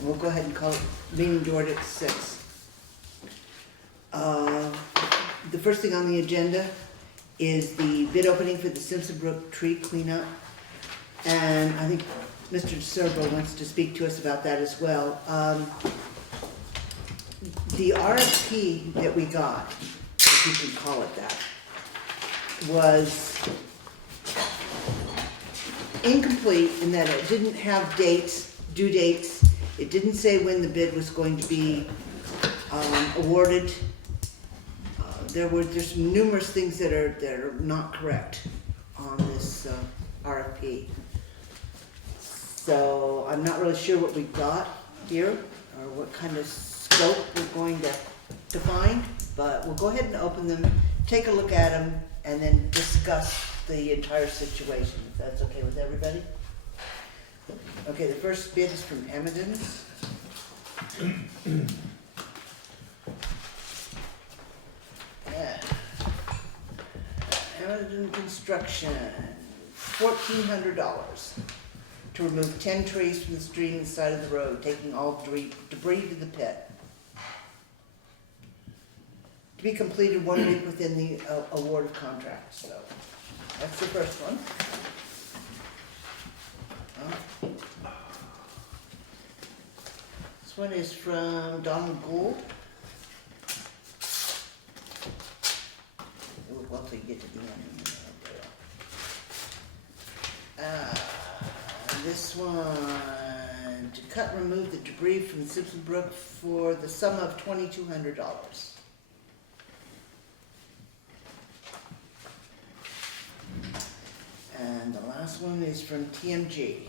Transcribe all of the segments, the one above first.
We'll go ahead and call it meeting to order at 6. The first thing on the agenda is the bid opening for the Simpson Brook tree cleanup. And I think Mr. DeSerbo wants to speak to us about that as well. The RFP that we got, if you can call it that, was incomplete in that it didn't have dates, due dates. It didn't say when the bid was going to be awarded. There's numerous things that are not correct on this RFP. So I'm not really sure what we got here or what kind of scope we're going to find, but we'll go ahead and open them, take a look at them, and then discuss the entire situation, if that's okay with everybody. Okay, the first bid is from Emmons. Yeah. Emmons Construction, $1,400 to remove 10 trees from the street and the side of the road, taking all debris to the pit. To be completed 1 week within the award of contract. So that's the first one. This one is from Donald Gould. Well, till you get to the end. This one, to cut and remove the debris from Simpson Brook for the sum of $2,200. And the last one is from TMG.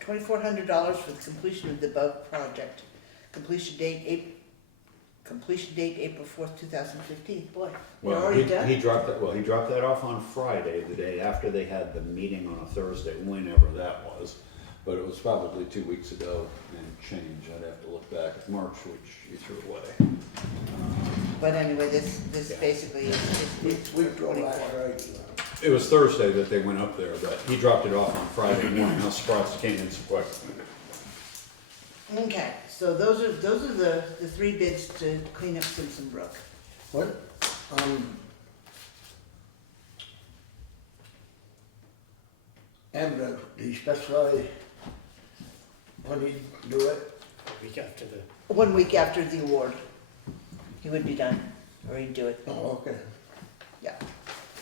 $2,400 for the completion of the above project. Completion date April 4th, 2015. Boy, we're already done. He dropped that off on Friday, the day after they had the meeting on a Thursday, whenever that was. But it was probably 2 weeks ago and change. I'd have to look back at March, which you threw away. But anyway, this basically is We drove that 24. right. It was Thursday that they went up there, but he dropped it off on Friday morning. I was surprised it came in so quick. Okay, so those are the 3 bids to clean up Simpson Brook. What, and do you specify when you do it? Week after the, 1 week after the award, he would be done, or he'd do it. Oh, okay. Yeah,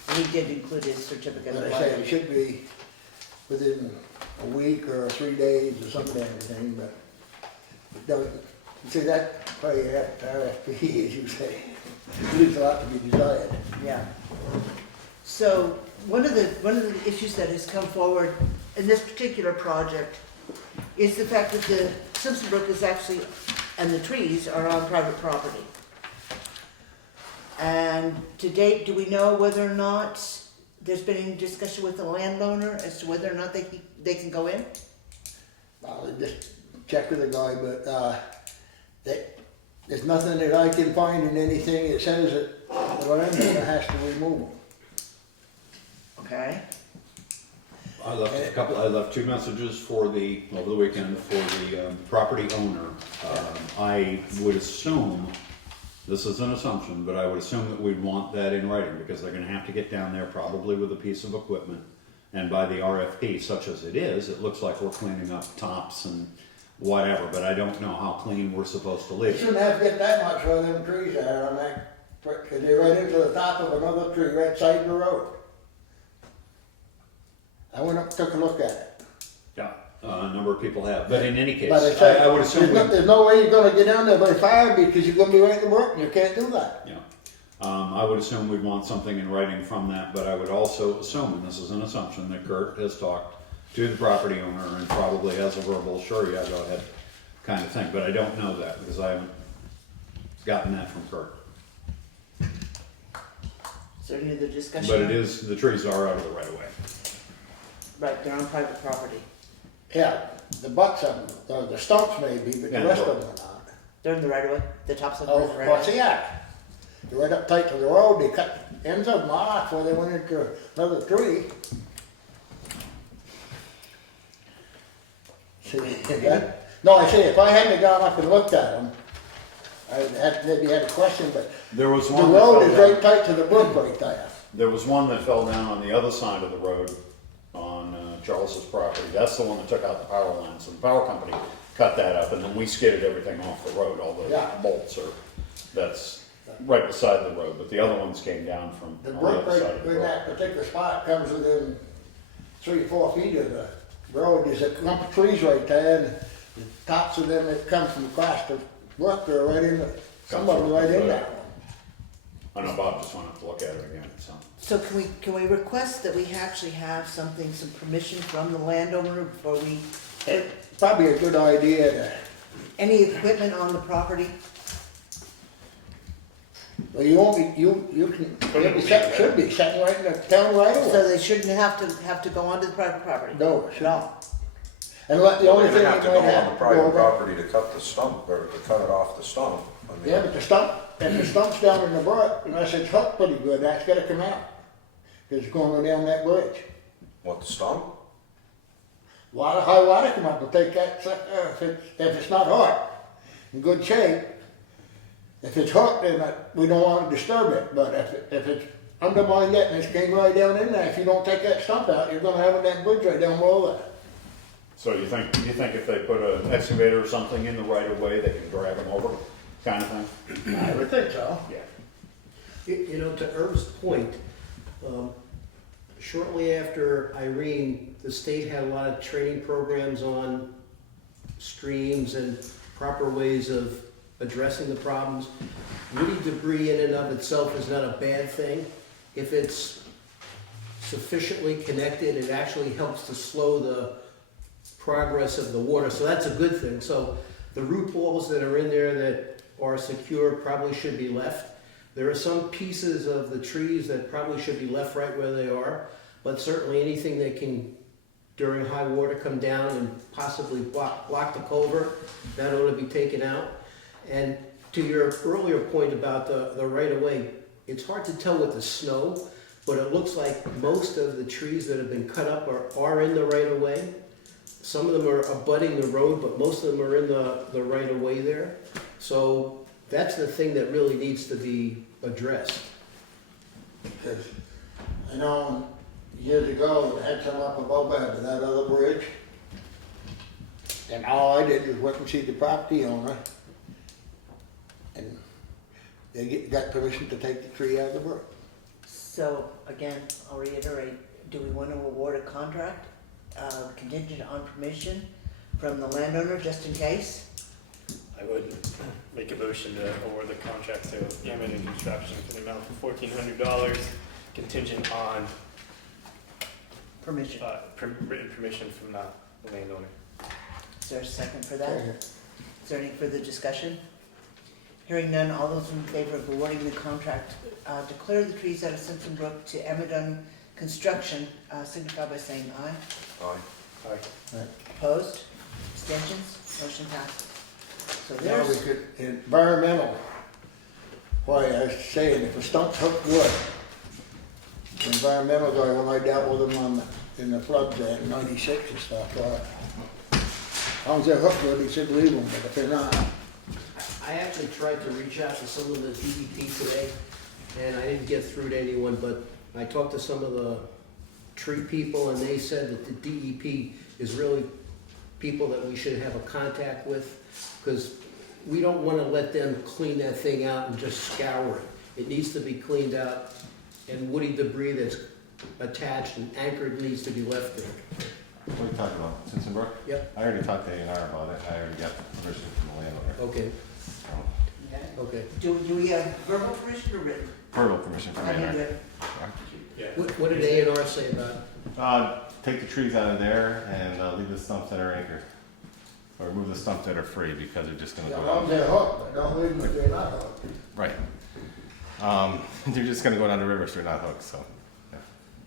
and he did include his certificate of And I say it liability. should be within a week or 3 days or some kind of thing, but it doesn't. See, that probably RFP, as you say, leaves a lot to be desired. Yeah. So one of the issues that has come forward in this particular project is the fact that the Simpson Brook is actually, and the trees are on private property. And to date, do we know whether or not there's been any discussion with the landowner as to whether or not they can go in? I'll just check with the guy, but there's nothing that I can find in anything that says that the landowner has to remove them. Okay. I left 2 messages over the weekend for the property owner. I would assume, this is an assumption, but I would assume that we'd want that in writing because they're gonna have to get down there probably with a piece of equipment. And by the RFP, such as it is, it looks like we're cleaning up tops and whatever, but I don't know how clean we're supposed to You leave. shouldn't have to get that much where them trees are on that, because they're right into the top of another tree right side of the road. I went up, took a look at it. Yeah, a number of people have, but in any case, But it's like, I would assume. there's no way you're gonna get down there by fire because you're gonna be right in the brook and you can't do that. Yeah, I would assume we'd want something in writing from that, but I would also assume, and this is an assumption, that Kurt has talked to the property owner and probably has a verbal, sure, yeah, go ahead, kind of thing, but I don't know that because I haven't gotten that from Kurt. Is there any other discussion? But it is, the trees are out of the right of way. Right, they're on private property. Yeah, the butts of them, the stumps maybe, but Yeah, the rest the- of them are not. They're in the right of way, the tops of them are Oh, in the right what's of way. that? They're right up tight to the road, they cut ends of them off before they went into another tree. See, that, no, I say, if I hadn't gone up and looked at them, I'd had, maybe had a question, but There was the one that road fell is down. right tight to the brook right there. There was one that fell down on the other side of the road on Charles's property. That's the one that took out the power lines. And the power company cut that up and then we skidded everything off the road. All the Yeah. bolts are, that's right beside the road. But the other ones came down from The on the brook other side right of the in road. that particular spot comes within 3 or 4 feet of the road. There's a clump of trees right there, and the tops of them that come from across the brook are right in the, some of them right in that one. I know Bob just wanted to look at it again, so. So can we request that we actually have something, some permission from the landowner before we, It's probably a good idea to, any equipment on the property? well, you won't be, you can, should be sitting right in the town right So away. they shouldn't have to go onto the private property? No, it At shouldn't. all? And let, the only They're thing gonna you have to go might on have the to private go over. property to cut the stump, or to cut it off the stump. I mean, Yeah, but the stump, if the stump's down in the brook, unless it's hooked pretty good, that's gotta come out. Cause it's going down that bridge. what, the stump? Water, high water come up, will take that, if it's not hooked, in good shape. If it's hooked, then we don't wanna disturb it, but if it's undermined it and it's came right down in there, if you don't take that stump out, you're gonna have that bridge right down below there. So you think if they put an excavator or something in the right of way, they can drag them over, kind of thing? I would think so. Yeah. You know, to Herb's point, shortly after Irene, the state had a lot of training programs on streams and proper ways of addressing the problems. Woody debris in and of itself is not a bad thing. If it's sufficiently connected, it actually helps to slow the progress of the water, so that's a good thing. So the root balls that are in there that are secure probably should be left. There are some pieces of the trees that probably should be left right where they are, but certainly anything that can, during high water, come down and possibly block the culvert, that ought to be taken out. And to your earlier point about the right-of-way, it's hard to tell with the snow, but it looks like most of the trees that have been cut up are in the right-of-way. Some of them are abutting the road, but most of them are in the right-of-way there. So that's the thing that really needs to be addressed. Because I know years ago, they had some up above that other bridge. And all I did was went and see the property owner. And they got permission to take the tree out of the brook. So again, I'll reiterate, do we want to award a contract contingent on permission from the landowner just in case? I would make a motion to award the contract to Hammond Construction for the amount of $1,400, contingent on Permission. written permission from the landowner. Is there a second for that? Is there any further discussion? Hearing none, all those in favor of awarding the contract to clear the trees out of Simpson Brook to Amadon Construction, signify by saying aye. Aye. Aye. Opposed? Abstentions? Motion passes. So Now we there's, could, environmental, why I was saying, if a stump's hooked wood, the environmental guy, when I dealt with them in the floods there in '96 and stuff, as long as they're hooked wood, he said leave them, but if they're not, I actually tried to reach out to some of the DEP today, and I didn't get through to anyone, but I talked to some of the tree people, and they said that the DEP is really people that we should have a contact with, because we don't want to let them clean that thing out and just scour it. It needs to be cleaned out, and woody debris that's attached and anchored needs to be left there. What are you talking about? Simpson Brook? Yep. I already talked to A&R about it. I already got permission from the landowner. Okay, So, okay. do we have verbal permission or written? verbal permission from A&R. Handwritten. Yeah. What did A&R say about it? Take the trees out of there and leave the stumps that are anchored. or remove the stumps that are free because they're just gonna As go long as down. they're hooked, but don't leave them if they're not hooked. Right. They're just gonna go down the river if they're not hooked, so. yeah.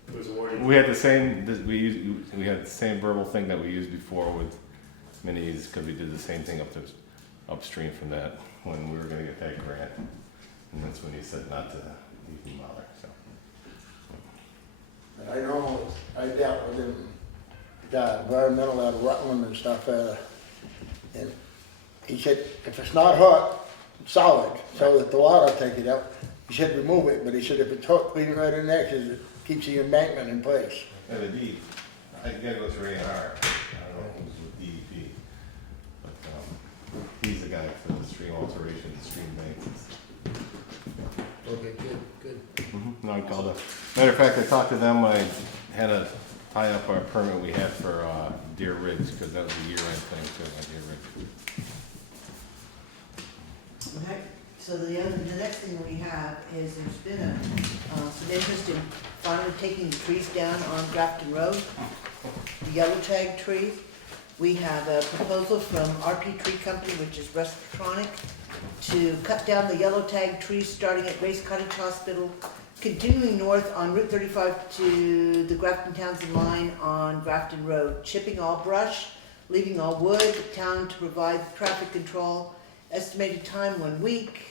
It was a warning. We had the same, we had the same verbal thing that we used before with minis, because we did the same thing upstream from that when we were gonna get that grant. And that's when he said not to even bother, so. And I know, I dealt with him, got environmental out of Rutland and stuff, and he said, if it's not hooked, solid, so that the water will take it out, he said remove it, but he said if it's hooked, leave it right in there, cause it keeps the embankment in place. Yeah, the deed, I gotta go through A&R, I don't know who's with DEP, but, he's the guy for the stream alteration, the stream banks. Okay, good. No, I called him. Matter of fact, I talked to them, I had to tie up our permit we had for, Deer Ridge, because that was a year-end thing too, on Deer Ridge. Okay, so the next thing we have is there's been some interest in finally taking the trees down on Grafton Road, the yellow tag trees. We have a proposal from RP Tree Company, which is Restotronic, to cut down the yellow tag trees starting at Grace Cottage Hospital, continuing north on Route 35 to the Grafton Townsend line on Grafton Road, chipping all brush, leaving all wood, town to provide traffic control. Estimated time 1 week,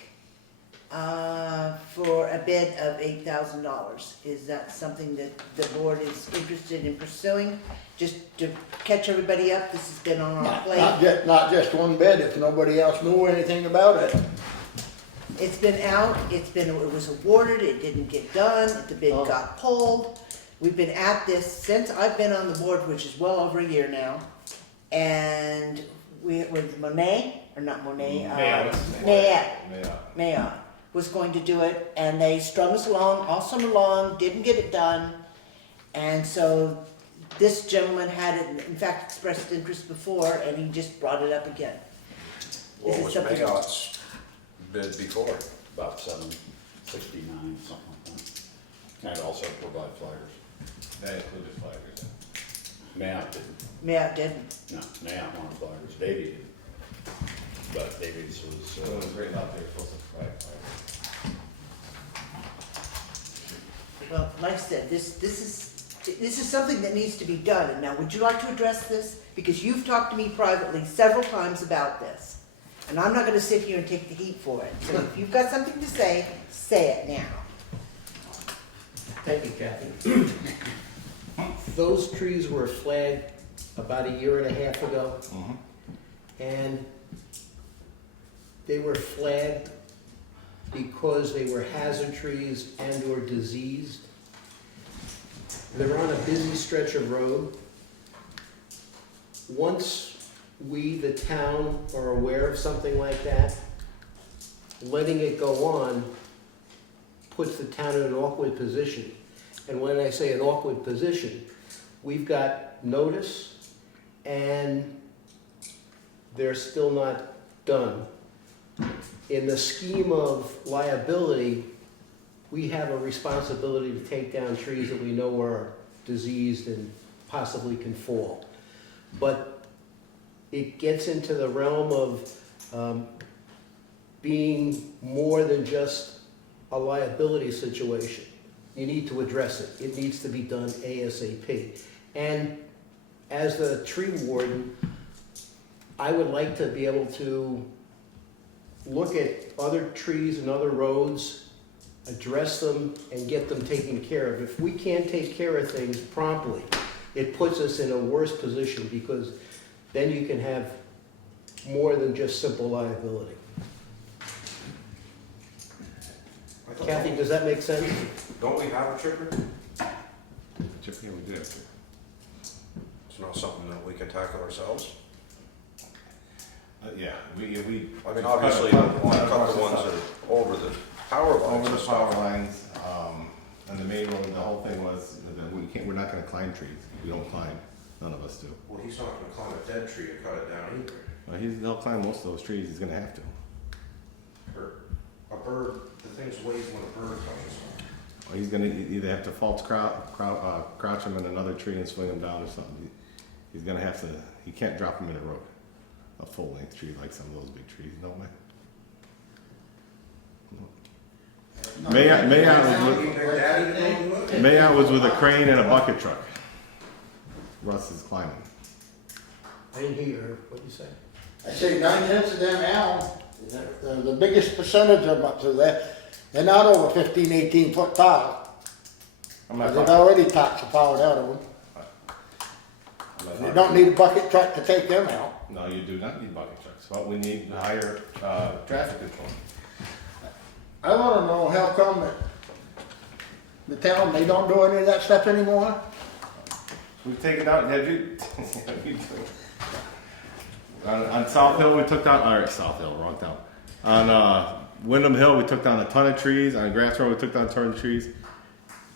for a bid of $8,000. Is that something that the board is interested in pursuing? Just to catch everybody up, this has been on our plate. Not just one bid, if nobody else knew anything about it. It's been out, it was awarded, it didn't get done, the bid Oh. got pulled. We've been at this since I've been on the board, which is well over a year now. And with Monet, or not Monet, Mayotte was going to do it, and they strung us along all summer long, didn't get it done. And so this gentleman had, in fact, expressed interest before, and he just brought it up again. What Is it was something- Mayotte's bid before? About 769, something like that. And also provide flyers. That included flaggers. Matt didn't, Mayotte didn't. no, Matt wanted flyers, Davey did. But Davies So it was, was great out there, supposed to flag flaggers. Well, like I said, this is something that needs to be done. And now, would you like to address this? Because you've talked to me privately several times about this. And I'm not gonna sit here and take the heat for it. So if you've got something to say it now. Thank you, Kathy. Those trees were flagged about a year and a half ago, and they were flagged because they were hazard trees and or diseased. They're on a busy stretch of road. Once we, the town, are aware of something like that, letting it go on puts the town in an awkward position. And when I say an awkward position, we've got notice and they're still not done. In the scheme of liability, we have a responsibility to take down trees that we know are diseased and possibly can fall. But it gets into the realm of being more than just a liability situation. You need to address it. It needs to be done ASAP. And as the tree warden, I would like to be able to look at other trees and other roads, address them, and get them taken care of. If we can't take care of things promptly, it puts us in a worse position, because then you can have more than just simple liability. Kathy, does that make sense? Don't we have a trigger? Chip here, we do. It's not something that we can tackle ourselves? Yeah, we. I mean, obviously, you don't want to cut the ones that are over the power lines Over and the power stuff. lines, and the main road, the whole thing was that we're not gonna climb trees. We don't climb, none of us do. Well, he's not gonna climb a dead tree and cut it down either. Well, he'll climb most of those trees, he's gonna have to. Or a bird, the thing's weighs when a bird comes. Or he's gonna either have to false crouch him in another tree and swing him down or something. He's gonna have to, he can't drop him in the road. a full-length tree like some of those big trees, don't they? Mayout was with a crane and a bucket truck. Russ is climbing. I didn't hear what you said. I say 9/10 of them now, the biggest percentage of them up to there, they're not over 15, 18 foot tall. I'm not They've talking, already topped the power out of them. You don't need a bucket truck to take them out. no, you do not need bucket trucks, but we need higher, traffic control. I wanna know how come that the town, they don't do any of that stuff anymore? We've taken out, have you? On South Hill, we took down, or South Hill, wrong town. On, Wyndham Hill, we took down a ton of trees. On Grass Road, we took down a ton of trees.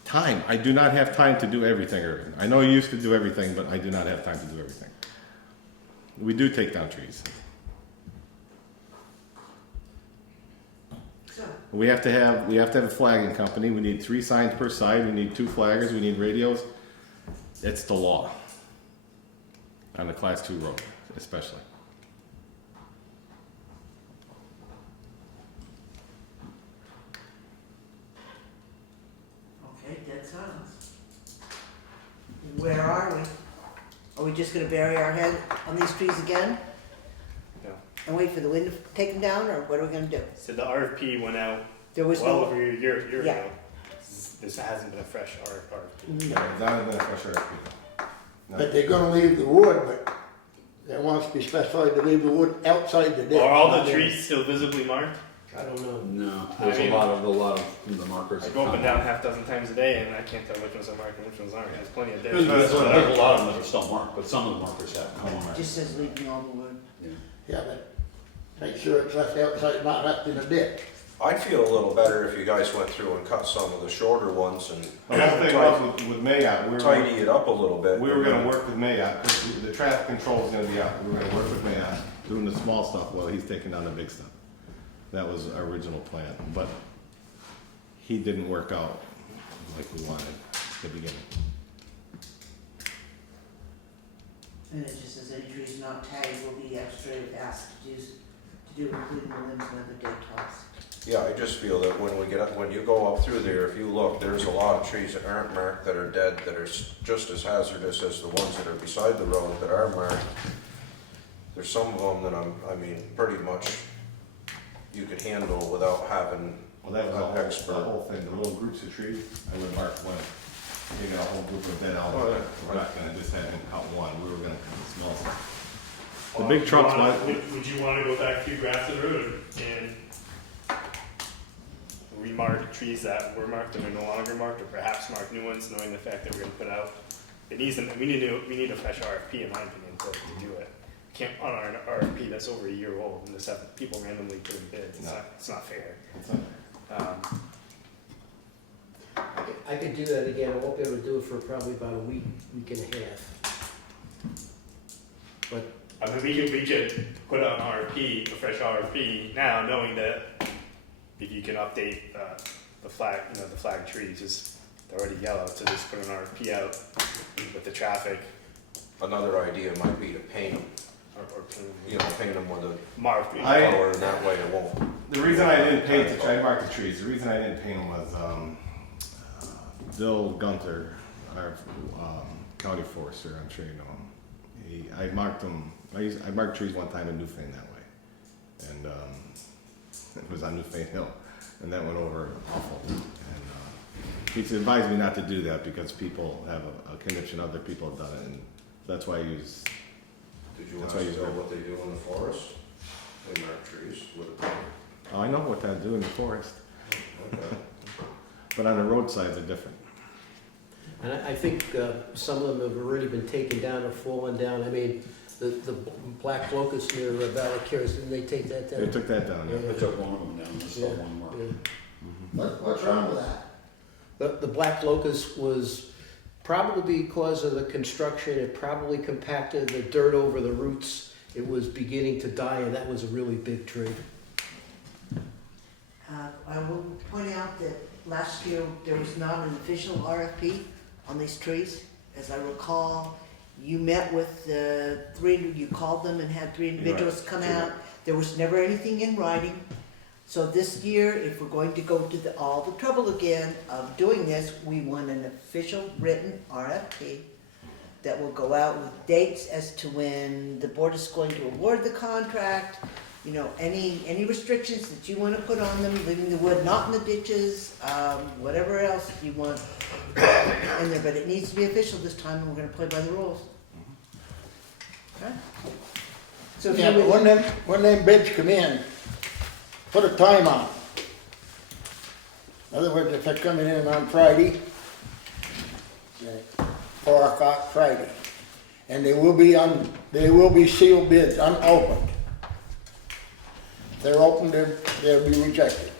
Time, I do not have time to do everything, Irvin. I know you used to do everything, but I do not have time to do everything. We do take down trees. So, We have to have a flagging company. We need 3 signs per side. We need 2 flaggers. We need radios. It's the law. On the class 2 road, especially. okay, dead silence. Where are we? Are we just gonna bury our head on these trees again? No. And wait for the wind to take them down, or what are we gonna do? So the RFP went out There was well no, over a year Yeah. ago. This hasn't been a fresh RFP. no, Not even a fresh RFP. No. But they're gonna leave the wood, but it wants to be specified to leave the wood outside the ditch. Are all not the in. trees still visibly marked? I don't know. No, I there's mean- a lot of the markers. I go up and down half dozen times a day and I can't tell which ones are marked and which ones aren't. There's plenty of There's dead trees. a lot of them that are still marked, but some of the markers have come it on. just says leaving all the wood. Yeah, but make sure it's left outside, not left in the ditch. I'd feel a little better if you guys went through and cut some of the shorter ones and The whole thing was with Mayout, tidy it up a little bit. we were gonna work with Mayout, because the traffic control is gonna be out. We were gonna work with Mayout, doing the small stuff while he's taking down the big stuff. That was our original plan, but he didn't work out like we wanted at the beginning. And it just says any trees not tagged will be excavated, asked to do including the limbs and other dead tops. Yeah, I just feel that when you go up through there, if you look, there's a lot of trees that aren't marked that are dead, that are just as hazardous as the ones that are beside the road that are marked. There's some of them that I mean, pretty much you could handle without having Well, that was an the expert. whole thing, the little groups of trees, I would mark one. You got a whole group of dead Oh, owls, yeah. we're not gonna just have him cut one, we were gonna cut the small stuff. The Well, big would you trucks wanna- might- Would you wanna go back to Grafton Road and remark trees that were marked and are no longer marked, or perhaps mark new ones, knowing the fact that we're gonna put out? It needs, we need a fresh RFP in my opinion to do it. Can't, on our RFP that's over a year old, and just have people randomly put in bids, No. it's not fair. It's not- I could do that again. I won't be able to do it for probably about a week, week and a half. But I mean, we could put out an RFP, a fresh RFP now, knowing that if you can update, the flag, the flag trees, they're already yellow, so just put an RFP out with the traffic, Another idea might be to paint them, or paint them with a mark. color, and that way it won't. The reason I didn't paint the, I marked the trees, the reason I didn't paint them was, Bill Gunter, our, county forester, I'm sure you know him. I marked them, I marked trees one time in Newfane that way. And, it was on Newfane Hill, and that went over awful. And, he advised me not to do that because people have a conniption, other people have done it, and that's why I use, Did you That's want why to you know do it. what they do in the forest? They mark trees with a paint. oh, I know what to do in the forest, Okay. but on the roadside, they're different. And I think some of them have already been taken down or fallen down. I mean, the black locust near Valley Cares, didn't they take that down? They took that down, yeah. I took one of them down, there's still one more. Yeah. What's wrong with that? The black locust was probably because of the construction, it probably compacted the dirt over the roots. It was beginning to die, and that was a really big tree. I will point out that last year, there was not an official RFP on these trees. As I recall, You met with you called them and had 3 individuals come out. There was never anything in writing. So this year, if we're going to go to all the trouble again of doing this, we want an official written RFP that will go out with dates as to when the board is going to award the contract, you know, any restrictions that you want to put on them, leaving the wood not in the ditches, whatever else you want in there, but it needs to be official this time, and we're gonna play by the rules. Okay? So if Yeah, you but would, when them bids come in, put a time on it. In other words, if they're coming in on Friday, say, 4 o'clock Friday, and they will be sealed bids, unopened. If they're open, they'll be rejected.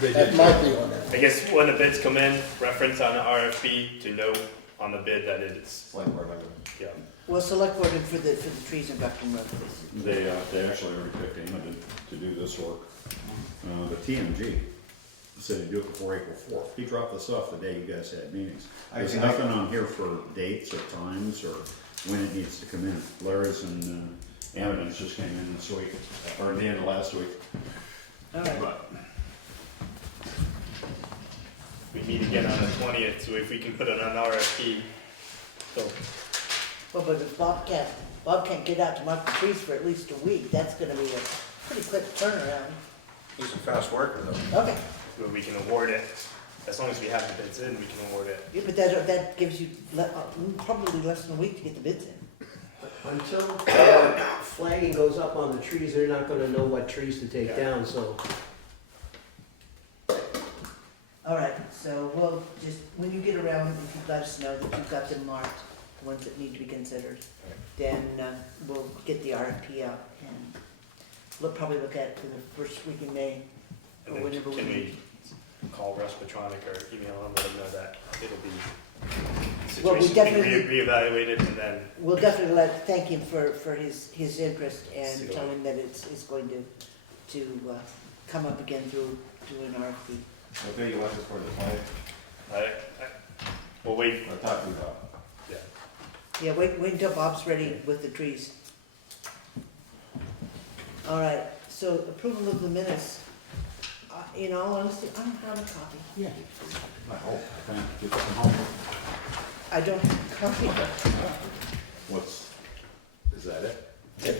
That's my feel on I it. guess when the bids come in, reference on the RFP to note on the bid that it's, yeah. well, select board for the trees in Buckingham Road, please. They actually already picked Anna to do this work. The TMG said he'd do it before April 4th. He dropped this off the day you guys had meetings. There's nothing on here for dates or times or when it needs to come in. Larry's and Amiden's just came in this week, or the end of last week. All right. But We meet again on the 20th, so if we can put it on RFP, so, Well, but if Bob can't get out to mark the trees for at least a week, that's gonna be a pretty quick turnaround. He's a fast worker though. Okay, where we can award it, as long as we have the bids in, we can award it. yeah, but that gives you probably less than a week to get the bids in. Until flagging goes up on the trees, they're not gonna know what trees to take down, so. All right, so we'll just, when you get around, if you let us know that you've got them marked, the ones that need to be considered, then we'll get the RFP out and we'll probably look at it for the first week in May, And or then whenever we can need. we call Russ Petronic or email him, let him know that it'll be, the Well, we situation will be definitely- reevaluated and then, We'll definitely thank him for his interest and See tell what- him that it's going to come up again through an RFP. What day you want this for, the 20th? we'll wait, Or talk to you about? yeah. Yeah, wait until Bob's ready with the trees. All right, so approval of the minutes. In all honesty, I don't have a copy. yeah, I hope, I think, get some home. I don't have a copy. Is that it?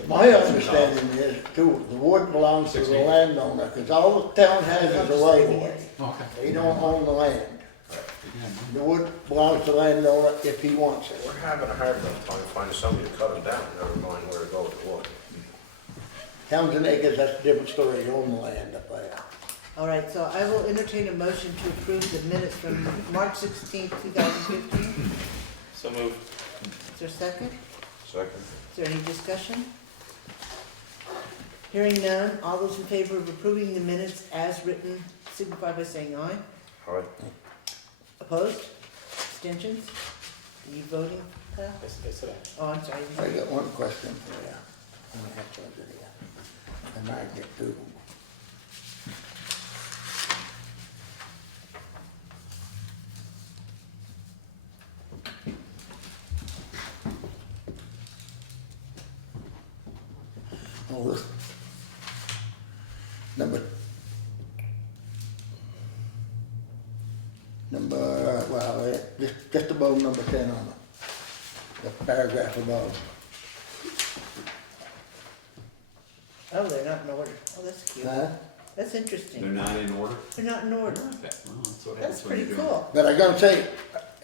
My understanding is too, the wood belongs to the 16. landowner, cause all the town has is a right of way. Okay. They don't own the land. The wood belongs to the landowner if he wants it. We're having a hard enough time finding somebody to cut them down, never mind where to go with the wood. Townsend Acres, that's a different story, they own the land up there. All right, so I will entertain a motion to approve the minutes from March 16th, 2015. So moved. Is there a second? Second. Is there any discussion? Hearing none, all those in favor of approving the minutes as written signify by saying aye. All right. Opposed? Abstentions? Are you voting, Kyle? I said Oh, I'm sorry. I got one question for you. I'm gonna have to answer it. I might get two. Oh, this. Just above number 10 on the paragraph above. Oh, they're not in order. Oh, that's cute. Huh? That's They're interesting. not in order? They're not in order. Well, that's what That's happens when you pretty do. cool. But I gotta say,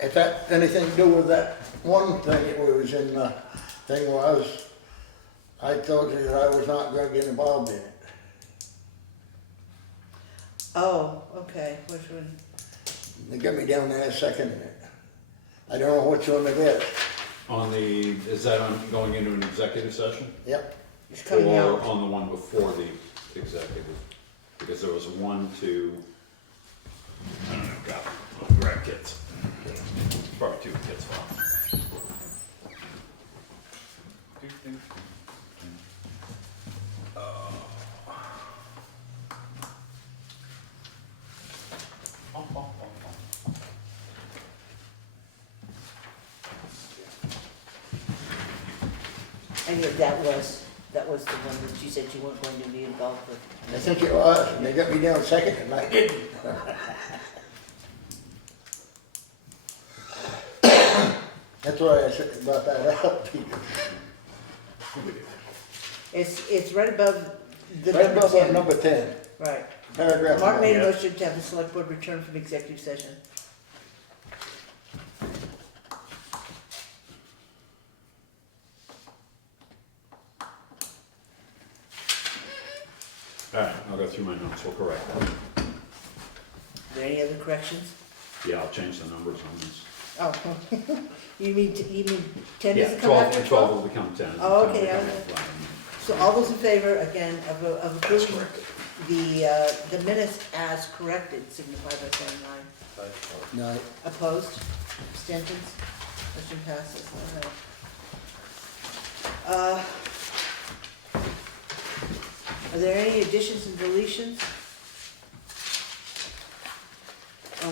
if that, anything to do with that one thing that was in the thing was, I told you that I was not gonna get involved in it. Oh, okay, which one? They got me down there seconding it. I don't know which one it is. Is that on going into an executive session? Yep. It's coming Or out. on the one before the executive? Because there was one, two, I don't know, grab kids. Probably two kids fault. that was the one that you said you weren't going to be involved with. I think it was, and they got me down second, and I didn't. That's why I said about that out, because It's right above the right number above that 10. number 10, Right. paragraph. Mark made a Yeah. motion to have the select board return from executive session. All right, I'll go through my notes, we'll correct that. Are there any other corrections? Yeah, I'll change the numbers on this. Oh, you mean 10 Yeah, doesn't come after 12 12? will become 10. Oh, 10 okay, will I become know. 11. So all those in favor, again, of approving the minutes as corrected, signify by saying aye. No, Opposed? Abstentions? Motion passes. All right. Are there any additions and deletions?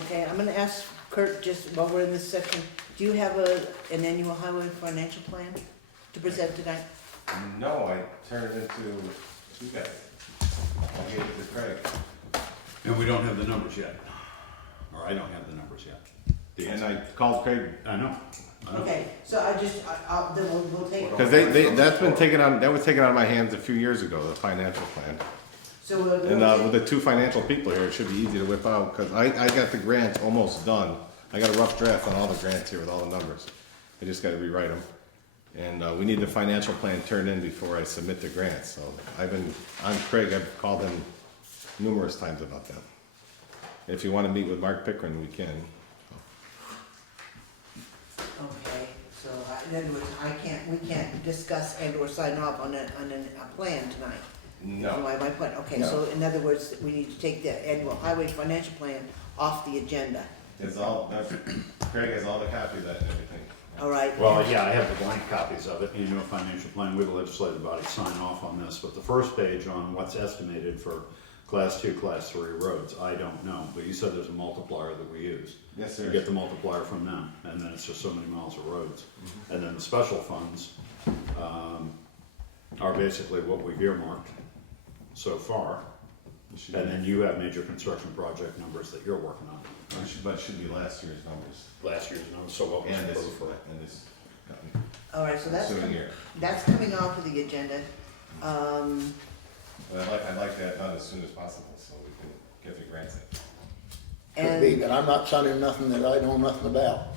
Okay, I'm gonna ask Kurt, just while we're in this section, do you have an annual highway financial plan to present tonight? No, I turned it into you guys. I gave it to Craig. And we don't have the numbers yet. Or I don't have the numbers yet. And I called Craig, I know. Okay, so then we'll take. because that's been taken on, that was taken out of my hands a few years ago, the financial plan. So we'll And take- with the two financial people here, it should be easy to whip out, because I got the grants almost done. I got a rough draft on all the grants here with all the numbers. I just gotta rewrite them. And we need the financial plan turned in before I submit the grants, so I'm Craig, I've called him numerous times about that. If you wanna meet with Mark Pickering, we can. Okay, so in other words, we can't discuss and or sign off on a plan tonight. No. My point, okay, No. so in other words, we need to take the annual highway financial plan off the agenda, It's all, Craig has all the copies of that and everything. all right? Well, yeah, I have the blank copies of it, annual financial plan, we the legislative body sign off on this, but the first page on what's estimated for class 2, class 3 roads, I don't know, but you said there's a multiplier that we use. Yes, You sir. get the multiplier from them, and then it's just so many miles of roads. And then the special funds, are basically what we've earmarked so far. And then you have major construction project numbers that you're working on. But it should be last year's numbers. Last year's numbers, so what was And this, approved for. and this, All right, so ensuing year. that's coming off of the agenda. But I'd like that done as soon as possible, so we can get the grants in. could be, And, but I'm not signing nothing that I know nothing about.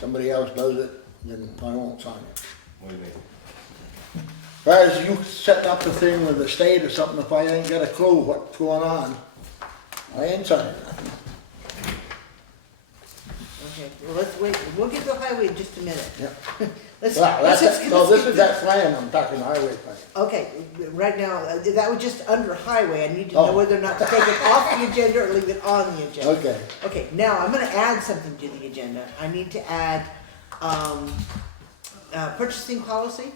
Somebody else does it, then I won't sign it. What do you mean? Whereas you setting up the thing with the state or something, if I ain't got a clue what's going on, I ain't signing nothing. okay, well, let's wait, we'll get to the highway in just a minute. Yeah. Let's, Well, let's that's, just- no, let's this get is that plan, I'm talking highway plan. Okay, right now, that was just under highway, I need to know Oh. whether or not to take it off the agenda or leave it on the agenda. Okay. Okay, now I'm gonna add something to the agenda. I need to add, purchasing policy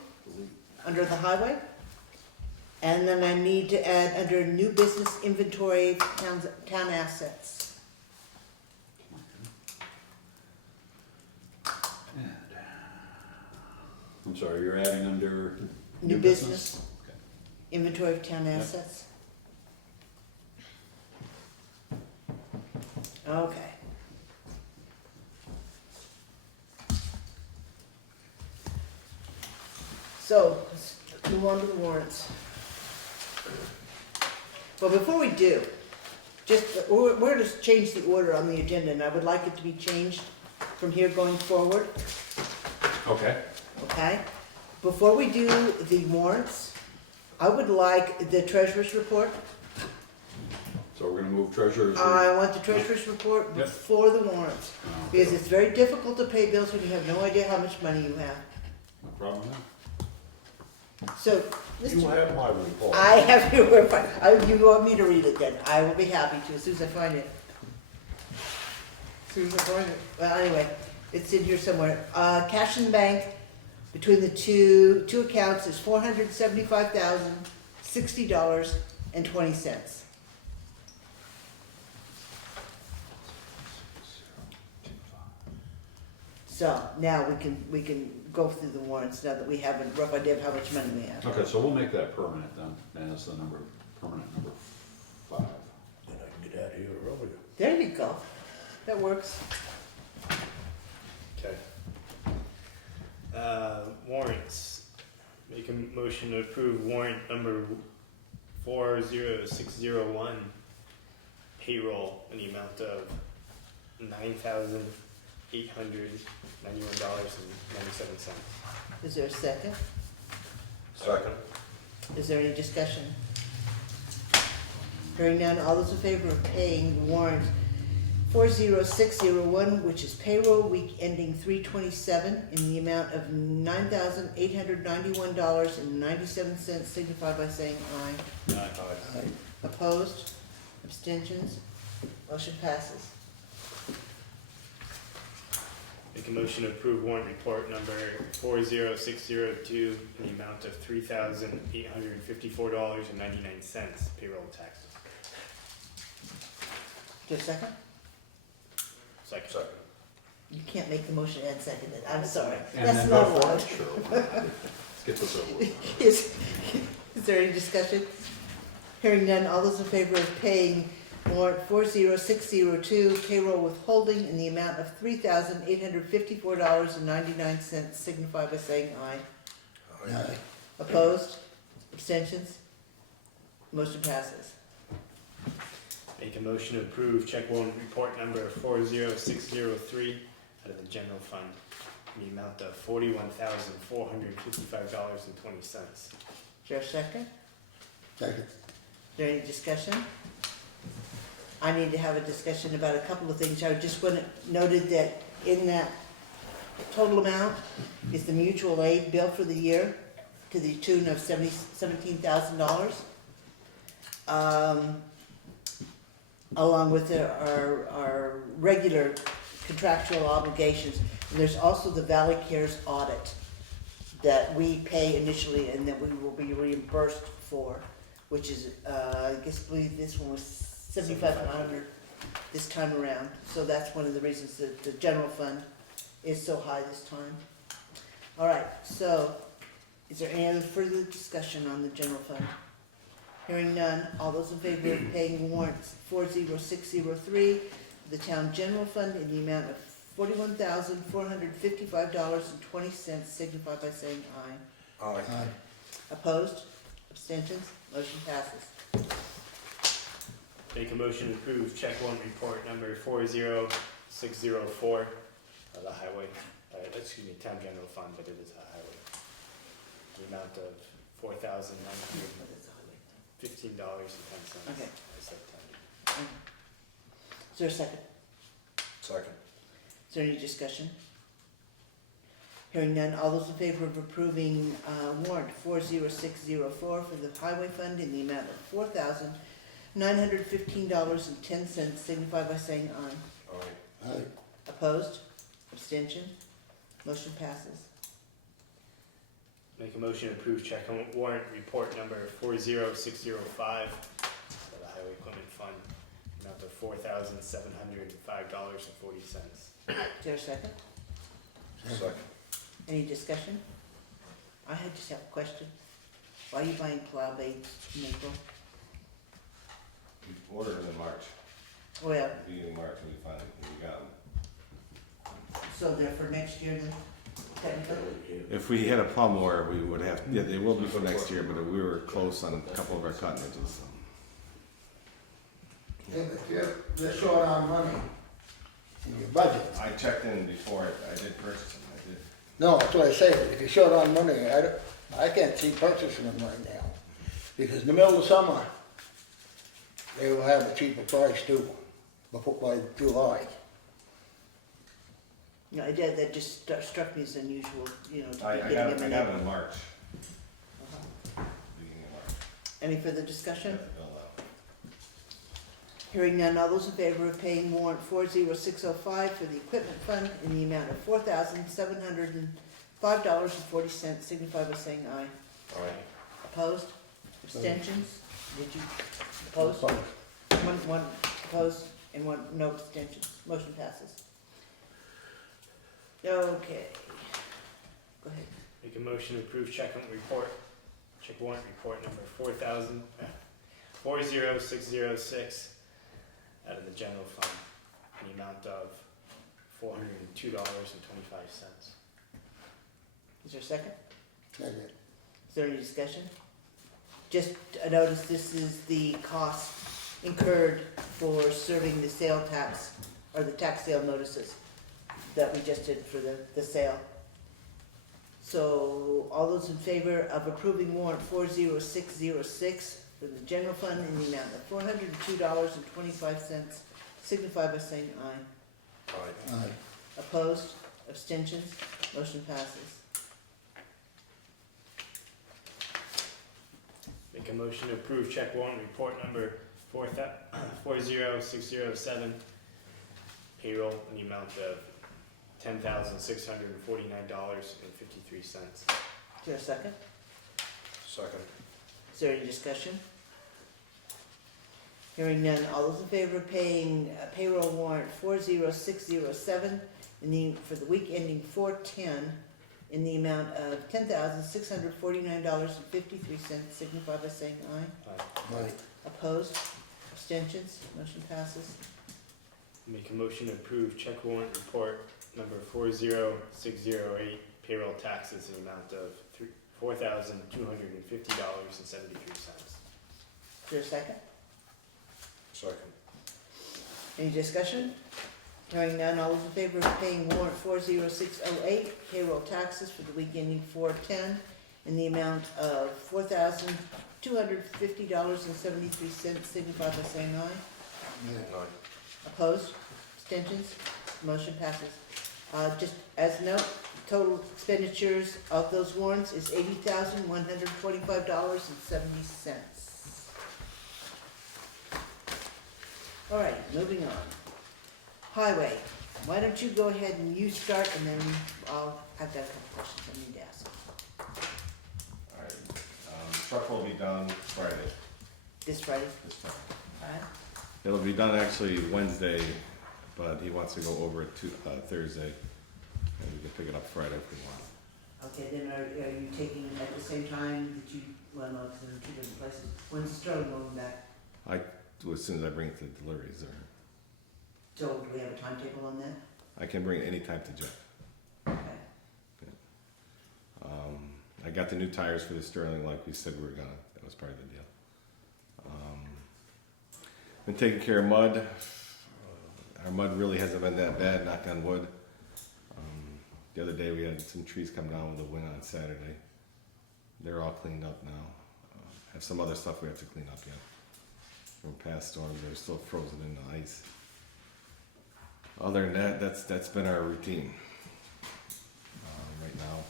under the highway. And then I need to add under new business inventory, town assets. I'm sorry, you're adding under? New business, inventory of town assets. Okay. So, let's move on to the warrants. But before we do, we're gonna change the order on the agenda, and I would like it to be changed from here going forward, Okay. okay? Before we do the warrants, I would like the treasurer's report. So we're gonna move treasurer's. I want the treasurer's report Yep. before the warrants, because it's very difficult to pay bills when you have no idea how much money you have. No problem with So, You Mr. have my report. I have your report. You want me to read it then? I will be happy to, as soon as I find it. As soon as I find it. Well, anyway, it's in here somewhere. Cash in the bank between the two accounts is $475,060.20. So now we can go through the warrants now that we have a rough idea of how much money we have. Okay, so we'll make that permanent then, as the permanent number 5. Then I can get out of here earlier. There you go. That works. Okay. Warrants. Make a motion to approve warrant number 40601, payroll in the amount of $9,891.97. Is there a second? Second. Is there any discussion? Hearing none, all those in favor of paying warrant 40601, which is payroll week ending 3/27, in the amount of $9,891.97, signify by saying aye. Aye. Opposed? Abstentions? Motion passes. Make a motion to approve warrant report number 40602 in the amount of $3,854.99, payroll taxes. Is there a second? Second. Second. You can't make the motion and second it, I'm sorry. And That's then not vote for allowed. it? Sure. Let's get this over with. Is there any discussion? Hearing none, all those in favor of paying warrant 40602, payroll withholding in the amount of $3,854.99, signify by saying aye. Aye. Opposed? Abstentions? Motion passes. Make a motion to approve check warrant report number 40603 out of the general fund in the amount of $41,455.20. Is there a second? Second. Is there any discussion? I need to have a discussion about a couple of things. I just want it noted that in that total amount is the mutual aid bill for the year to the tune of $17,000. Along with our regular contractual obligations. And there's also the Valley Cares audit that we pay initially and that we will be reimbursed for, which is, I believe this one was $7,500 this time around. So that's one of the reasons that the general fund is so high this time. All right, so is there any other further discussion on the general fund? Hearing none, all those in favor of paying warrants 40603, the town general fund in the amount of $41,455.20, signify by saying aye. Aye. Aye. Opposed? Abstentions? Motion passes. Make a motion to approve check warrant report number 40604 of the highway, town general fund, but it is a highway. The amount of $4,915.10. Okay. I said 10. Is there a second? Second. Is there any discussion? Hearing none, all those in favor of approving warrant 40604 for the highway fund in the amount of $4,915.10, signify by saying aye. Aye. Aye. Opposed? Abstention? Motion passes. Make a motion to approve check warrant report number 40605 for the highway equipment fund, amount of $4,705.40. Is there a second? Second. Any discussion? I just have a question. Why are you buying plow blades in April? We ordered them in March, Well, beginning of March, and we got them. so they're for next year then, technically? If we had a plow mower, we would have, yeah, they will be for next year, but we were close on a couple of our cutting edges, so. If you're short on money in your budget, I checked in before I did purchase them, I did. no, that's what I say, if you're short on money, I can't see purchasing them right now. Because in the middle of summer, they will have a cheaper price too, before by July. No, that just struck me as unusual, to be I getting got them in them April. in March, Uh-huh. beginning of March. Any further discussion? Got the bill out. Hearing none, all those in favor of paying warrant 40605 for the equipment fund in the amount of $4,705.40, signify by saying aye. Aye. Opposed? Abstentions? Did you oppose? One opposed and one no abstentions. Motion passes. Okay. Go ahead. Make a motion to approve check warrant report number 40,606 out of the general fund in the amount of $402.25. Is there a second? That's it. Is there any discussion? Just a notice, this is the cost incurred for serving the sale tax, or the tax sale notices that we just did for the sale. So, all those in favor of approving warrant 40606 for the general fund in the amount of $402.25, signify by saying aye. Aye. Aye. Opposed? Abstentions? Motion passes. Make a motion to approve check warrant report number 40607, payroll in the amount of $10,649.53. Is there a second? Second. Is there any discussion? Hearing none, all those in favor of paying payroll warrant 40607 for the week ending 4/10 in the amount of $10,649.53, signify by saying aye. Aye. Opposed? Abstentions? Motion passes. Make a motion to approve check warrant report number 40608, payroll taxes in the amount of $4,250.73. Is there a second? Second. Any discussion? Hearing none, all those in favor of paying warrant 40608, payroll taxes for the week ending 4/10 in the amount of $4,250.73, signify by saying aye. Aye. Opposed? Abstentions? Motion passes. Just as a note, total expenditures of those warrants is $80,125.70. All right, moving on. Highway, why don't you go ahead and you start, and then I've got a couple questions I need to ask. Alright, truck will be done Friday, This Friday, this Friday. all right? It'll be done actually Wednesday, but he wants to go over it to Thursday, and we can pick it up Friday if we want. Okay, then are you taking at the same time that you, well, no, because they're in two different places. When's the Sterling moving back? I do as soon as I bring it to the deliveries, or So do we have a timetable on that? I can bring it anytime to Jeff. Okay. I got the new tires for the Sterling like we said we were gonna. That was part of the deal. Been taking care of mud. Our mud really hasn't been that bad, knock on wood. The other day we had some trees come down with the wind on Saturday. They're all cleaned up now. Have some other stuff we have to clean up yet. From past storms, they're still frozen in the ice. Other than that, that's been our routine right now.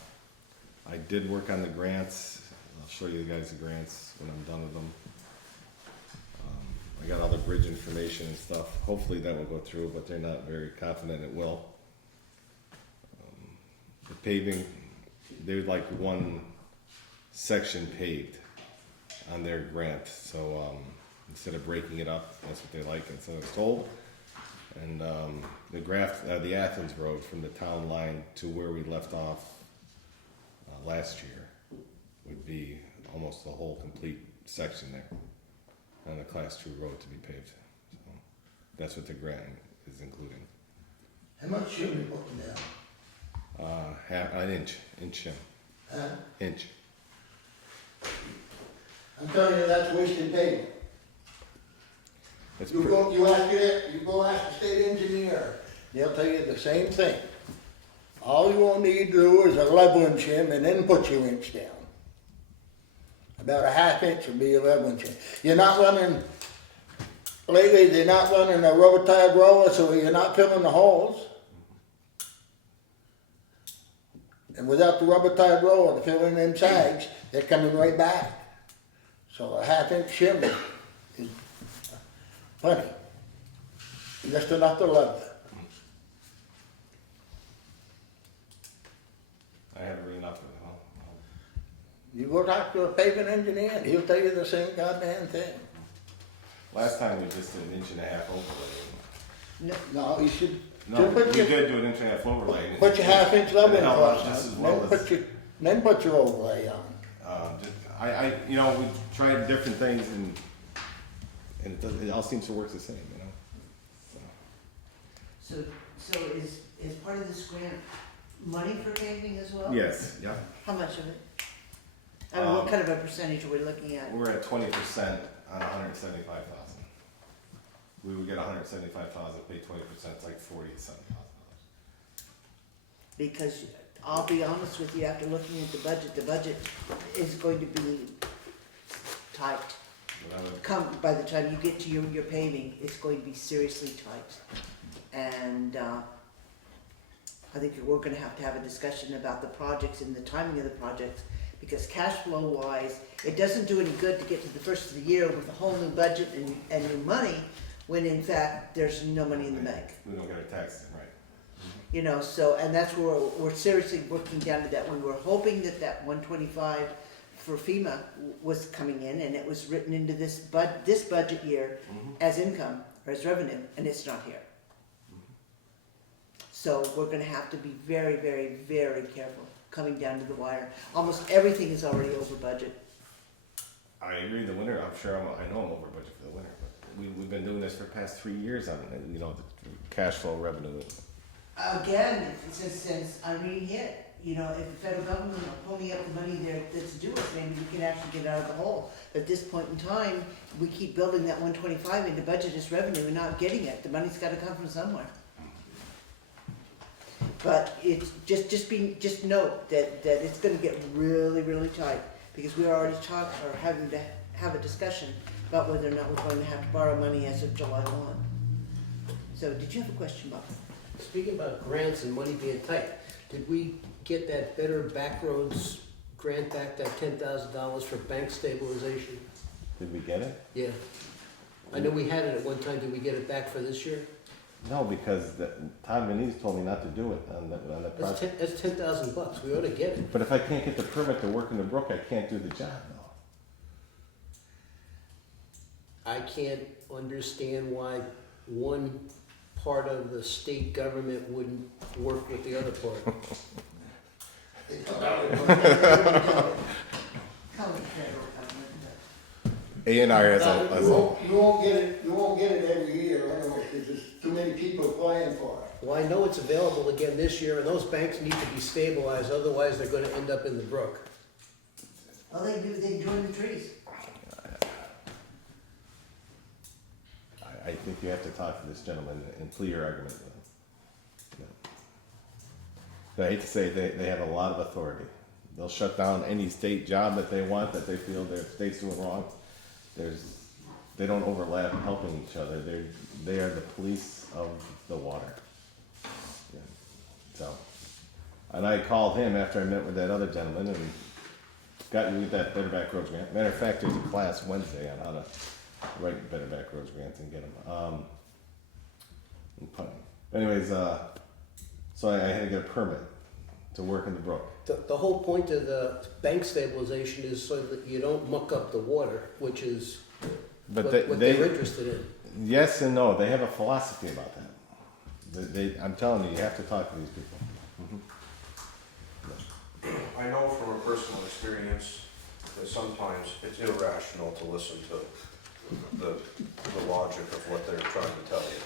I did work on the grants. I'll show you guys the grants when I'm done with them. I got all the bridge information and stuff. Hopefully that will go through, but they're not very confident it will. The paving, they would like one section paved on their grant. So instead of breaking it up, that's what they like, and so I was told. And the Athens Road from the town line to where we left off last year would be almost the whole complete section there, on a class 2 road to be paved. So that's what the grant is including. How much should we put down? An inch shim. Huh? Inch. I'm telling you, that's wasted pavement. It's You go ask the state engineer, they'll tell you the same thing. All you will need to do is a leveling shim and then put your inch down. About a half inch will be a leveling shim. You're not running, lately they're not running a rubber tire roller, so you're not filling the holes. And without the rubber tire roller to fill in them sags, they're coming right back. So a half inch shim is plenty. Just enough to level it. I haven't really enough of it. You go talk to a paving engineer and he'll tell you the same goddamn thing. Last time we just did an inch and a half overlay. No, No, you should, No, Just put we your- did do an inch-and-a-half overlay. Put your half-inch level It held up across, just as then well as. put your overlay on. You know, we tried different things and it all seems to work the same, you know? So is part of this grant money for paving as well? Yes, yeah. How much of it? I mean, what kind of a percentage are we looking at? We're at 20% on 175,000. We would get 175,000, pay 20%, it's like 47,000. Because I'll be honest with you, after looking at the budget is going to be tight. But I would, By the time you get to your paving, it's going to be seriously tight. And, I think we're gonna have a discussion about the projects and the timing of the projects, because cash flow wise, it doesn't do any good to get to the first of the year with a whole new budget and new money, when in fact, there's no money in the bank. we don't get our taxes, right? You know, so, and that's where we're seriously working down to that. We were hoping that 125 for FEMA was coming in, and it was written into this budget year as income, or as revenue, and it's not here. So we're gonna have to be very, very, very careful coming down to the wire. Almost everything is already over budget. I agree, the winter, I know I'm over budget for the winter, but we've been doing this for the past 3 years on, you know, the cash flow revenue. Again, since Irene hit, you know, if the federal government will pony up the money there that's due us, maybe we can actually get out of the hole. At this point in time, we keep building that 125 into budget as revenue and not getting it. The money's gotta come from somewhere. But it's just note that it's gonna get really, really tight, because we're already having to have a discussion about whether or not we're going to have to borrow money as of July 1. So, did you have a question, Bob? Speaking about grants and money being tight, did we get that Better Backroads grant back, that $10,000 for bank stabilization? Did we get it? Yeah. I know we had it at one time, did we get it back for this year? No, because Todd Venese told me not to do it on the project. That's $10,000, we ought to get it. But if I can't get the permit to work in the brook, I can't do the job now. I can't understand why one part of the state government wouldn't work with the other part. A&R You won't get it every year anyway, because there's too many people applying for it. Well, I know it's available again this year, and those banks need to be stabilized, otherwise they're gonna end up in the brook. Well, they join the trees. I think you have to talk to this gentleman and plead your argument with him. Yeah. I hate to say, they have a lot of authority. They'll shut down any state job that they want, that they feel their state's doing wrong. They don't overlap helping each other. They are the police of the water. Yeah. So, and I called him after I met with that other gentleman and got you that Better Back Roads grant. Matter of fact, there's a class Wednesday on how to write Better Back Roads grants and get them. Anyways, so I had to get a permit to work in the brook. The whole point of the bank stabilization is so that you don't muck up the water, which is But what they're interested in. Yes and no. They have a philosophy about that. I'm telling you, you have to talk to these people. I know from a personal experience that sometimes it's irrational to listen to the logic of what they're trying to tell you.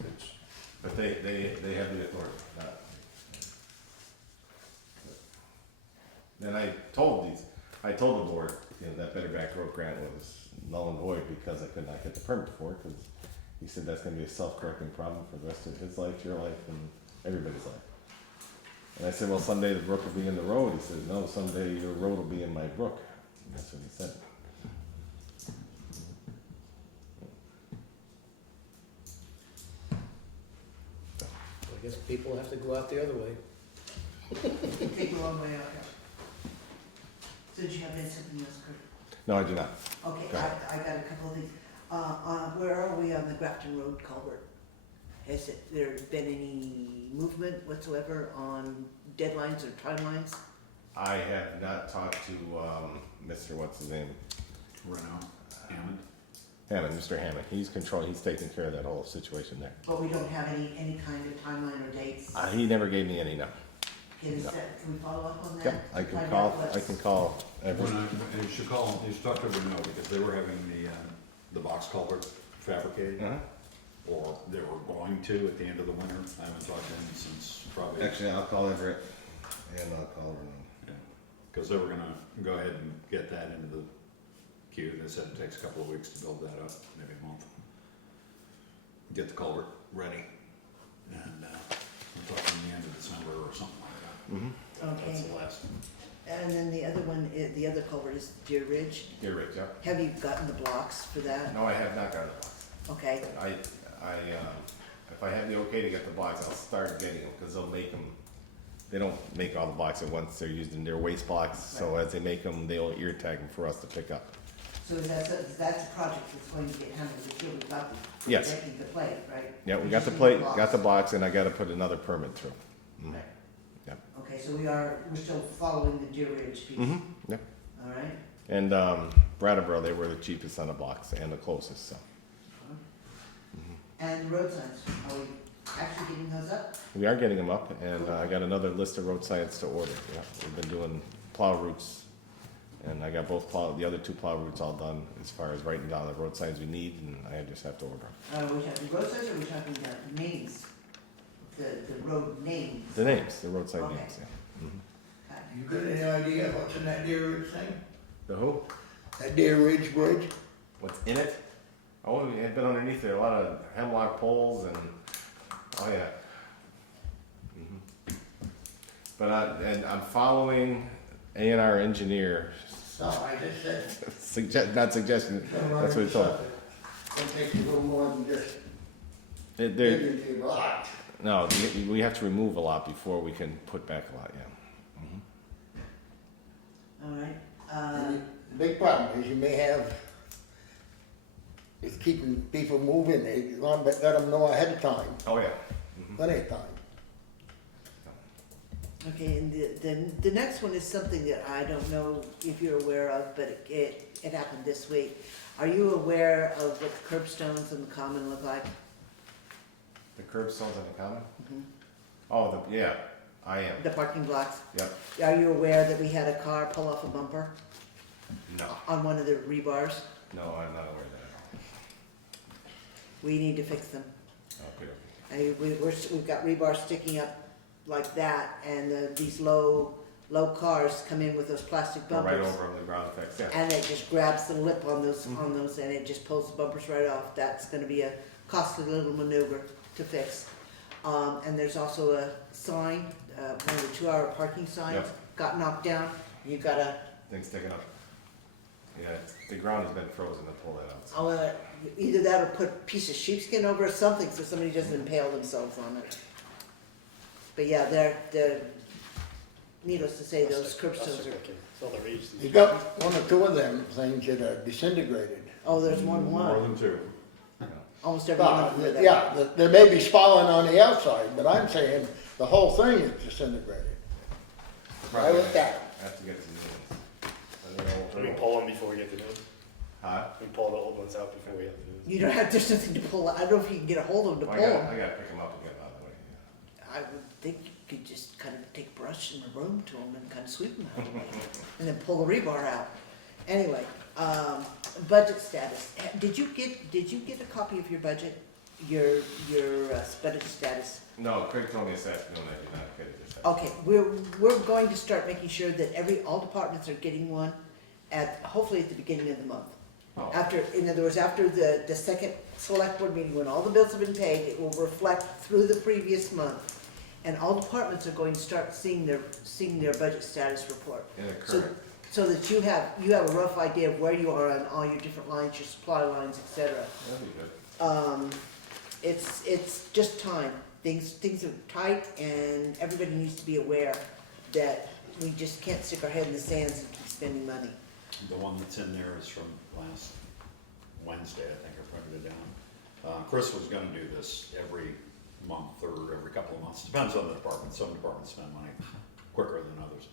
It's, But they have the authority. Then I told the board, you know, that Better Back Road grant was null and void because I could not get the permit for it, because he said that's gonna be a self-correcting problem for the rest of his life, your life, and everybody's life. And I said, well, someday the brook will be in the road. He said, no, someday your road will be in my brook. And that's what he said. I guess people have to go out the other way. Take a long way out there. So did you have something else, Kurt? No, I do not. Okay, Go ahead. I got a couple of things. Where are we on the Grafton Road culvert? Has there been any movement whatsoever on deadlines or timelines? I have not talked to Mr. What's his name? Renault, Hammond. Hammond, Mr. Hammond, he's taking care of that whole situation there. But we don't have any kind of timeline or dates? He never gave me any, no. Can we follow up on that? Yep, I can Find call, out I what's- can call every, And you should call, you should talk to them, because they were having the box culvert fabricated, uh-huh. or they were going to at the end of the winter. I haven't talked to them since probably. Actually, I'll call Everett, and I'll call Renee. Because they were gonna go ahead and get that into the queue. They said it takes a couple of weeks to build that up, maybe a month. Get the culvert ready, and we're talking the end of December or something like that. That's Okay, the last. and then the other one, the other culvert is Deer Ridge. You're right, yeah. Have you gotten the blocks for that? No, I have not gotten the box. Okay, If I have the okay to get the box, I'll start getting them, because they'll make them, they don't make all the blocks at once, they're used in their waste blocks, so as they make them, they'll ear tag them for us to pick up. so that's a project that's going to get handled this year, we've got the, Yes. making the plate, right? Yeah, we got the just need plate, box. got the box, and I gotta put another permit through. Mhm. Right. Yep. Okay, so we're still following the Deer Ridge piece, Mm-hmm, yep. all right? And, Brattleboro, they were the cheapest on the blocks and the closest, so. And road signs, are we actually getting those up? We are getting them up, and I got another list of road signs to order, yeah. We've been doing plow routes, and I got the other 2 plow routes all done as far as writing down the road signs we need, and I just have to order them. Are we talking road signs or are we talking names? The road names? The names, the road sign Okay. names, yeah. Mhm. Okay. You got any idea what's in that Deer Ridge thing? The who? That Deer Ridge Bridge? What's in it? Oh, we had been underneath there, a lot of hemlock poles and, oh yeah. Mhm. But I'm following A&R engineer, No, I just said. not suggesting, that's what he told. It takes a little more than just There, digging to your lot. no, we have to remove a lot before we can put back a lot, yeah. All right, And the big problem is you may have, is keeping people moving, you want to let them know ahead of time, Oh, yeah. plenty of time. okay, and the next one is something that I don't know if you're aware of, but it happened this week. Are you aware of what the curbstones and the common look like? The curb stones on the common? Mhm. Oh, yeah, I am, The parking blocks? yep. Are you aware that we had a car pull off a bumper No, on one of the rebars? no, I'm not aware of that at We need to fix them. all. Okay, We've got rebar sticking up like that, and these low cars come in with those plastic go right bumpers. over on the ground effects, yeah. And it just grabs the lip on those, and it just pulls the bumpers right off. That's gonna be a costly little maneuver to fix. And there's also a sign, one of the 2-hour parking signs Yep. got knocked down. You gotta, Things sticking up. Yeah, the ground has been frozen to pull that out. either that or put a piece of sheepskin over or something so somebody doesn't impale themselves on it. But yeah, they're, needless to say, those curbstones are, It's all the rage. You got 1 or 2 of them things that are disintegrated. oh, there's more than More one. than 2. Almost every one of them. are that way. Yeah, there may be spalling on the outside, but I'm saying the whole thing is disintegrated. I looked at it. I have to get some new ones. I don't Can we know. pull them before we get the new ones? Huh? We pull the old ones out before we have the new ones. You don't have, there's nothing to pull, I don't know if you can get a hold of them to I pull gotta, them. I gotta pick them up and get them out of the way. Yeah. I would think you could just kind of take a brush in the room to them and kind of sweep them out of the way, and then pull the rebar out. Anyway, budget status. Did you get a copy of your budget, your budget status? No, Craig told me this afternoon I did not get it this Okay, we're going to start making sure that all departments are getting one hopefully at the beginning of the month. Oh. After, in other words, after the second select board meeting, when all the bills have been paid, it will reflect through the previous month. And all departments are going to start seeing their budget status report. In the So- current. So that you have a rough idea of where you are on all your different lines, your supply lines, et cetera. That'd be good. It's just time. Things are tight, and everybody needs to be aware that we just can't stick our head in the sands and keep spending money. The one that's in there is from last Wednesday, I think I printed it down. Chris was gonna do this every month or every couple of months, depends on the department. Some departments spend money quicker than others.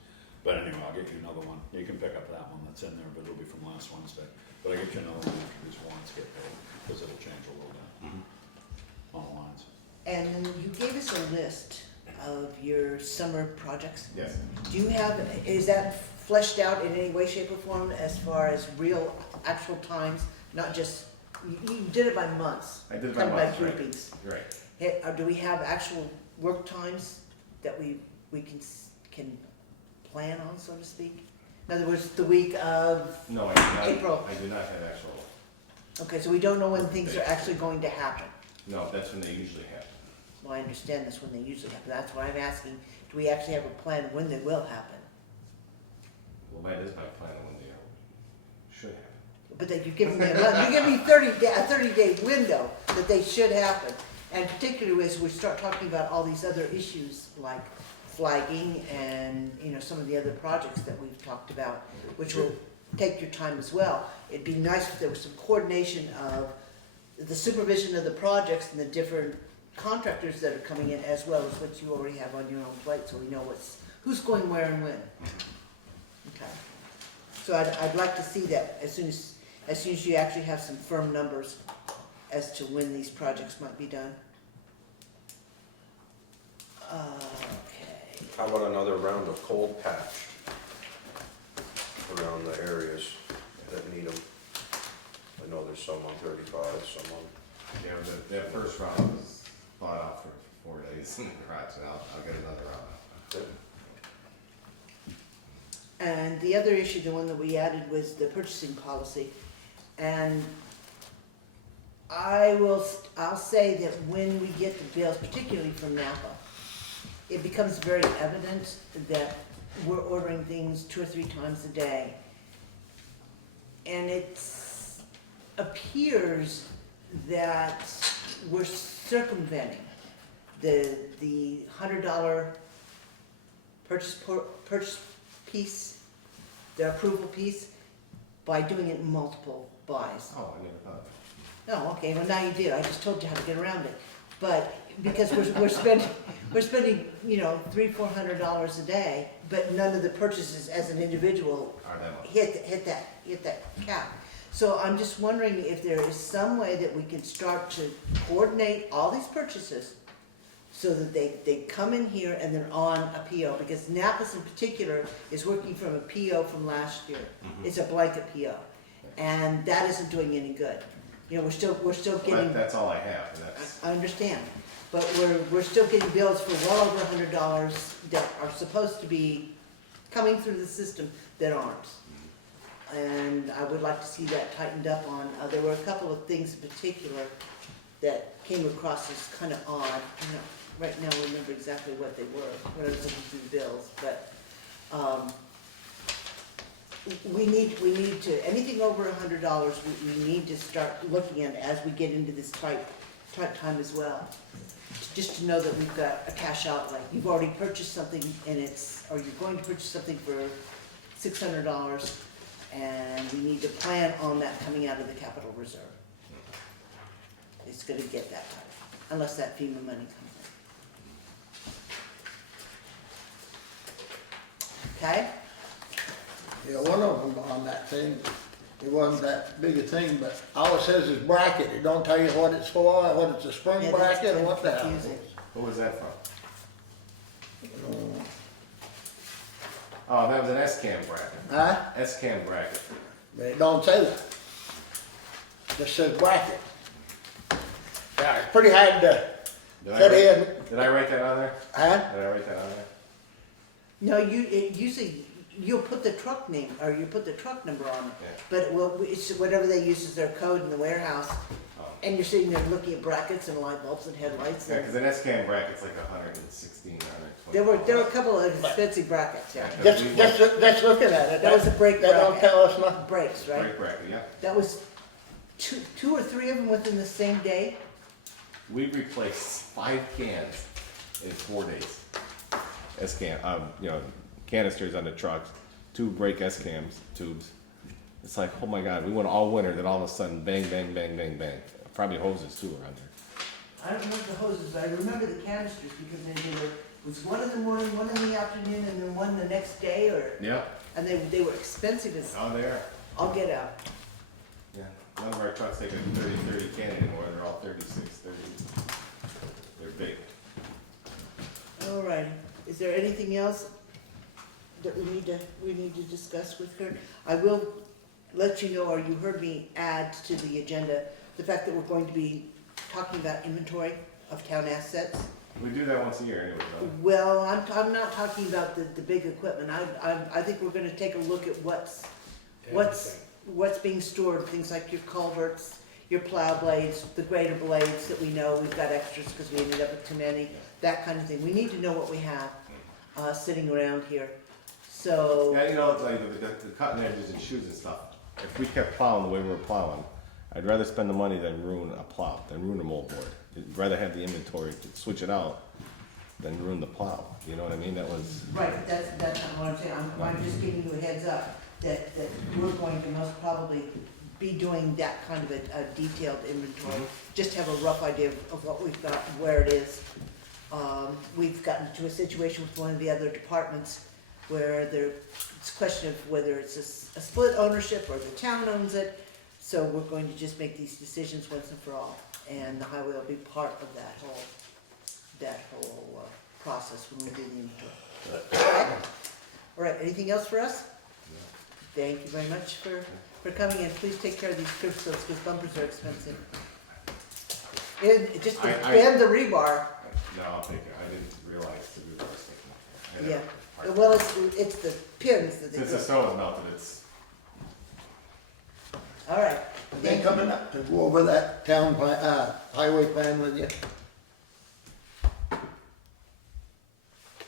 But anyway, I'll get you another one. You can pick up that one that's in there, but it'll be from last Wednesday. But I'll get you another one after these warrants get paid, because it'll change a little bit on the lines. And you gave us a list of your summer projects. Yes. Do you have, is that fleshed out in any way, shape, or form as far as real, actual times, not just, you did it by months? I did it by kind of months, right. groupings. Right. Do we have actual work times that we can plan on, so to speak? In other words, the week of, No, I do not. April. I do not have actual. okay, so we don't know when things are actually going to happen. No, that's when they usually happen. Well, I understand this when they usually happen, that's why I'm asking, do we actually have a plan when they will happen? Well, that is my plan when they should happen. But that you're giving me a month, you're giving me 30-day window that they should happen. And particularly as we start talking about all these other issues like flagging and, you know, some of the other projects that we've talked about, which will take your time as well. It'd be nice if there was some coordination of the supervision of the projects and the different contractors that are coming in, as well as what you already have on your own plate, so we know who's going where and when. Okay. So I'd like to see that as soon as you actually have some firm numbers as to when these projects might be done. Okay. How about another round of cold patch around the areas that need them? I know there's some on 35, some on, Yeah, that first round was bought out for 4 days in the garage, and I'll get another round out. And the other issue, the one that we added, was the purchasing policy. And I'll say that when we get the bills, particularly from Napa, it becomes very evident that we're ordering things 2 or 3 times a day. And it appears that we're circumventing the $100 purchase piece, the approval piece, by doing it in multiple buys. Oh, I never thought of No, okay, well now you did, I just told you how to get around it. But, because we're spending, you know, $300-400 a day, but none of the purchases as an individual that. Are that much? hit that cap. So I'm just wondering if there is some way that we can start to coordinate all these purchases so that they come in here and they're on a PO, because Napa's in particular is working from a PO from last year. It's a blanket PO, and that isn't doing any good. You know, we're still Well, getting. that's all I have, and that's, I understand, but we're still getting bills for well over $100 that are supposed to be coming through the system that aren't. And I would like to see that tightened up on, there were a couple of things in particular that came across as kind of odd. I don't right now remember exactly what they were when I was looking through the bills, but, we need to, anything over $100, we need to start looking at as we get into this tight time as well. Just to know that we've got a cash outlay. You've already purchased something and or you're going to purchase something for $600, and we need to plan on that coming out of the capital reserve. It's gonna get that tight, unless that FEMA money comes in. Okay? Yeah, one of them on that thing, it wasn't that big a thing, but all it says is bracket. It don't tell you what it's for, whether it's a spring Yeah, that's bracket or been what the hell it confusing. is. what was that from? Oh, that was an S-cam bracket. Huh? S-cam bracket. But it don't say that. Just says bracket. Yeah, it's pretty hard to Did I sit write- here, Did I write that on there? huh? Did I write that on there? No, usually, you'll put the truck name, or you put the truck number on it, Yeah. but it's whatever they use as their code in the warehouse, Oh. and you're sitting there looking at brackets and light bulbs and headlights. Yeah, And because an S-cam bracket's like 116, 120. there were a couple of expensive brackets, yeah. Just looking at it. That was a brake That don't bracket. tell us nothing. Brakes, right? Brake bracket, yeah. That was two or three of them within the same day. We replaced 5 cans in 4 days. S-cam, you know, canisters on the trucks, 2 brake S-cams, tubes. It's like, oh my God, we went all winter, then all of a sudden, bang, bang, bang, bang, bang. Probably hoses too around there. I don't remember the hoses, but I remember the canisters because was one in the morning, one in the afternoon, and then one the next day, or, Yeah, and they were expensive as, oh, they are. I'll get out. Yeah, none of our trucks take a 30 can anymore, they're all 36, 30. They're big. All right, is there anything else that we need to discuss with her? I will let you know, or you heard me add to the agenda, the fact that we're going to be talking about inventory of town assets. We do that once a year anyway, though. Well, I'm not talking about the big equipment. I think we're gonna take a look at what's being stored, things like your culverts, your plow blades, the grader blades that we know we've got extras because we ended up with too many, that kind of thing. We need to know what we have, sitting around here. So, Yeah, you know, like the cutting edges and shoes and stuff. If we kept plowing the way we were plowing, I'd rather spend the money than ruin a plow, than ruin a moldboard. I'd rather have the inventory to switch it out than ruin the plow. You know what I mean? That was, right, that's not what I'm saying. I'm just giving you a heads up that we're going to most probably be doing that kind of a detailed inventory. Just have a rough idea of what we've got, where it is. We've gotten to a situation with one of the other departments where it's a question of whether it's a split ownership or the town owns it. So we're going to just make these decisions once and for all, and the highway will be part of that whole process when we do the inventory. Okay? All right, anything else for us? Thank you very much for coming in. Please take care of these curb stones because bumpers are expensive. And just bend the rebar. no, I'll take it. I didn't realize the rebar was taking. Yeah. Well, it's the pins that they Since the go. snow is melted, it's, All right. They Thank you. coming up to go over that town plan, highway plan with you?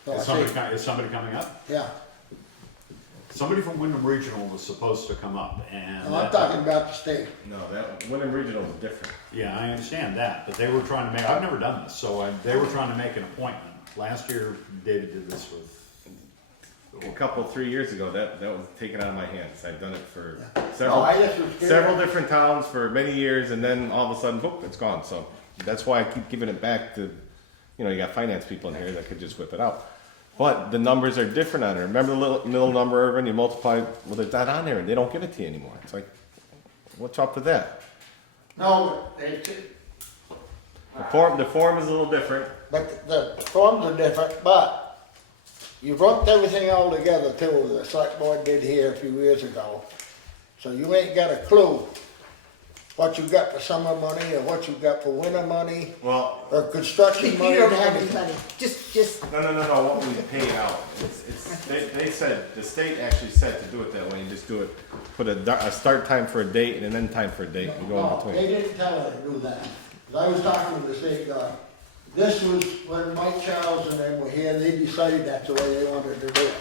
So I say, Is somebody coming up? yeah, Somebody from Wyndham Regional was supposed to come up, and I'm talking about the state. no, that, Wyndham Regional is different. yeah, I understand that, but they were trying to make. I've never done this, so they were trying to make an appointment. Last year, David did this with. A 3 years ago, that was taken out of my hands. I've done it for No, I just was several curious. different towns for many years, and then all of a sudden, boop, it's gone. So that's why I keep giving it back to, you got finance people in here that could just whip it out. But the numbers are different on it. Remember the middle number, Irvin? You multiply, well, there's that on there, and they don't give it to you anymore. It's like, what's up with that? No, The form is a little different. but the forms are different, but you've lumped everything all together too, the select board did here a few years ago. So you ain't got a clue what you got for summer money or what you got for winter money Well, or construction You money. don't have any money. Just, no. What we pay out, they said, the state actually said to do it that way. You just do it, put a start time for a date and an end time for a date. You go in No, between. they didn't tell her to do that. 'Cause I was talking to the state guy. This was when Mike Charles and them were here, they decided that's the way they wanted to do it.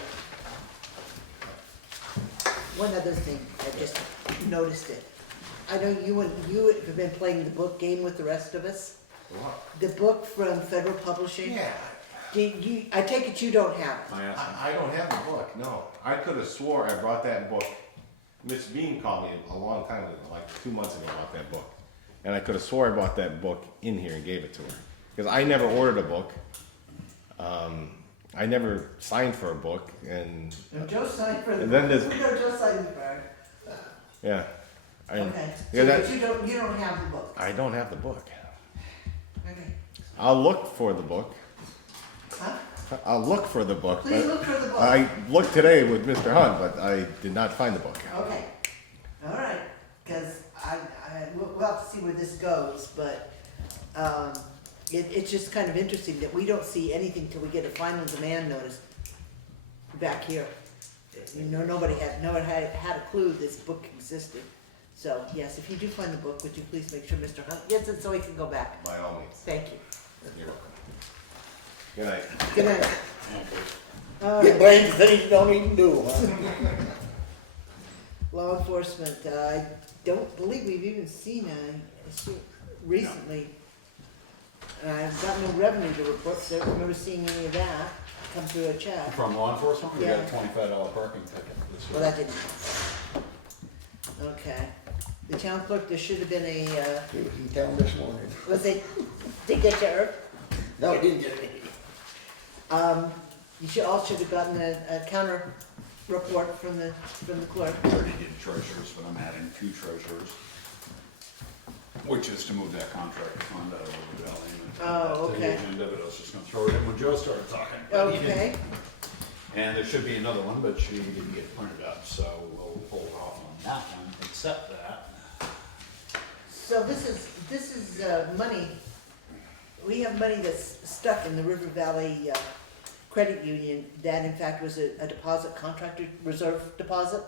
one other thing, I just noticed it. I know you have been playing the book game with the rest of us. What? The book from Federal Publishing. Yeah. I take it you don't have it. I don't have the book, no. I could have swore I brought that book. Miss Bean called me a long time ago, like 2 months ago, about that book. And I could have swore I brought that book in here and gave it to her. Because I never ordered a book. I never signed for a book, and No, Joe signed for the And then book. there's- We know Joe signed for it. yeah. Okay, Yeah, so, that- but you don't have the book. I don't have the book. Okay. I'll look for the book. Huh? I'll look for the book. Please but look for the book. I looked today with Mr. Hunt, but I did not find the book. Okay, all right, because we'll have to see where this goes, but, it's just kind of interesting that we don't see anything till we get a final demand notice back here. Nobody had a clue this book existed. So, yes, if you do find the book, would you please make sure Mr. Hunt gets it so he can go back? By all means. Thank you. You're welcome. Good night. Good night. All Get right. blamed for things you don't even do, huh? Law enforcement, I don't believe we've even seen a suit recently. And I've got no revenue to report, so I don't remember seeing any of that come through a check. From law enforcement, we got a Yeah. $25 parking ticket this Well, week. that didn't. Okay. The town clerk, there should have been a, He told me this morning. was it, did get you, Herb? No, he didn't get me. You all should have gotten a counter report from the clerk. I already did treasurers, but I'm adding 2 treasurers, which is to move that contract fund out of the valley. Oh, To okay. the agenda, but I was just gonna throw it in when Joe started talking. but he didn't. Okay, And there should be another one, but she didn't get printed up, so we'll hold off on that one, except that. so this is money, we have money that's stuck in the River Valley Credit Union that in fact was a deposit, contractor reserve deposit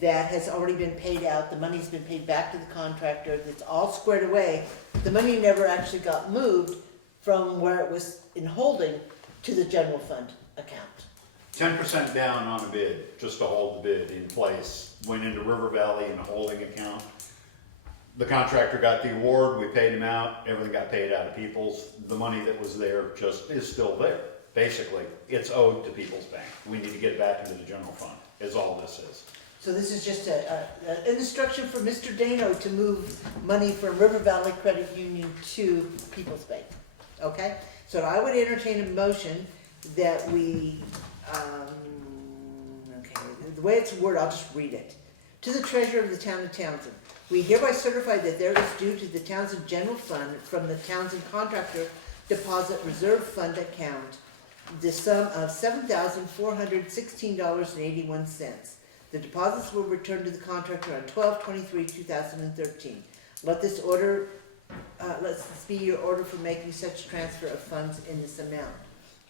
that has already been paid out, the money's been paid back to the contractor, it's all squared away. The money never actually got moved from where it was in holding to the general fund account. 10% down on a bid, just to hold the bid in place, went into River Valley in a holding account. The contractor got the award, we paid him out, everything got paid out of Peoples. The money that was there just is still there. Basically, it's owed to Peoples Bank. We need to get it back into the general fund, is all this is. So this is just an instruction for Mr. Dano to move money from River Valley Credit Union to People's Bank, okay? So I would entertain a motion that we, okay, the way it's worded, I'll just read it. To the treasurer of the town of Townsend, we hereby certify that there is due to the Townsend General Fund from the Townsend Contractor Deposit Reserve Fund account the sum of $7,416.81. The deposits will return to the contractor on 12/23/2013. Let this be your order for making such transfer of funds in this amount.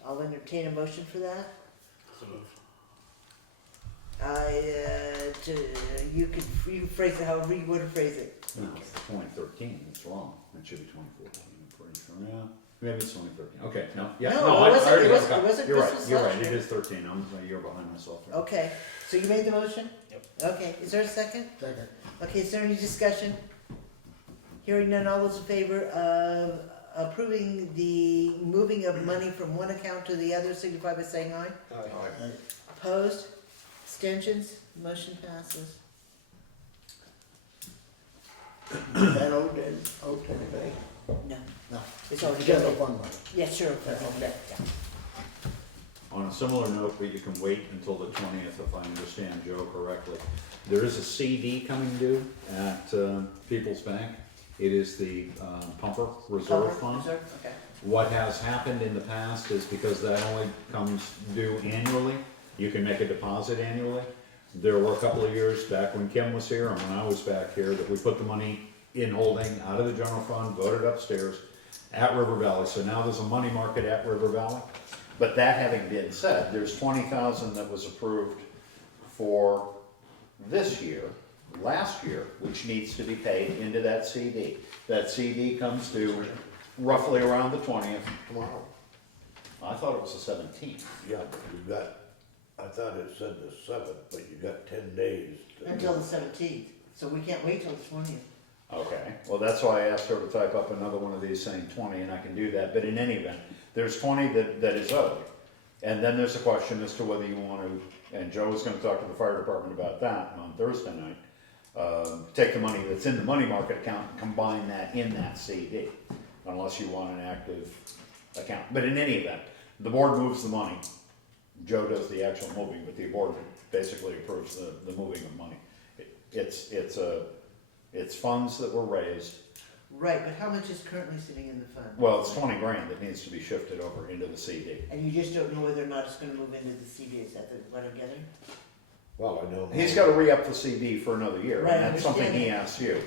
I'll entertain a motion for that. You can phrase it however you want to phrase it. No, it's 2013, it's wrong. It should be 2014, I'm pretty sure, yeah. Maybe it's 2013, okay, no, yeah, No, no, it I wasn't- already it got wasn't- it. it wasn't You're right, Christmas you're last right, it year. is 13, I'm a year behind myself there. Okay, so you made the motion? Yep. Okay, is there a second? Second. Okay, is there any discussion? Hearing none, all those in favor of approving the moving of money from one account to the other, signify by saying aye. Aye. Opposed? Abstentions? Motion passes. Is that owed to anybody? No, No. it's already General done. fund money. Yeah, sure. Okay. Yeah. On a similar note, but you can wait until the 20th if I understand Joe correctly. There is a CD coming due at People's Bank. It is the pumper reserve fund. Reserve, okay. What has happened in the past is because that only comes due annually, you can make a deposit annually. There were a couple of years back when Kim was here and when I was back here that we put the money in holding out of the general fund, voted upstairs at River Valley. So now there's a money market at River Valley. But that having been said, there's 20,000 that was approved for this year, last year, which needs to be paid into that CD. That CD comes due roughly around the 20th. Tomorrow. I thought it was the 17th. Yeah, but you got, I thought it said the 7th, but you got 10 days. Until the 17th, so we can't wait till the 20th. Okay, well, that's why I asked her to type up another one of these saying 20, and I can do that, but in any event, there's 20 that is owed. And then there's a question as to whether you want to, and Joe is gonna talk to the fire department about that on Thursday night, take the money that's in the money market account and combine that in that CD, unless you want an active account. But in any event, the board moves the money, Joe does the actual moving, but the board basically approves the moving of money. It's funds that were raised. Right, but how much is currently sitting in the fund? Well, it's 20 grand that needs to be shifted over into the CD. And you just don't know whether or not it's gonna move into the CD, is that what I'm getting? Well, I know. He's gotta re-up the CD for another year, Right, and that's something he understand. asks you.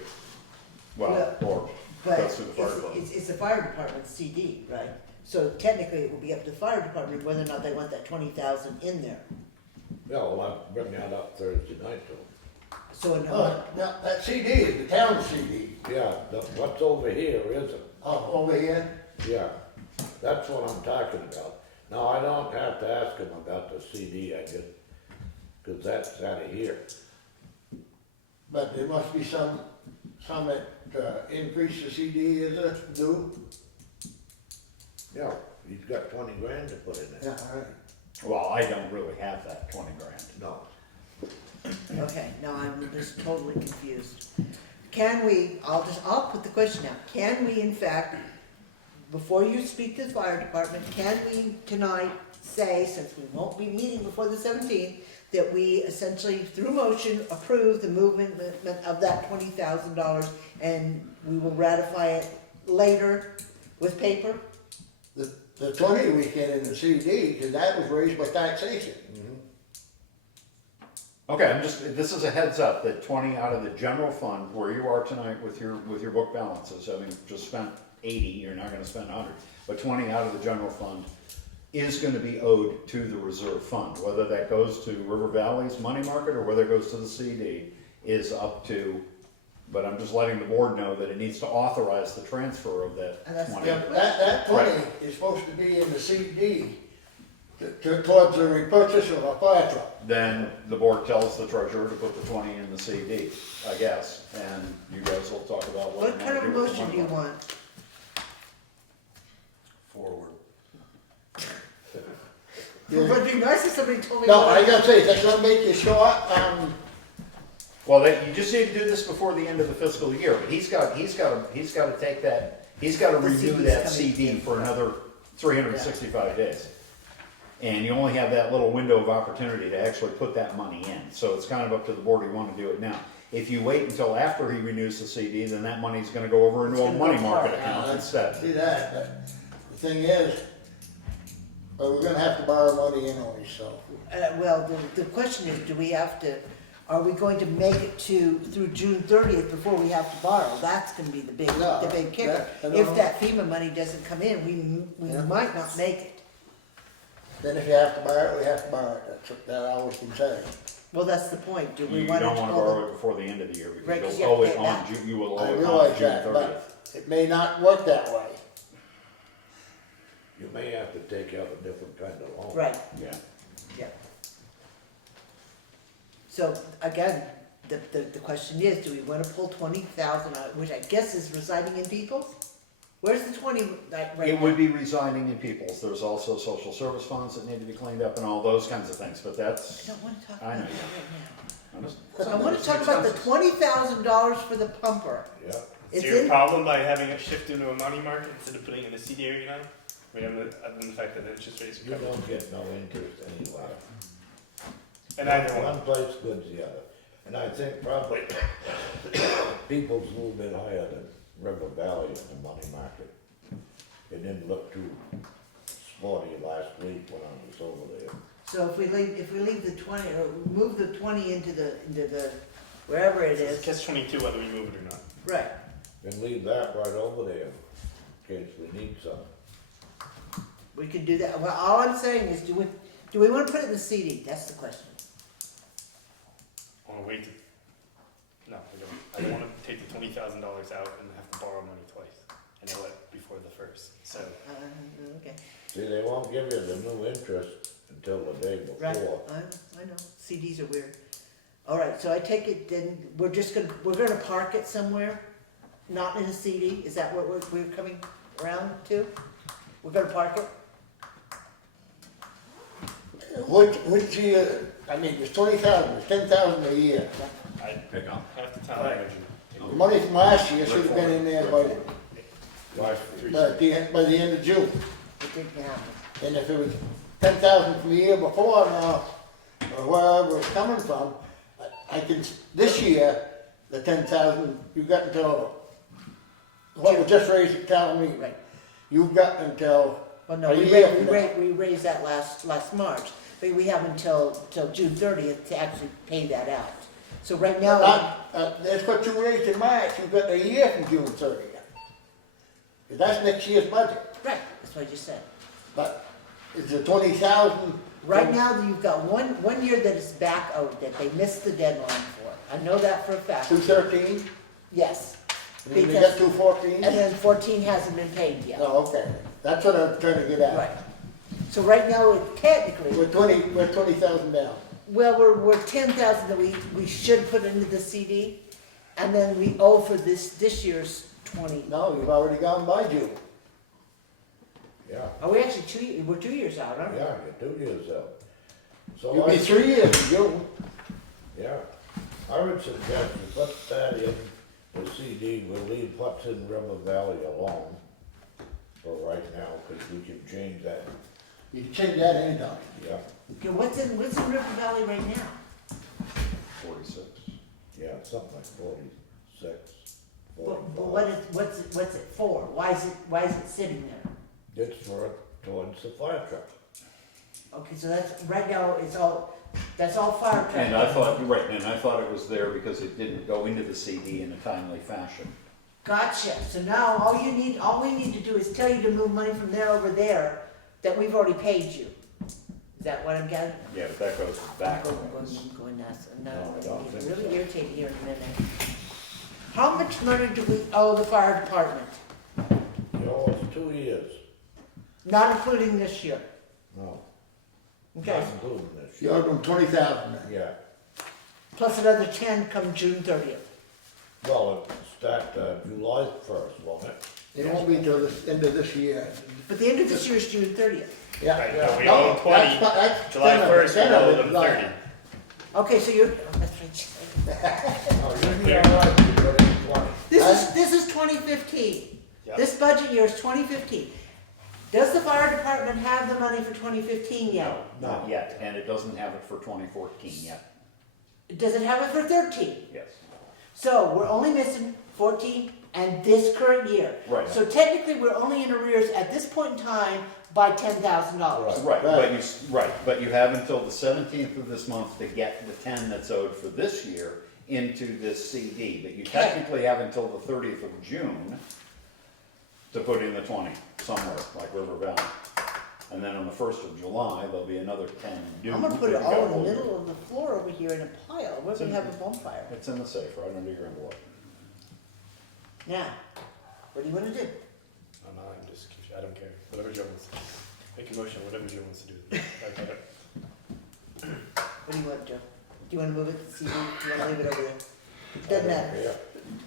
Well, or But goes through the fire department. it's the fire department's CD, right? So technically, it will be up to the fire department whether or not they want that 20,000 in there. Yeah, well, I'll bring that up Thursday night to him. So, Now, that CD is the town CD. Yeah, what's over here isn't. Over here? Yeah, that's what I'm talking about. Now, I don't have to ask him about the CD, I just, cause that's out of here. But there must be some that increase the CD, is there, do? Yeah, he's got 20 grand to put in there. Yeah, all right. Well, I don't really have that 20 grand. No. okay, now I'm just totally confused. Can we, I'll put the question out, can we in fact before you speak to the fire department, can we tonight say, since we won't be meeting before the 17th, that we essentially, through motion, approve the movement of that $20,000 and we will ratify it later with paper? The 20 we get in the CD, cause that was raised by taxation. Okay, this is a heads up that 20 out of the general fund, where you are tonight with your book balances, having just spent 80, you're not gonna spend 100, but 20 out of the general fund is gonna be owed to the reserve fund. Whether that goes to River Valley's money market or whether it goes to the CD is up to, but I'm just letting the board know that it needs to authorize the transfer of that And that's 20. Yeah, that 20 is supposed to be in the CD towards the repurchase of a fire truck. Then the board tells the treasurer to put the 20 in the CD, I guess, and you guys will talk about what What you kind of wanna do with the motion do you money. want? Forward. It would be nice if somebody told me. No, what I gotta say, is that gonna make you short? Well, you just need to do this before the end of the fiscal year, but he's got to take that, he's got to The renew CD's that coming CD in. for another 365 days. And you only have that little window of opportunity to actually put that money in, so it's kind of up to the board, you want to do it now. If you wait until after he renews the CD, then that money's gonna go over into It's a gonna money go market far. account instead. See that, but the thing is, we're gonna have to borrow money anyway, so. Well, the question is, do we have to, are we going to make it through June 30th before we have to borrow? That's gonna be the big kicker. that- If that FEMA money doesn't come in, we Yeah. might not make it. Then if you have to borrow it, we have to borrow it, that's what that always been saying. Well, that's the point. Do we You want to don't wanna hold borrow it before the end of the year, Right, 'cause because you you'll have to owe pay it it on, back. you will I owe it on realize June that, 30th. but it may not work that way. You may have to take out a different kind of loan. Right, Yeah. yeah. So again, the question is, do we want to pull 20,000 out, which I guess is residing in Peoples? Where's the 20 right It now? would be residing in Peoples, there's also social service funds that need to be cleaned up and all those kinds of things, but I that's. don't want to talk I about know that you right I'm just- now. I want to talk about the $20,000 for the pumper. Yeah, Is It's your in, problem by having it shift into a money market instead of putting it in a CD every now? I mean, other than the fact that the interest rates are you coming. don't get no interest anywhere. And either one. One place goods the other. And I think probably People's a little bit higher than River Valley in the money market. It didn't look too sporty last week when I was over there. so if we leave the 20, or move the 20 into the, wherever it It's is. catch 22 whether we move it or not. Right. And leave that right over there in case we need some. We can do that. Well, all I'm saying is, do we want to put it in the CD? That's the question. I want to wait. No, I don't want to take the $20,000 out and have to borrow money twice. I know it before the first. So Okay. See, they won't give you the new interest until the day Right. before. I know. CDs are weird. All right. So I take it then we're gonna park it somewhere, not in a CD. Is that what we're coming around to? We're gonna park it. Which year, I mean, it's 20,000, it's 10,000 a year. I Pick up. have to tell manager. The money from last year should have been in there by the end of June. It didn't happen. And if it was 10,000 from the year before now, or wherever it's coming from, I can, this year, the 10,000, you got until, what we just raised at town meeting. Right. You've got until Well, no, a we year from now. raised that last March, but we have until June 30th to actually pay that out. So right now, That's what you raised in March, you've got a year from June 30th. 'Cause that's next year's budget, right, that's what I just said. but it's a 20,000. Right now, you've got one year that is back owed, that they missed the deadline for. I know that for a fact. 213, Yes. and then they Because- got 214? And then 14 hasn't been paid yet. Oh, okay, that's what I'm trying to get at. Right. So right now, technically, We're 20,000 down. well, we're 10,000 that we should put into the CD, and then we owe for this year's 20. No, you've already gone by June. Yeah, Are we actually we're 2 years out, aren't we? yeah, you're 2 years out. So You'll be 3 years in June. yeah, I would suggest you put that in the CD, we'll leave what's in River Valley alone. for right now, cause we can change that, You can change that anytime. yeah, Okay, what's in River Valley right now? 46. yeah, something like 46, But 45. what's it for? Why is it sitting there? It's for, towards the fire truck. Okay, so that's, right now, that's all fire truck. And I thought, you're right, and I thought it was there because it didn't go into the CD in a timely fashion. Gotcha, so now all we need to do is tell you to move money from there over there that we've already paid you. Is that what I'm getting? Yeah, but that goes back. Going nuts, No, I don't it's think really so. irritated here in a minute. How much money do we owe the fire department? You know, it's 2 years, Not including this year, no, okay? not including this. You owe them 20,000 then. Yeah, Plus another 10 come June 30th. well, it start July 1st, won't it? It won't be till the end of this year. But the end of this year is June 30th. Yeah, Right, yeah. but we No, owe 20, that's July 10 of it, 1st, we 10 of owe it them is like- 30. Okay, so you're, oh, that's right. No, you'd be all right, you got it in 20. This is 2015. Yep. This budget year is 2015. Does the fire department have the money for 2015 yet? No, not yet, and it doesn't have it for 2014 yet. Does it have it for 13? Yes. So we're only missing 14 and this current year. Right. So technically, we're only in arrears at this point in time by $10,000. Right, but you have until the 17th of this month to get the 10 that's owed for this year into this CD. But you technically have until the 30th of June to put in the 20 somewhere, like River Valley. And then on the 1st of July, there'll be another 10 due. I'm gonna put it all in the middle of the floor over here in a pile, where we have a bonfire. It's in the safe, right under your envelope. Now, what do you wanna do? I'm not, I'm just, I don't care, whatever Joe wants to do. Make a motion, whatever Joe wants to do. I got it. What do you want, Joe? Do you wanna move it to CD? Do you wanna leave it over there? It doesn't matter,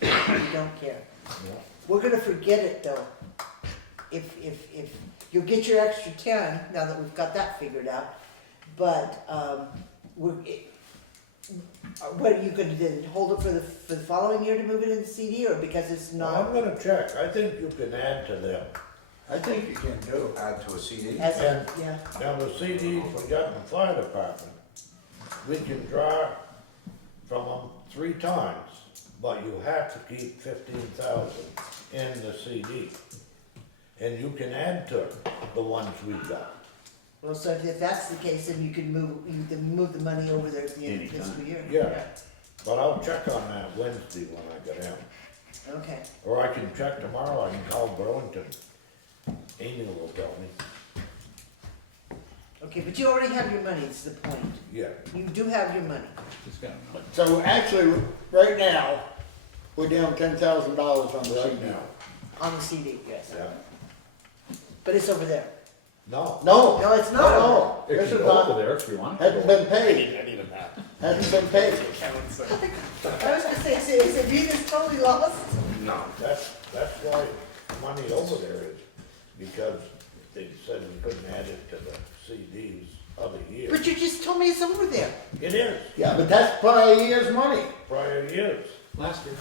Yeah, you don't care. yeah. We're gonna forget it though. If you'll get your extra 10, now that we've got that figured out, but, what are you gonna do, hold it for the following year to move it into CD, or because it's I'm not? gonna check, I think you can add to them. I think you can do. Add to a CD? As, And- yeah, Now, the CDs we got in the fire department, we can draw from them 3 times, but you have to keep 15,000 in the CD. And you can add to the ones we've got. well, so if that's the case, then you can move the money over there at the end of the fiscal year. Yeah, but I'll check on that Wednesday when I get in. Okay, Or I can check tomorrow, I can call Burlington. Amy will tell me, okay, but you already have your money, it's the point. yeah. You do have your money. So actually, right now, we're down $10,000 on the Right CD. now, On the CD, yes. yeah. But it's over there. No, No. No, it's not. No, It this can is go over not, there if you want. hasn't been I paid, need a map. hasn't been paid. Count, so. I was gonna say, is it being totally lost? No. that's why money over there is, because they said we couldn't add it to the CDs other years. But you just told me it's over there. It is, Yeah, but that's prior year's money. prior years. Last year.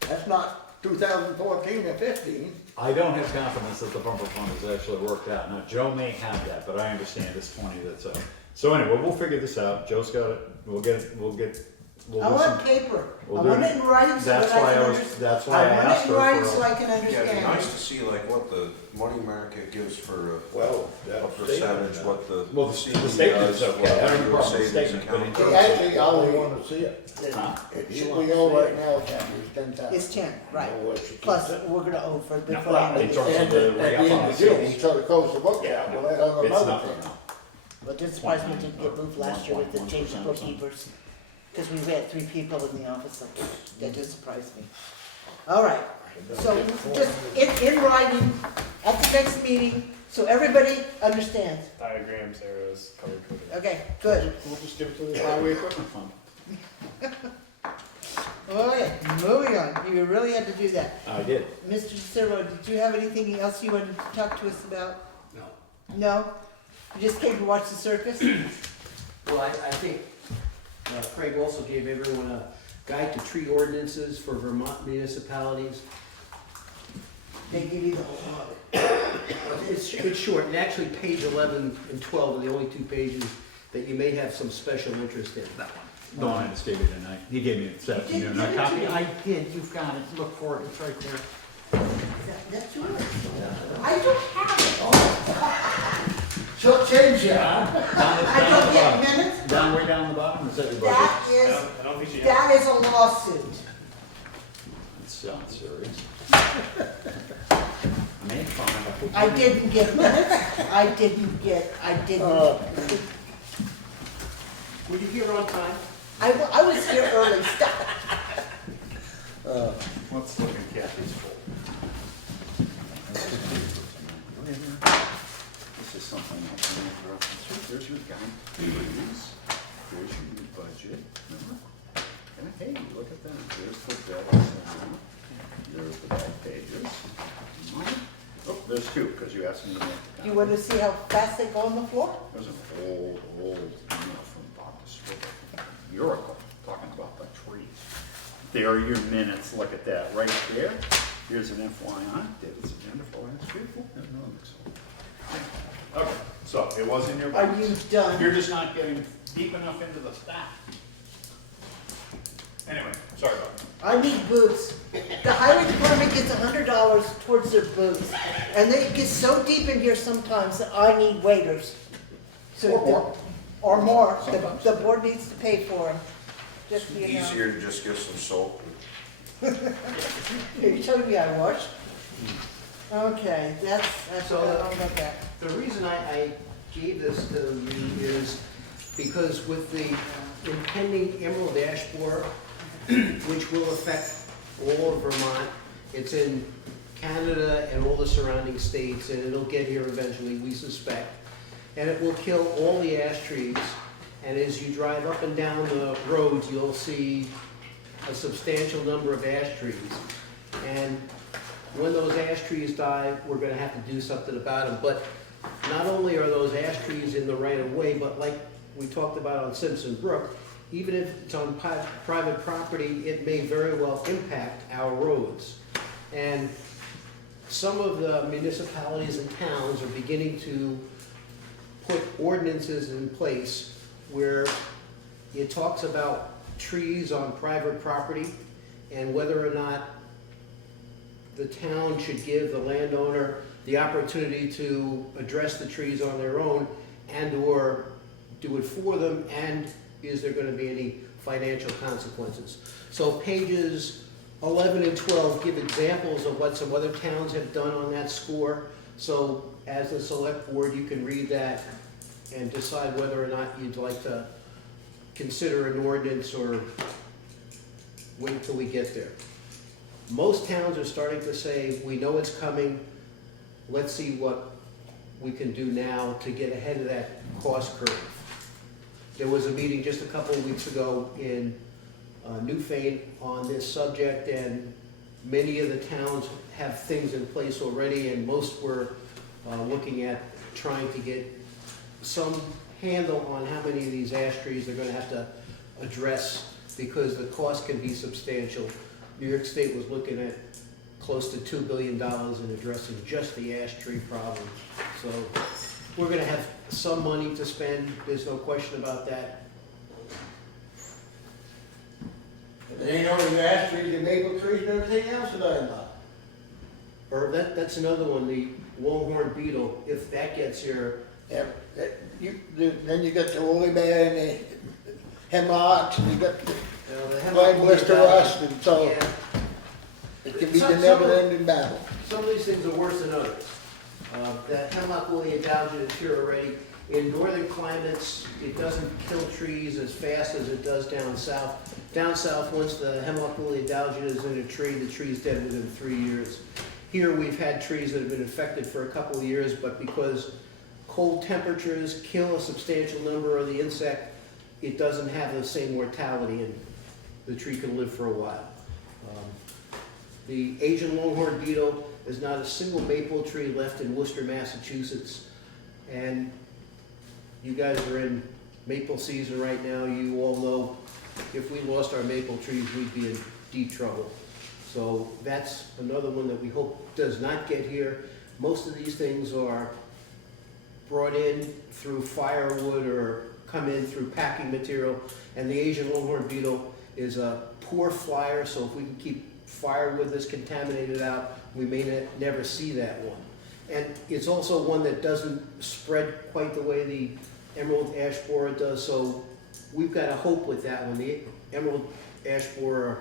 That's not 2014 or 15. I don't have confidence that the bumper fund has actually worked out. Now, Joe may have that, but I understand it's 20 that's up. So anyway, we'll figure this out. Joe's got it. We'll do I want some. paper. we'll I do- want it in writing so that That's I why can I was, understand. that's why I want asked it in writing her so I for. can Yeah, it'd be understand. nice to see like what the money market gives for Well, a that's percentage, what the Well, the CD statement's does, okay. what I don't have a your problem with savings statement, but account it- does. Actually, all I we, wanna see it. we owe right now, Kathy, is 10,000. It's 10, right. Know what she keeps Plus, it. we're gonna owe for No, before. well, I in leave. terms of And the at the re-up end on of the June, CD. so it goes to book Yeah, out, no, well, that's it's another nothing thing. now. Well, it didn't surprise me it didn't get moved last year with the change of 1.1% bookkeepers. Because we had 3 people in the office, so that did surprise me. All right, so just in writing at the next meeting, so everybody understands. Diagrams, arrows, color coded. Okay, good. We'll just give it to the highway equipment fund. All right, moving on. You really had to do that. I did. Mr. DeCervo, did you have anything else you wanted to talk to us about? No. No? You just came to watch the circus? Well, I think Craig also gave everyone a guide to tree ordinances for Vermont municipalities. They give you the whole lot. It's short, and actually page 11 and 12 are the only two pages that you may have some special interest in. That one. No, I understated it, and he gave me it this afternoon, a copy. I did, you've got it, look for it, it's right there. That's yours. I don't have Short change, yeah. it. I don't get minutes. Down, way down the bottom, is that your budget? That I is, don't think she has. that is a lawsuit. It sounds serious. Made fun of. I didn't get minutes. I didn't. Were you here on time? I was here early. Stop. Let's look at Kathy's folder. This is something else. There's your guide. Please. Here's your new budget. Remember? And hey, look at that. There's the bills. There's the back pages. Oh, there's two, because you asked me to make the You want to see how fast they go on the floor? There's an old email from Bob Swiggle, a year ago, talking about the trees. There are your minutes, look at that, right there. Here's an FYI, David's agenda for last week. Okay, so it was in your Are box. you done? You're just not getting deep enough into the stack. Anyway, sorry about that. I need boots. The highway department gets $100 towards their boots, and they get so deep in here sometimes that I need waiters. So Or more. Or more. Sometimes. The board needs to pay for them. Just so you know. Easier to just get some soap. You told me I washed. Okay, that's So, all about that. The reason I gave this to you is because with the impending Emerald Ash Borer, which will affect all of Vermont, it's in Canada and all the surrounding states, and it'll get here eventually, we suspect. And it will kill all the ash trees, and as you drive up and down the roads, you'll see a substantial number of ash trees. And when those ash trees die, we're gonna have to do something about them. But not only are those ash trees in the right of way, but like we talked about on Simpson Brook, even if it's on private property, it may very well impact our roads. And some of the municipalities and towns are beginning to put ordinances in place where it talks about trees on private property and whether or not the town should give the landowner the opportunity to address the trees on their own and/or do it for them, and is there gonna be any financial consequences? So pages 11 and 12 give examples of what some other towns have done on that score. So as a select board, you can read that and decide whether or not you'd like to consider an ordinance or wait until we get there. Most towns are starting to say, we know it's coming, let's see what we can do now to get ahead of that cost curve. There was a meeting just a couple of weeks ago in Newfane on this subject, and many of the towns have things in place already, and most were looking at trying to get some handle on how many of these ash trees they're gonna have to address, because the cost can be substantial. New York State was looking at close to $2 billion in addressing just the ash tree problem. So we're gonna have some money to spend, there's no question about that. It ain't only the ash trees, the maple trees and everything else that I'm about. Or that's another one, the longhorn beetle, if that gets here. Yeah, then you got the woolly bear and the hemlocks, and you got the The white blister rust, and so Yeah, it can be the never-ending battle. some of these things are worse than others. That hemlock woolly indulgent is here already. In northern climates, it doesn't kill trees as fast as it does down south. Down south, once the hemlock woolly indulgent is in a tree, the tree's dead within 3 years. Here, we've had trees that have been infected for a couple of years, but because cold temperatures kill a substantial number of the insect, it doesn't have the same mortality, and the tree can live for a while. The Asian longhorn beetle, there's not a single maple tree left in Worcester, Massachusetts. And you guys are in maple season right now. You all know if we lost our maple trees, we'd be in deep trouble. So that's another one that we hope does not get here. Most of these things are brought in through firewood or come in through packing material. And the Asian longhorn beetle is a poor flyer, so if we can keep firewood that's contaminated out, we may never see that one. And it's also one that doesn't spread quite the way the emerald ash borer does, so we've got a hope with that one. The emerald ash borer,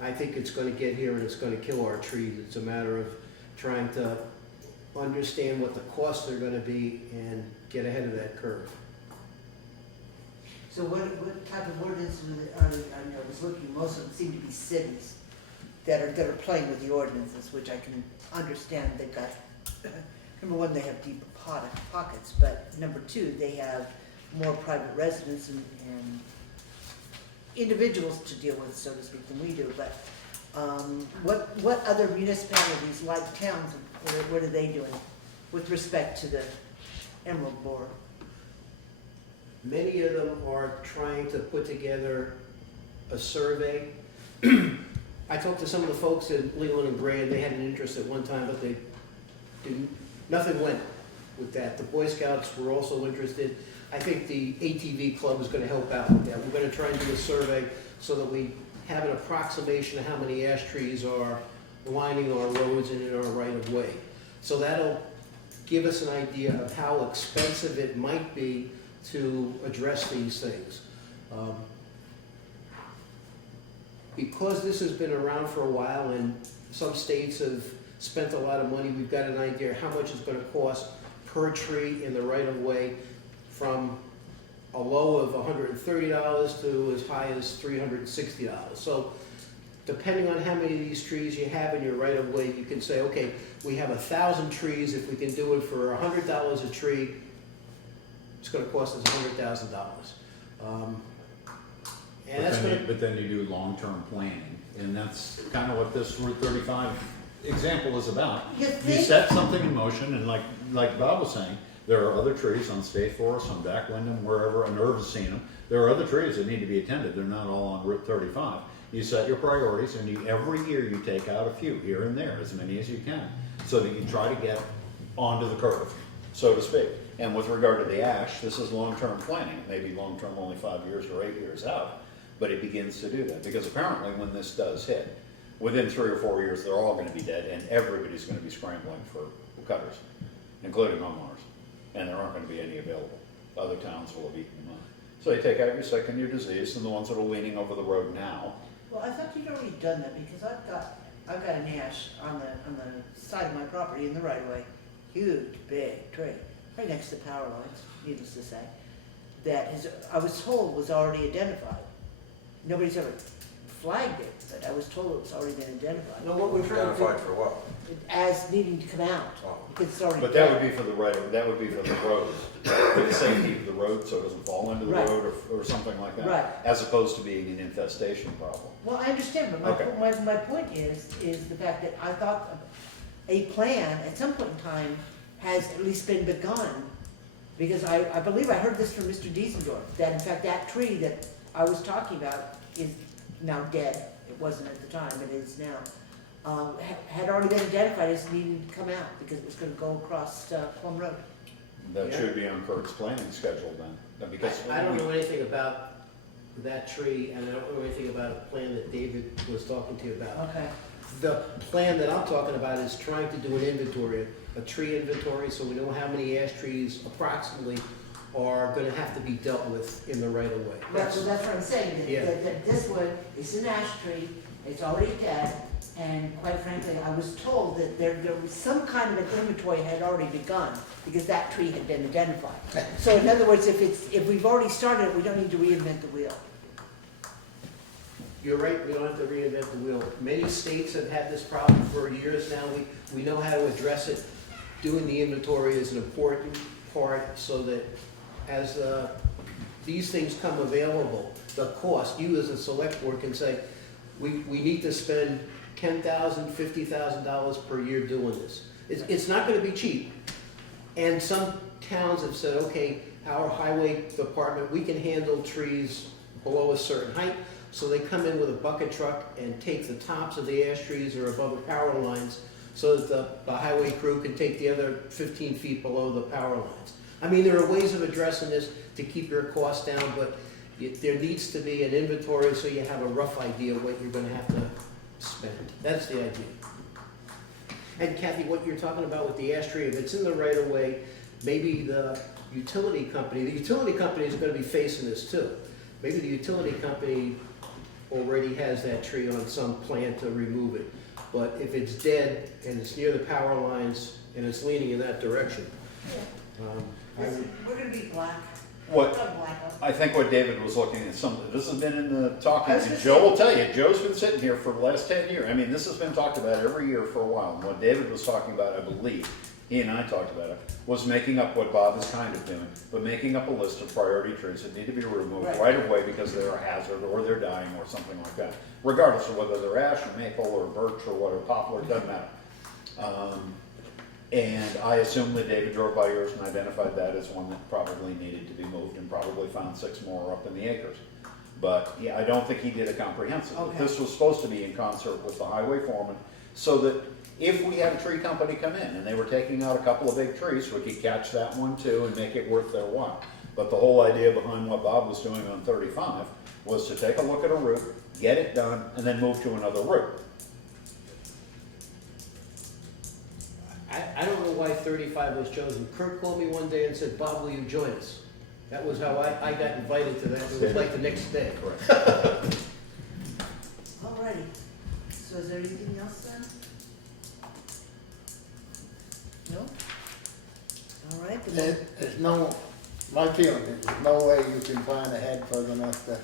I think it's gonna get here and it's gonna kill our trees. It's a matter of trying to understand what the costs are gonna be and get ahead of that curve. So what type of ordinances are they, I mean, I was looking, most of them seem to be cities that are playing with the ordinances, which I can understand. They've got, number one, they have deep pockets, but number two, they have more private residents and individuals to deal with, so to speak, than we do. But what other municipalities like towns, what are they doing with respect to the emerald borer? Many of them are trying to put together a survey. I talked to some of the folks in Leland and Gray, and they had an interest at one time, but they didn't, nothing went with that. The Boy Scouts were also interested. I think the ATV club is gonna help out with that. We're gonna try and do a survey so that we have an approximation of how many ash trees are lining our roads and in our right of way. So that'll give us an idea of how expensive it might be to address these things. Because this has been around for a while and some states have spent a lot of money, we've got an idea how much it's gonna cost per tree in the right of way, from a low of $130 to as high as $360. So depending on how many of these trees you have in your right of way, you can say, okay, we have 1,000 trees. If we can do it for $100 a tree, it's gonna cost us $100,000. And that's gonna, But then you do long-term planning, and that's kind of what this Route 35 example is about. You You think- set something in motion, and like Bob was saying, there are other trees on State Forest, on Back Wyndham, wherever, and Irv has seen them. There are other trees that need to be attended, they're not all on Route 35. You set your priorities, and every year you take out a few here and there, as many as you can, so that you try to get onto the curve, so to speak. And with regard to the ash, this is long-term planning. It may be long-term only 5 years or 8 years out, but it begins to do that. Because apparently when this does hit, within 3 or 4 years, they're all gonna be dead, and everybody's gonna be scrambling for cutters, including homeowners. And there aren't gonna be any available. Other towns will have eaten them up. So you take out your sick and your disease, and the ones that are leaning over the road now. Well, I thought you'd already done that, because I've got an ash on the side of my property in the right of way, huge, big tree, right next to power lines, needless to say, that is, I was told was already identified. Nobody's ever flagged it, but I was told it's already been identified. no, what we're trying to Identified do, for what? As needing to come out, Oh. because it's already. But that would be for the right, that would be for the road, for the safety of the road, so it doesn't fall into the Right. road or something like that. Right. As opposed to being an infestation problem. Well, I understand, but Okay. my point is the fact that I thought a plan at some point in time has at least been begun. Because I believe I heard this from Mr. Diesendorf, that in fact that tree that I was talking about is now dead. It wasn't at the time, it is now. Had already been identified as needing to come out because it was gonna go across Plum Road. That Yeah. should be on Kurt's planning schedule then, because. I don't know anything about that tree, and I don't know anything about a plan that David was talking to you about. Okay. The plan that I'm talking about is trying to do an inventory, a tree inventory, so we know how many ash trees approximately are gonna have to be dealt with in the right of way. That's what I'm saying, Yeah. that this one is an ash tree, it's already dead, and quite frankly, I was told that there was some kind of an inventory had already begun, because that tree had been identified. So in other words, if we've already started it, we don't need to reinvent the wheel. You're right, we don't have to reinvent the wheel. Many states have had this problem for years now. We know how to address it. Doing the inventory is an important part so that as these things come available, the cost, you as a select board can say, we need to spend $10,000, $50,000 per year doing this. It's not gonna be cheap. And some towns have said, okay, our highway department, we can handle trees below a certain height. So they come in with a bucket truck and take the tops of the ash trees or above the power lines so that the highway crew can take the other 15 feet below the power lines. I mean, there are ways of addressing this to keep your costs down, but there needs to be an inventory so you have a rough idea of what you're gonna have to spend. That's the idea. And Kathy, what you're talking about with the ash tree, if it's in the right of way, maybe the utility company is gonna be facing this too. Maybe the utility company already has that tree on some plan to remove it. But if it's dead and it's near the power lines and it's leaning in that direction, I would, We're gonna be black. What, Not black, huh? I think what David was looking at, this has been in the talking, I was and gonna Joe say- will tell you, Joe's been sitting here for the last 10 years. I mean, this has been talked about every year for a while. And what David was talking about, I believe, he and I talked about it, was making up what Bob is kind of doing, but making up a list of priority trees that need to be removed Right. right away because they're a hazard or they're dying or something like that. Regardless of whether they're ash or maple or birch or whatever, poplar, it doesn't matter. And I assume that David drove by yours and identified that as one that probably needed to be moved and probably found 6 more up in the acres. But yeah, I don't think he did a comprehensive. But Okay. this was supposed to be in concert with the highway foreman, so that if we had a tree company come in and they were taking out a couple of big trees, we could catch that one too and make it worth their while. But the whole idea behind what Bob was doing on 35 was to take a look at a route, get it done, and then move to another route. I don't know why 35 was chosen. Kurt called me one day and said, "Bob, will you join us?" That was how I got invited to that. It was like the next day. Correct. Alrighty, so is there anything else then? No? Alright, then, There's no, my feeling is there's no way you can plan ahead further enough to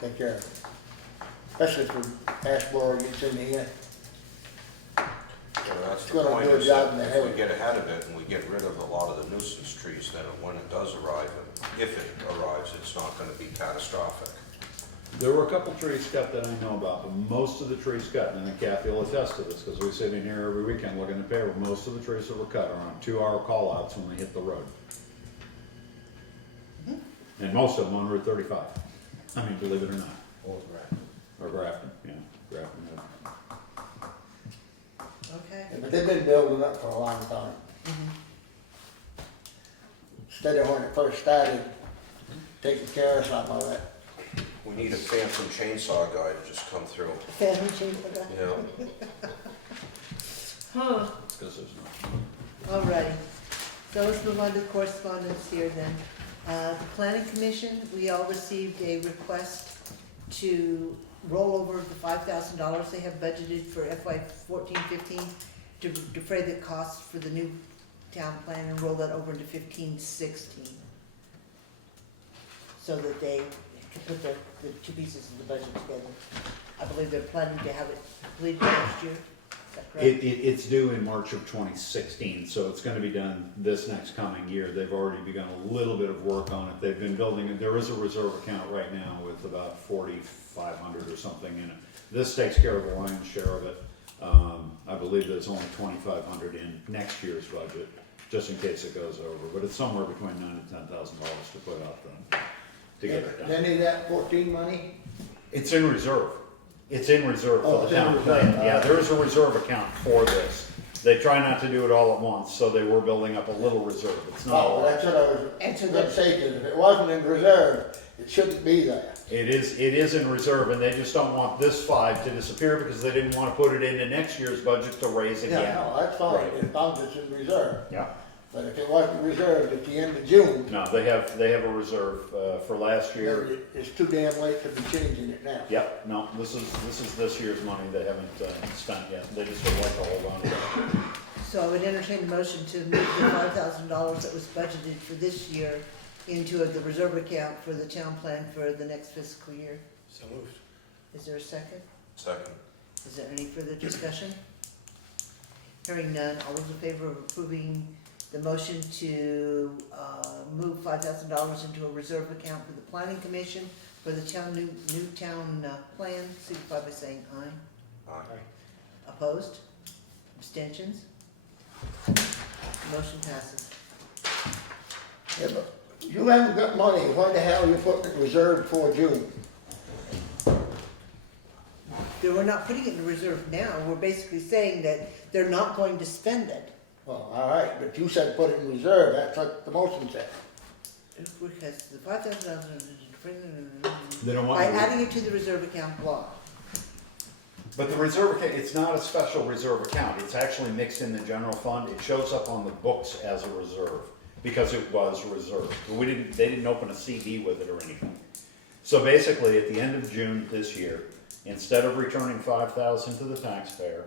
take care of it. Especially if the ash blower gets in here. You know, that's It's the gonna point, do a is job that in the if head. we get ahead of it and we get rid of a lot of the nuisance trees, then when it does arrive, and if it arrives, it's not gonna be catastrophic. There were a couple trees cut that I know about, but most of the trees cut, and I think Kathy will attest to this, because we sit in here every weekend looking at paper, most of the trees that were cut are on 2-hour call-outs when they hit the road. And most of them on Route 35. I mean, believe it or not. Or Grafton, yeah, Grafton. yeah. okay. But they've been building up for a long time. Instead of when it first started, taking care of some of it. We need a phantom chainsaw guy to just come through, Family change for that? you know? Huh, It's 'cause there's no. alrighty. So let's move on to correspondence here then. The planning commission, we all received a request to roll over the $5,000 they have budgeted for FY 14-15 to defray the costs for the new town plan and roll that over into 15-16. So that they can put the two pieces of the budget together. I believe they're planning to have it completed next year, is that correct? It's due in March of 2016, so it's gonna be done this next coming year. They've already begun a little bit of work on it. They've been building it. There is a reserve account right now with about 4,500 or something in it. This takes care of the lion's share of it. I believe there's only 2,500 in next year's budget, just in case it goes over, but it's somewhere between $9,000 and $10,000 to put out then, to get it done. Any of that 14 money? It's in reserve. It's in reserve Oh, for it's the in town reserve. plan. Yeah, there is a reserve account for this. They try not to do it all at once, so they were building up a little reserve. It's not a Oh, lot. that's what I was And so gonna that- say, 'cause if it wasn't in reserve, it shouldn't be there. It is in reserve, and they just don't want this 5 to disappear because they didn't want to put it into next year's budget to raise Yeah, again. no, that's fine, Right. as long as it's in reserve. Yeah, But if it wasn't reserved at the end of June, no, they have a reserve, for last year. then it's too damn late to be changing it now. Yep, no, this is this year's money they haven't, spent yet. They just would like to hold on to it. So I would entertain a motion to move the $5,000 that was budgeted for this year into the reserve account for the town plan for the next fiscal year. So moved. Is there a second? Second. Is there any further discussion? Hearing none, all those in favor of approving the motion to move $5,000 into a reserve account for the planning commission for the new town plan, signify by saying aye. Aye. Opposed? Abstentions? Motion passes. Yeah, but you haven't got money, why the hell are you putting it reserved for June? we're not putting it in reserve now, we're basically saying that they're not going to spend it. Well, all right, but you said put it in reserve, that's what the motion said. Because the $5,000, They don't want by to- adding it to the reserve account block. But the reserve account, it's not a special reserve account, it's actually mixed in the general fund, it shows up on the books as a reserve, because it was reserved. They didn't open a CD with it or anything. So basically, at the end of June this year, instead of returning $5,000 to the taxpayer,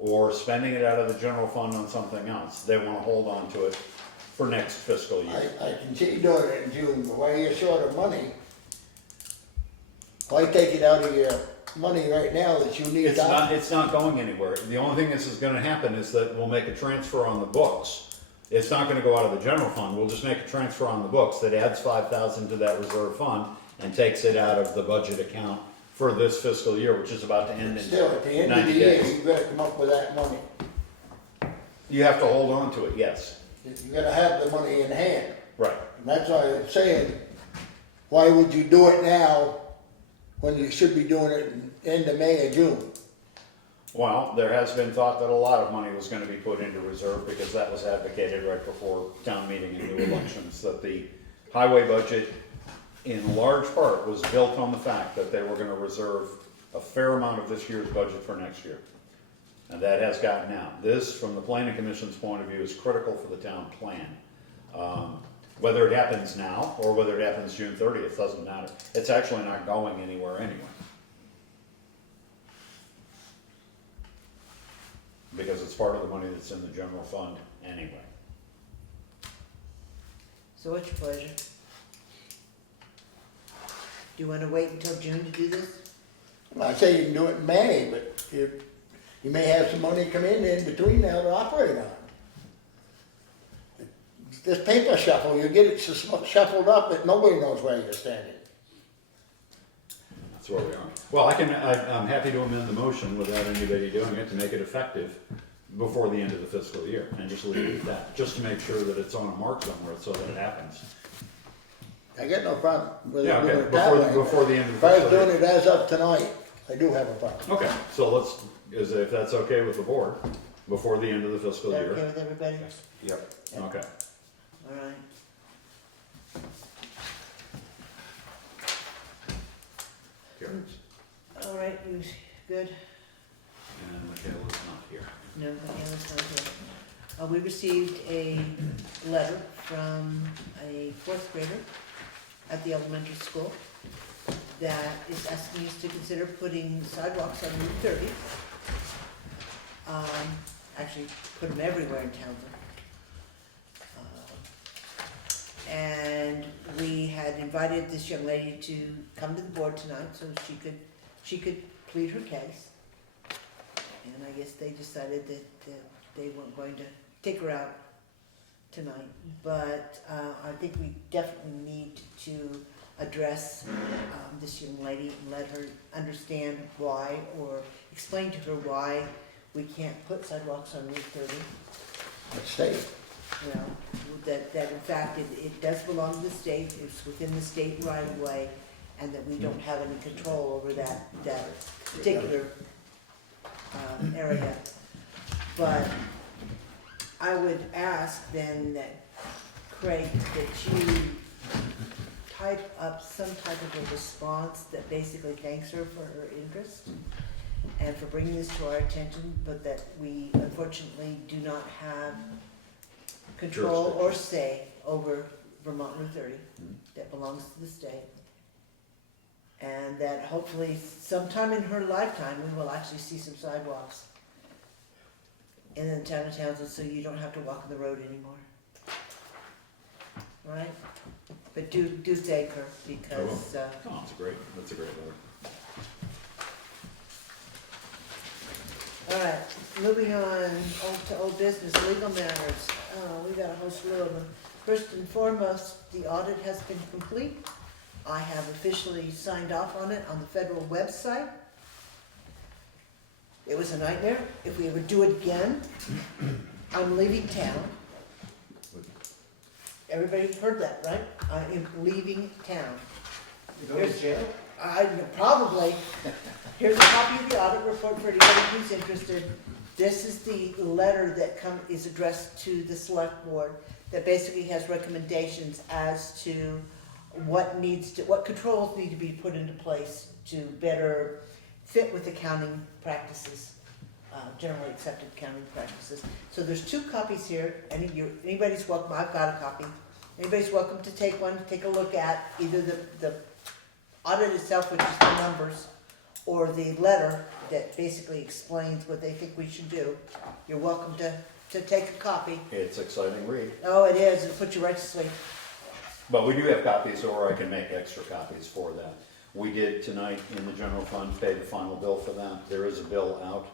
or spending it out of the general fund on something else, they wanna hold on to it for next fiscal year. I can see you doing it in June, but why you're short of money, why take it out of your money right now that you need? It's not going anywhere. The only thing is gonna happen is that we'll make a transfer on the books. It's not gonna go out of the general fund, we'll just make a transfer on the books that adds $5,000 to that reserve fund and takes it out of the budget account for this fiscal year, which is about to end in Still, at the end of the 90 year, days. you gotta come up with that money. You have to hold on to it, yes. You gotta have the money in hand. Right. And that's why I'm saying, why would you do it now when you should be doing it in end of May or June? Well, there has been thought that a lot of money was gonna be put into reserve because that was advocated right before town meeting and new elections, that the highway budget in large part was built on the fact that they were gonna reserve a fair amount of this year's budget for next year. And that has gotten out. This, from the planning commission's point of view, is critical for the town plan. Whether it happens now or whether it happens June 30th, doesn't matter. It's actually not going anywhere anyway. Because it's part of the money that's in the general fund anyway. So what's your pleasure? Do you wanna wait until June to do this? I say you can do it in May, but you may have some money come in between now to operate on. This paper shuffle, you get it shuffled up that nobody knows where you're standing. That's where we are. Well, I'm happy to amend the motion without anybody doing it to make it effective before the end of the fiscal year and just leave it at that, just to make sure that it's on a mark somewhere so that it happens. I got no problem with Yeah, doing okay, it that way. before the end of If the I was fiscal doing year. it as of tonight, I do have a problem. Okay, so if that's okay with the board, before the end of the fiscal Is that okay year. with everybody? Yep. Okay. Alright. Here. Alright, you good? And Michaela's not here. No, Michaela's not here. We received a letter from a fourth grader at the elementary school that is asking us to consider putting sidewalks on Route 30. Actually, put them everywhere in Townsend. And we had invited this young lady to come to the board tonight so she could plead her case. And I guess they decided that they weren't going to take her out tonight. But I think we definitely need to address this young lady and let her understand why, or explain to her why we can't put sidewalks on Route 30. Let's stay. You know, that in fact it does belong to the state, it's within the state right of way, and that we don't have any control over that particular area. But I would ask then that, Craig, that you type up some type of a response that basically thanks her for her interest and for bringing this to our attention, but that we unfortunately do not have control or say over Vermont Route 30, that belongs to the state. And that hopefully sometime in her lifetime, we will actually see some sidewalks in the town of Townsend, so you don't have to walk on the road anymore. All right? But do thank her, because, Oh, that's a great letter. all right, moving on to old business, legal matters. We got a whole slew of them. First and foremost, the audit has been complete. I have officially signed off on it on the federal website. It was a nightmare. If we ever do it again, I'm leaving town. Everybody heard that, right? I am leaving town. You go to jail? Probably. Here's a copy of the audit report for anybody who's interested. This is the letter that is addressed to the select board that basically has recommendations as to what controls need to be put into place to better fit with accounting practices, generally accepted accounting practices. So there's 2 copies here, anybody's welcome, I've got a copy. Anybody's welcome to take one, take a look at either the audit itself, which is the numbers, or the letter that basically explains what they think we should do. You're welcome to take a copy. It's exciting read. Oh, it is, it'll put you right to sleep. But we do have copies, or I can make extra copies for them. We did tonight in the general fund pay the final bill for them. There is a bill out.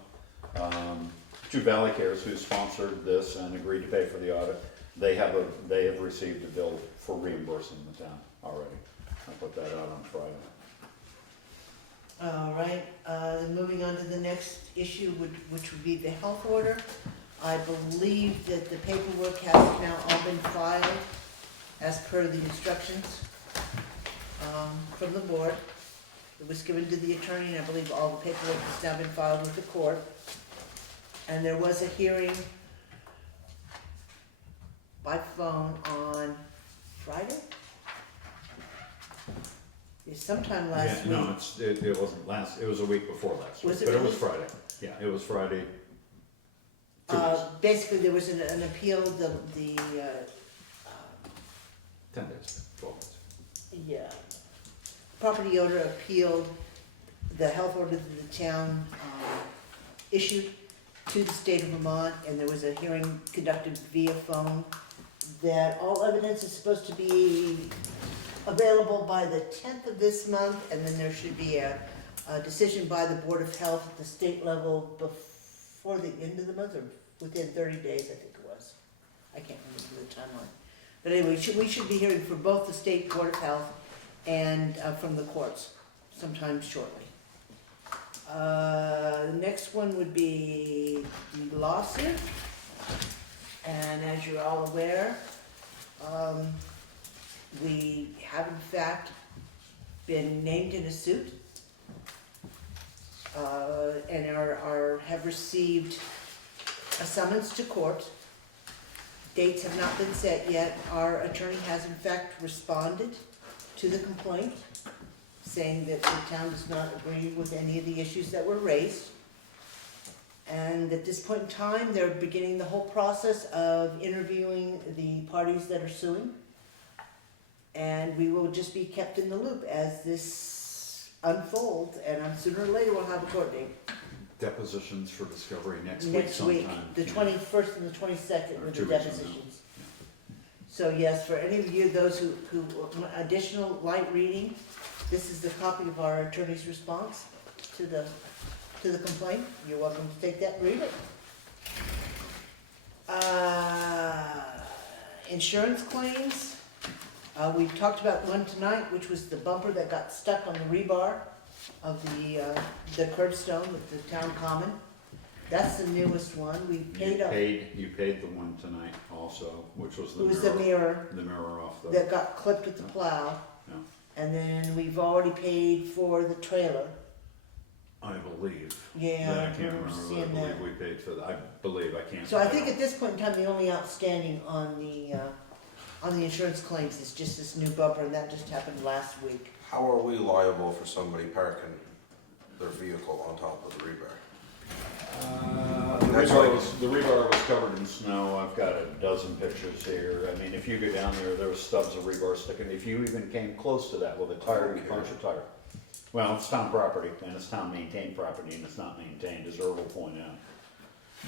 To Valley Cares, who sponsored this and agreed to pay for the audit, they have received a bill for reimbursing the town already. I put that out on Friday. All right, then moving on to the next issue, which would be the health order. I believe that the paperwork has now all been filed as per the instructions from the board. It was given to the attorney, and I believe all the paperwork has now been filed with the court. And there was a hearing by phone on Friday? Sometime last week. No, it wasn't last, it was a week before last week. Was it But it really? was Friday. Yeah, it was Friday. 2 weeks. Basically, there was an appeal, 10 days, 12 days. yeah, property owner appealed the health order that the town issued to the state of Vermont, and there was a hearing conducted via phone that all evidence is supposed to be available by the 10th of this month, and then there should be a decision by the Board of Health at the state level before the end of the month, or within 30 days, I think it was. I can't remember the timeline. But anyway, we should be hearing from both the State Board of Health and from the courts sometime shortly. The next one would be the lawsuit. And as you're all aware, we have in fact been named in a suit and have received a summons to court. Dates have not been set yet. Our attorney has in fact responded to the complaint, saying that the town does not agree with any of the issues that were raised. And at this point in time, they're beginning the whole process of interviewing the parties that are suing. And we will just be kept in the loop as this unfolds, and sooner or later we'll have a court date. Depositions for discovery next week Next week, sometime. the 21st and the 22nd Or were 2 the weeks from now. depositions. So yes, for any of you, those who want additional light reading, this is the copy of our attorney's response to the complaint. You're welcome to take that and read it. Insurance claims. We've talked about one tonight, which was the bumper that got stuck on the rebar of the curbstone with the town common. That's the newest one. We paid up. You paid the one tonight also, which was It was the mirror the mirror off the. that got clipped with the plow. Yeah. And then we've already paid for the trailer. I believe. Yeah, That I I can't remember remember, but seeing I believe that. we paid for that. I believe, I can't. So I think at this point in time, the only outstanding on the insurance claims is just this new bumper, and that just happened last week. How are we liable for somebody parking their vehicle on top of the rebar? The rebar was covered in snow. I've got a dozen pictures here. I mean, if you go down there was stubs of rebar sticking. If you even came close to that with a tire, you punch a tire. Well, it's town property, and it's town maintained property, and it's not maintained, as Earl will point out.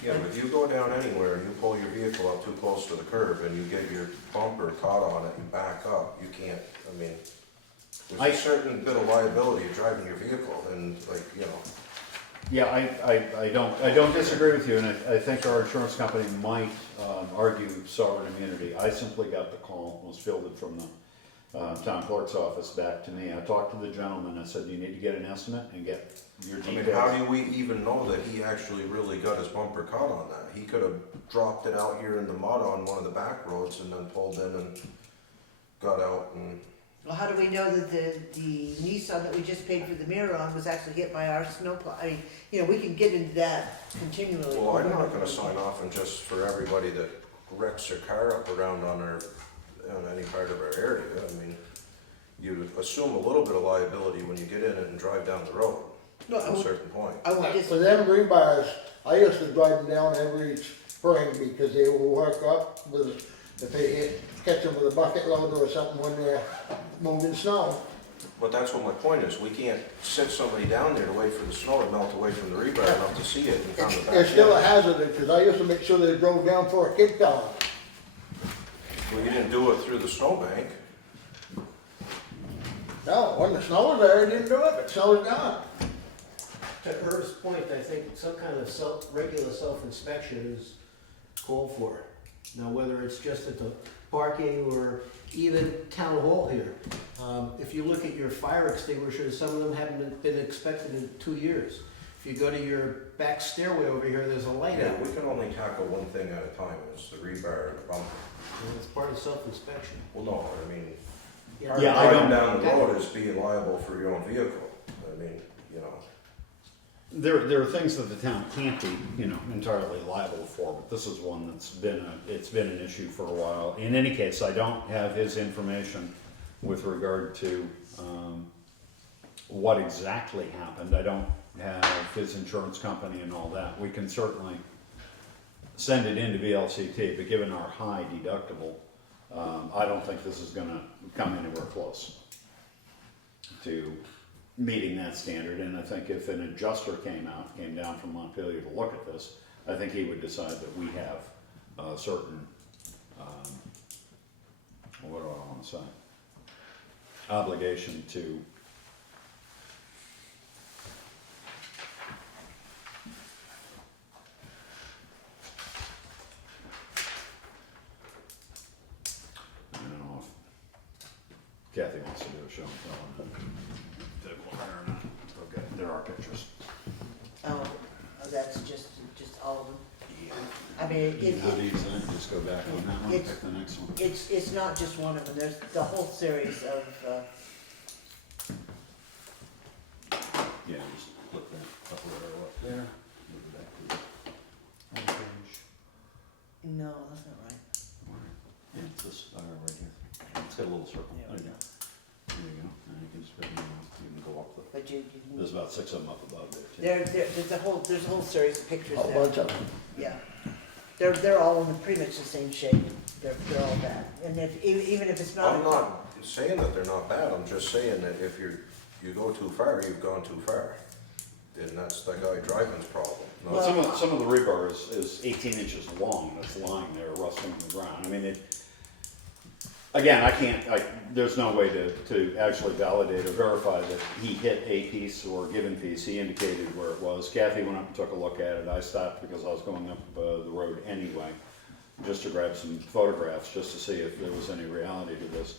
Yeah, but if you go down anywhere and you pull your vehicle up too close to the curb and you get your bumper caught on it and back up, you can't, I mean, there's a certain bit of liability of driving your vehicle and like, you know. Yeah, I don't disagree with you, and I think our insurance company might argue sovereign immunity. I simply got the call, was fielded from the town clerk's office back to me. I talked to the gentleman, I said, you need to get an estimate and get your I mean, details. how do we even know that he actually really got his bumper caught on that? He could have dropped it out here in the mud on one of the back roads and then pulled in and got out and, Well, how do we know that the Nissan that we just paid for the mirror on was actually hit by our snowplow? I mean, you know, we can get into that continually. Well, I'm not gonna sign off and just for everybody that wrecks their car up around on any part of our area. I mean, you assume a little bit of liability when you get in it and drive down the road No, to a certain point. I would just, For them rebars, I used to drive them down every spring because they will work up with, if they catch them with a bucket load or something when they're moving snow. But that's what my point is, we can't sit somebody down there to wait for the snow to melt away from the rebar enough to see it and come back. It's still a hazard, because I used to make sure they drove down for a kid car. Well, you didn't do it through the snowbank. No, when the snow was there, I didn't do it, but snow was gone. To Irv's point, I think some kind of regular self-inspection is called for. Now, whether it's just at the parking or even town hall here. If you look at your fire extinguishers, some of them haven't been inspected in 2 years. If you go to your back stairway over here, there's a light Yeah, out. we can only tackle one thing at a time, it's the rebar and the bumper. And it's part of self-inspection. Well, no, I mean, You part know, of I driving don't- down the road is being liable for your own vehicle. I mean, you know. There are things that the town can't be, you know, entirely liable for, but this is one that's it's been an issue for a while. In any case, I don't have his information with regard to, what exactly happened. I don't have his insurance company and all that. We can certainly send it into VLCT, but given our high deductible, I don't think this is gonna come anywhere close to meeting that standard, and I think if an adjuster came down from Montpelier to look at this, I think he would decide that we have a certain, what do I wanna say? Obligation to I don't know if Kathy wants to do a show and tell on the choir or not. Okay, there are pictures. oh, that's just all of them. I mean, How do you say? Just go back on that one, it's- pick the next one. it's not just one of them, there's the whole series of, Yeah, just flip that couple that are up there. Move it back to the home page. no, that's not right. Yeah, it's this, right here. It's got a little circle. Yeah, There you go. There you go. And you can just, you can go up the, But you, there's about 6 of them up above there too. there's a whole series of pictures A there. bunch of them. Yeah, they're all in pretty much the same shape, they're all bad, and if, even if it's not. I'm not saying that they're not bad, I'm just saying that if you go too far, you've gone too far. And that's the guy driving's problem. not- Well- Some of the rebar is 18 inches long, and it's lying there rusting on the ground. I mean, again, there's no way to actually validate or verify that he hit a piece or a given piece. He indicated where it was. Kathy went up and took a look at it. I stopped because I was going up the road anyway, just to grab some photographs, just to see if there was any reality to this.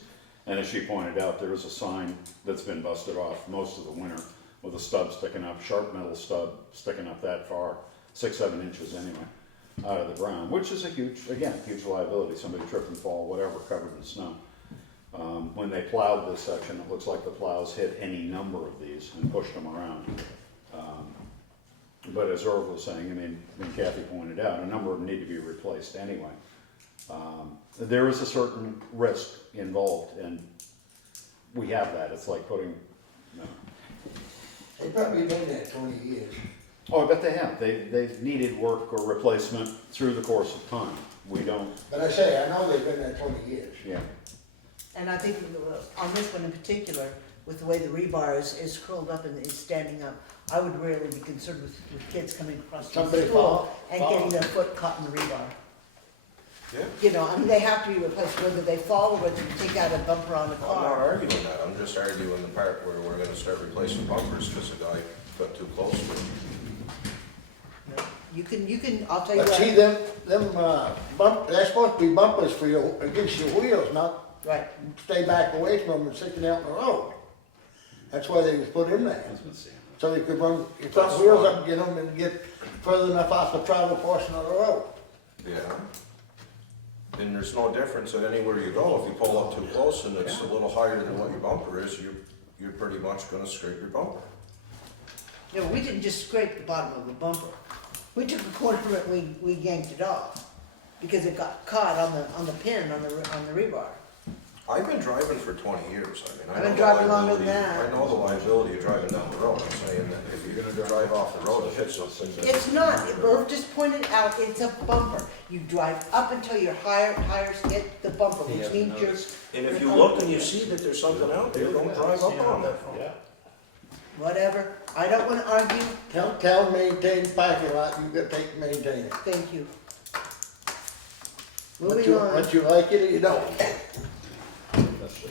And as she pointed out, there is a sign that's been busted off most of the winter with a stub sticking up, sharp metal stub sticking up that far, 6-7 inches anyway, out of the ground, which is a huge liability. Somebody trip and fall, whatever, covered in snow. When they plowed this section, it looks like the plows hit any number of these and pushed them around. But as Irv was saying, I mean, and Kathy pointed out, a number of them need to be replaced anyway. There is a certain risk involved, and we have that. It's like putting, you know, They probably been there 20 years. oh, I bet they have. They've needed work or replacement through the course of time. We don't, But I say, I know they've been there 20 years. yeah. And I think on this one in particular, with the way the rebar is curled up and is standing up, I would really be concerned with kids coming across the Somebody school fall- and fall. getting their foot caught in the rebar. Yeah, You know, I mean, they have to be replaced, whether they fall or whether you take out a bumper on the I'm not car. arguing that, I'm just arguing the part where we're gonna start replacing bumpers because the guy got too close to it. You can, I'll tell you But see, what, they're supposed to be bumpers for your, against your wheels, not right, stay back away from them and sticking out in the road. That's why they was put in there, I was gonna say, so you could run your front That's wheels fine. up, get them and get further enough off the travel portion of the road. Yeah, And there's no difference in anywhere you go. If you pull up too close and it's a little higher than what your bumper is, you're pretty much gonna scrape your bumper. No, we didn't just scrape the bottom of the bumper. We took a corner of it and we yanked it off because it got caught on the pin, on the rebar. I've been driving for 20 years. I mean, I've been driving longer than that. I know the liability of driving down the road. I'm saying that if you're gonna drive off the road and hit something. It's not, Irv just pointed out, it's a bumper. You drive up until your tires hit the bumper, which means you're. And if you look and you see that there's something out there, don't drive up on it. Yeah. Whatever, I don't wanna argue, Tell maintain the parking lot, you gotta take and maintain it. thank you. Once Moving on. once you like it or you don't.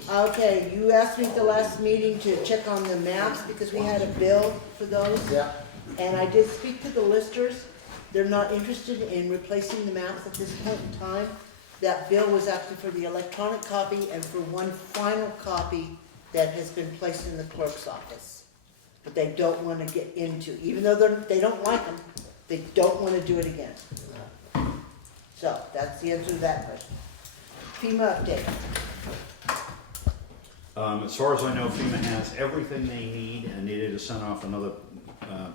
Okay, you asked me at the last meeting to check on the maps because we had a bill for those. Yeah, And I did speak to the listers. They're not interested in replacing the maps at this point in time. That bill was actually for the electronic copy and for one final copy that has been placed in the clerk's office. But they don't want to get into, even though they don't like them, they don't want to do it again. So that's the answer to that question. FEMA update. As far as I know, FEMA has everything they need and needed to send off another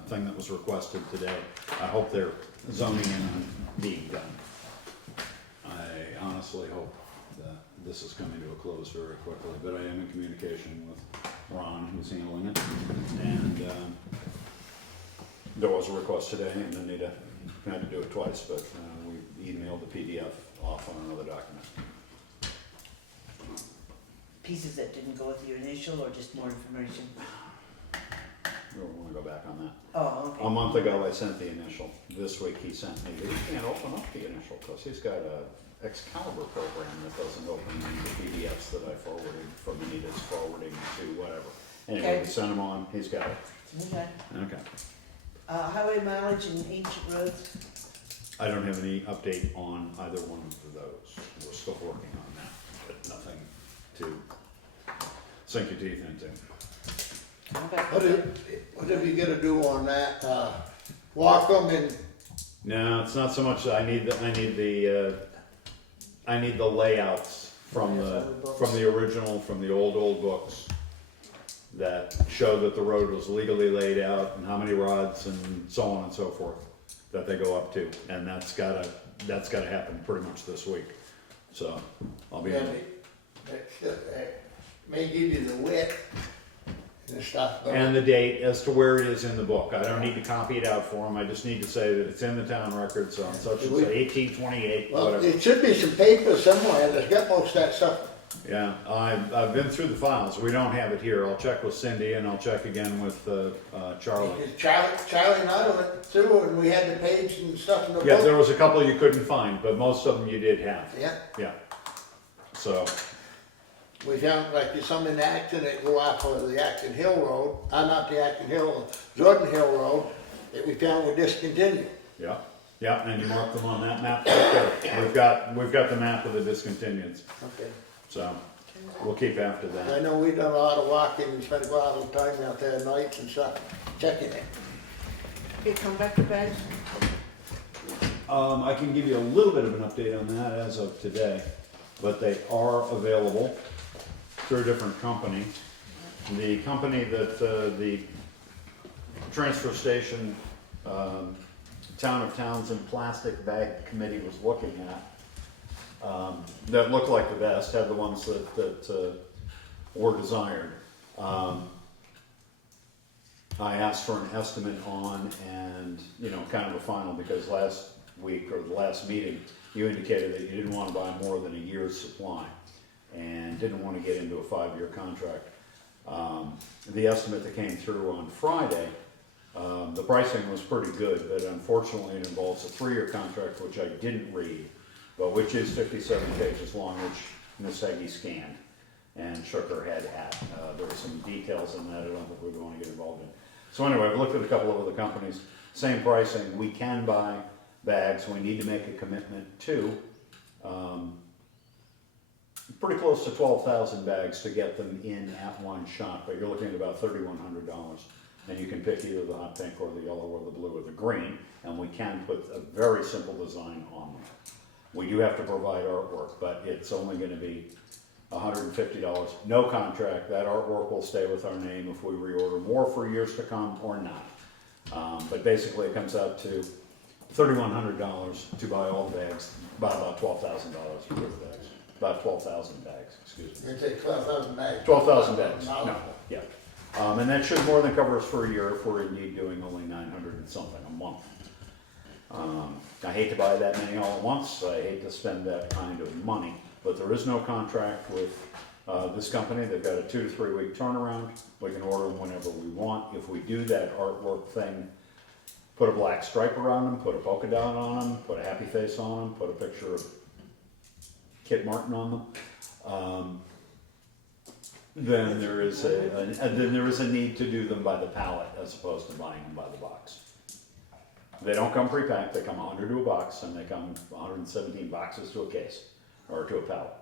thing that was requested today. I hope they're zoning in on being done. I honestly hope that this is coming to a close very quickly, but I am in communication with Ron, who's handling it. And there was a request today, and then had to do it twice, but we emailed the PDF off on another document. Pieces that didn't go with your initial or just more information? We don't want to go back on that. Oh, okay. A month ago, I sent the initial. This week, he sent me, he can't open up the initial because he's got a Excalibur program that doesn't open the PDFs that I forwarded from Anita's forwarding to whatever. Anyway, Okay. we sent him on, he's got it. Okay. Okay. Highway mileage and ancient roads? I don't have any update on either one of those. We're still working on that, but nothing to sink your teeth into. Okay. what have you gotta do on that, walk them and, No, it's not so much, I need the layouts from the original, from the old books that show that the road was legally laid out and how many rods and so on and so forth that they go up to. And that's gotta happen pretty much this week. So I'll be. yeah, may give you the width and stuff. but- And the date as to where it is in the book. I don't need to copy it out for them. I just need to say that it's in the town records on such and such, 1828, Well, whatever. it should be some paper somewhere that's got most of that stuff. Yeah, I've been through the files. We don't have it here. I'll check with Cindy and I'll check again with Charlie. Because Charlie and I went through and we had the page and stuff in the book. Yeah, there was a couple you couldn't find, but most of them you did have. Yeah, Yeah. So, we found like there's some in Acton that go out for the Acton Hill Road, not the Acton Hill, Jordan Hill Road, that we found were discontinued. yeah, yeah, and you mark them on that map. Okay. We've got the map of the discontinuance. Okay. So, we'll keep after I that. know we've done a lot of walking, we spent a lot of time out there at nights and stuff, checking it. Okay, come back to bags. I can give you a little bit of an update on that as of today, but they are available through a different company. The company that the transfer station, Town of Townsend Plastic Bag Committee was looking at, that looked like the best, had the ones that were desired. I asked for an estimate on and, kind of a final, because last week or the last meeting, you indicated that you didn't want to buy more than a year's supply and didn't want to get into a 5-year contract. The estimate that came through on Friday, the pricing was pretty good, but unfortunately it involves a 3-year contract, which I didn't read, but which is 57 pages long, which Ms. Heggie scanned and shook her head at. There were some details in that I don't think we want to get involved in. So anyway, I've looked at a couple of other companies, same pricing. We can buy bags, we need to make a commitment to pretty close to 12,000 bags to get them in at one shot, but you're looking at about $3,100. And you can pick either the hot pink or the yellow or the blue or the green, and we can put a very simple design on We do have to provide artwork, but it's only gonna be $150, no contract, that artwork will stay with our name if we reorder more for years to come or not. But basically it comes out to $3,100 to buy all the bags, buy about $12,000 worth of bags, about 12,000 bags, excuse me. You take 12,000 bags. 12,000 bags, No. no, yeah. And that should more than cover us for a year if we're indeed doing only 900 and something a month. I hate to buy that many all at once, I hate to spend that kind of money, but there is no contract with this company. They've got a 2 to 3 week turnaround. We can order them whenever we want. If we do that artwork thing, put a black stripe around them, put a polka dot on them, put a happy face on them, put a picture of Kid Martin on them, then there is a need to do them by the pallet as opposed to buying them by the box. They don't come pre-packed, they come 100 to a box, and they come 117 boxes to a case, or to a pallet.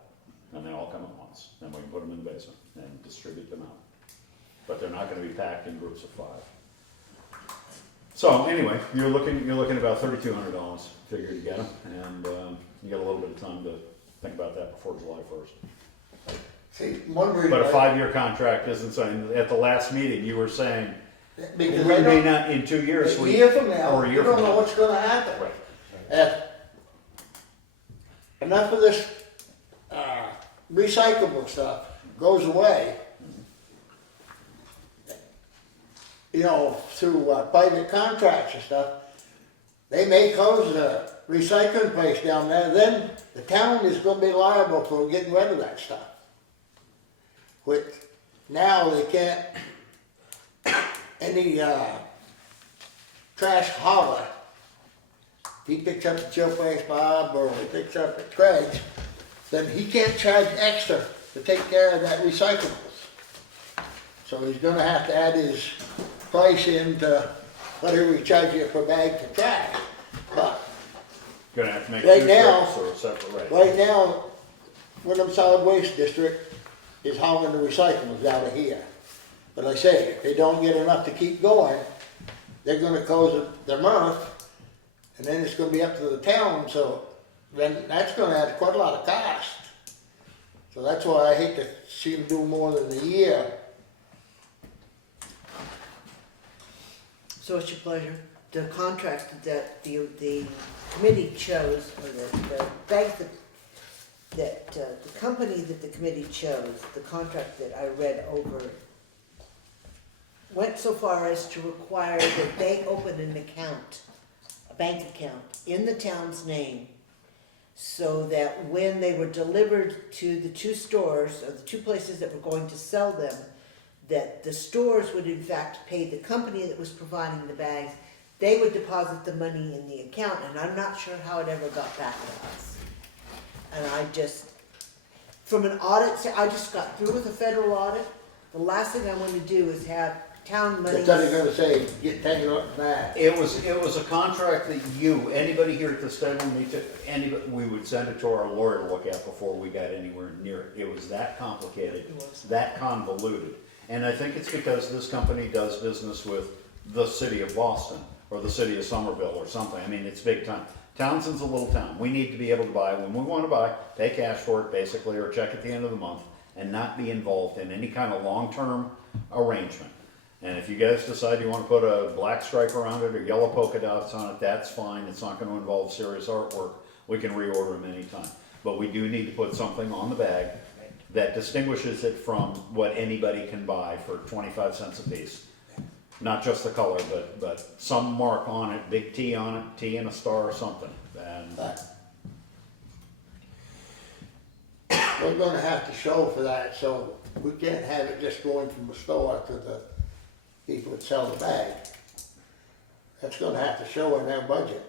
And they all come at once. Then we can put them in the basement and distribute them out. But they're not gonna be packed in groups of 5. So anyway, you're looking at about $3,200 figure to get them, and you got a little bit of time to think about that before July 1st. See, one reason. But a 5-year contract isn't saying, at the last meeting, you were saying, we Because I may don't, not, in 2 years, a we. year from now, or a you year don't from know now. what's gonna happen. Right. If enough of this, recyclable stuff goes away, you know, through private contracts and stuff, they may close the recycling place down there, then the town is gonna be liable for getting rid of that stuff. Which, now they can't, any, trash hauler, if he picks up at your place, Bob, or he picks up at Craig's, then he can't charge extra to take care of that recyclables. So he's gonna have to add his price into whatever he charges you per bag to trash. But Gonna have to make Right 2 now- trips or a separate rate. right now, Wyndham Solid Waste District is hauling the recyclables out of here. But like I say, if they don't get enough to keep going, they're gonna close the MRF, and then it's gonna be up to the town, so then that's gonna add quite a lot of cost. So that's why I hate to see them do more than a year. So it's your pleasure. The contract that the committee chose, or the bank that the company that the committee chose, the contract that I read over, went so far as to require that they open an account, a bank account, in the town's name, so that when they were delivered to the 2 stores, or the 2 places that were going to sell them, that the stores would in fact pay the company that was providing the bags. They would deposit the money in the account, and I'm not sure how it ever got back to us. And I just, from an audit, I just got through with a federal audit. The last thing I want to do is have town money. That's what they're gonna say, get tangled up in that. It was a contract that anybody here at this table, anybody, we would send it to our lawyer to look at before we got anywhere near it. It was that complicated, It was. that convoluted. And I think it's because this company does business with the city of Boston, or the city of Somerville or something. I mean, it's big time. Townsend's a little town. We need to be able to buy when we want to buy, pay cash for it basically, or check at the end of the month, and not be involved in any kind of long-term arrangement. And if you guys decide you want to put a black stripe around it or yellow polka dots on it, that's fine. It's not going to involve serious artwork. We can reorder them anytime. But we do need to put something on the bag that distinguishes it from what anybody can buy for 25 cents a piece. Not just the color, but some mark on it, big T on it, T and a star or something. And We're gonna have to show for that, so we can't have it just going from the store to the people that sell the bag. That's gonna have to show in their budget.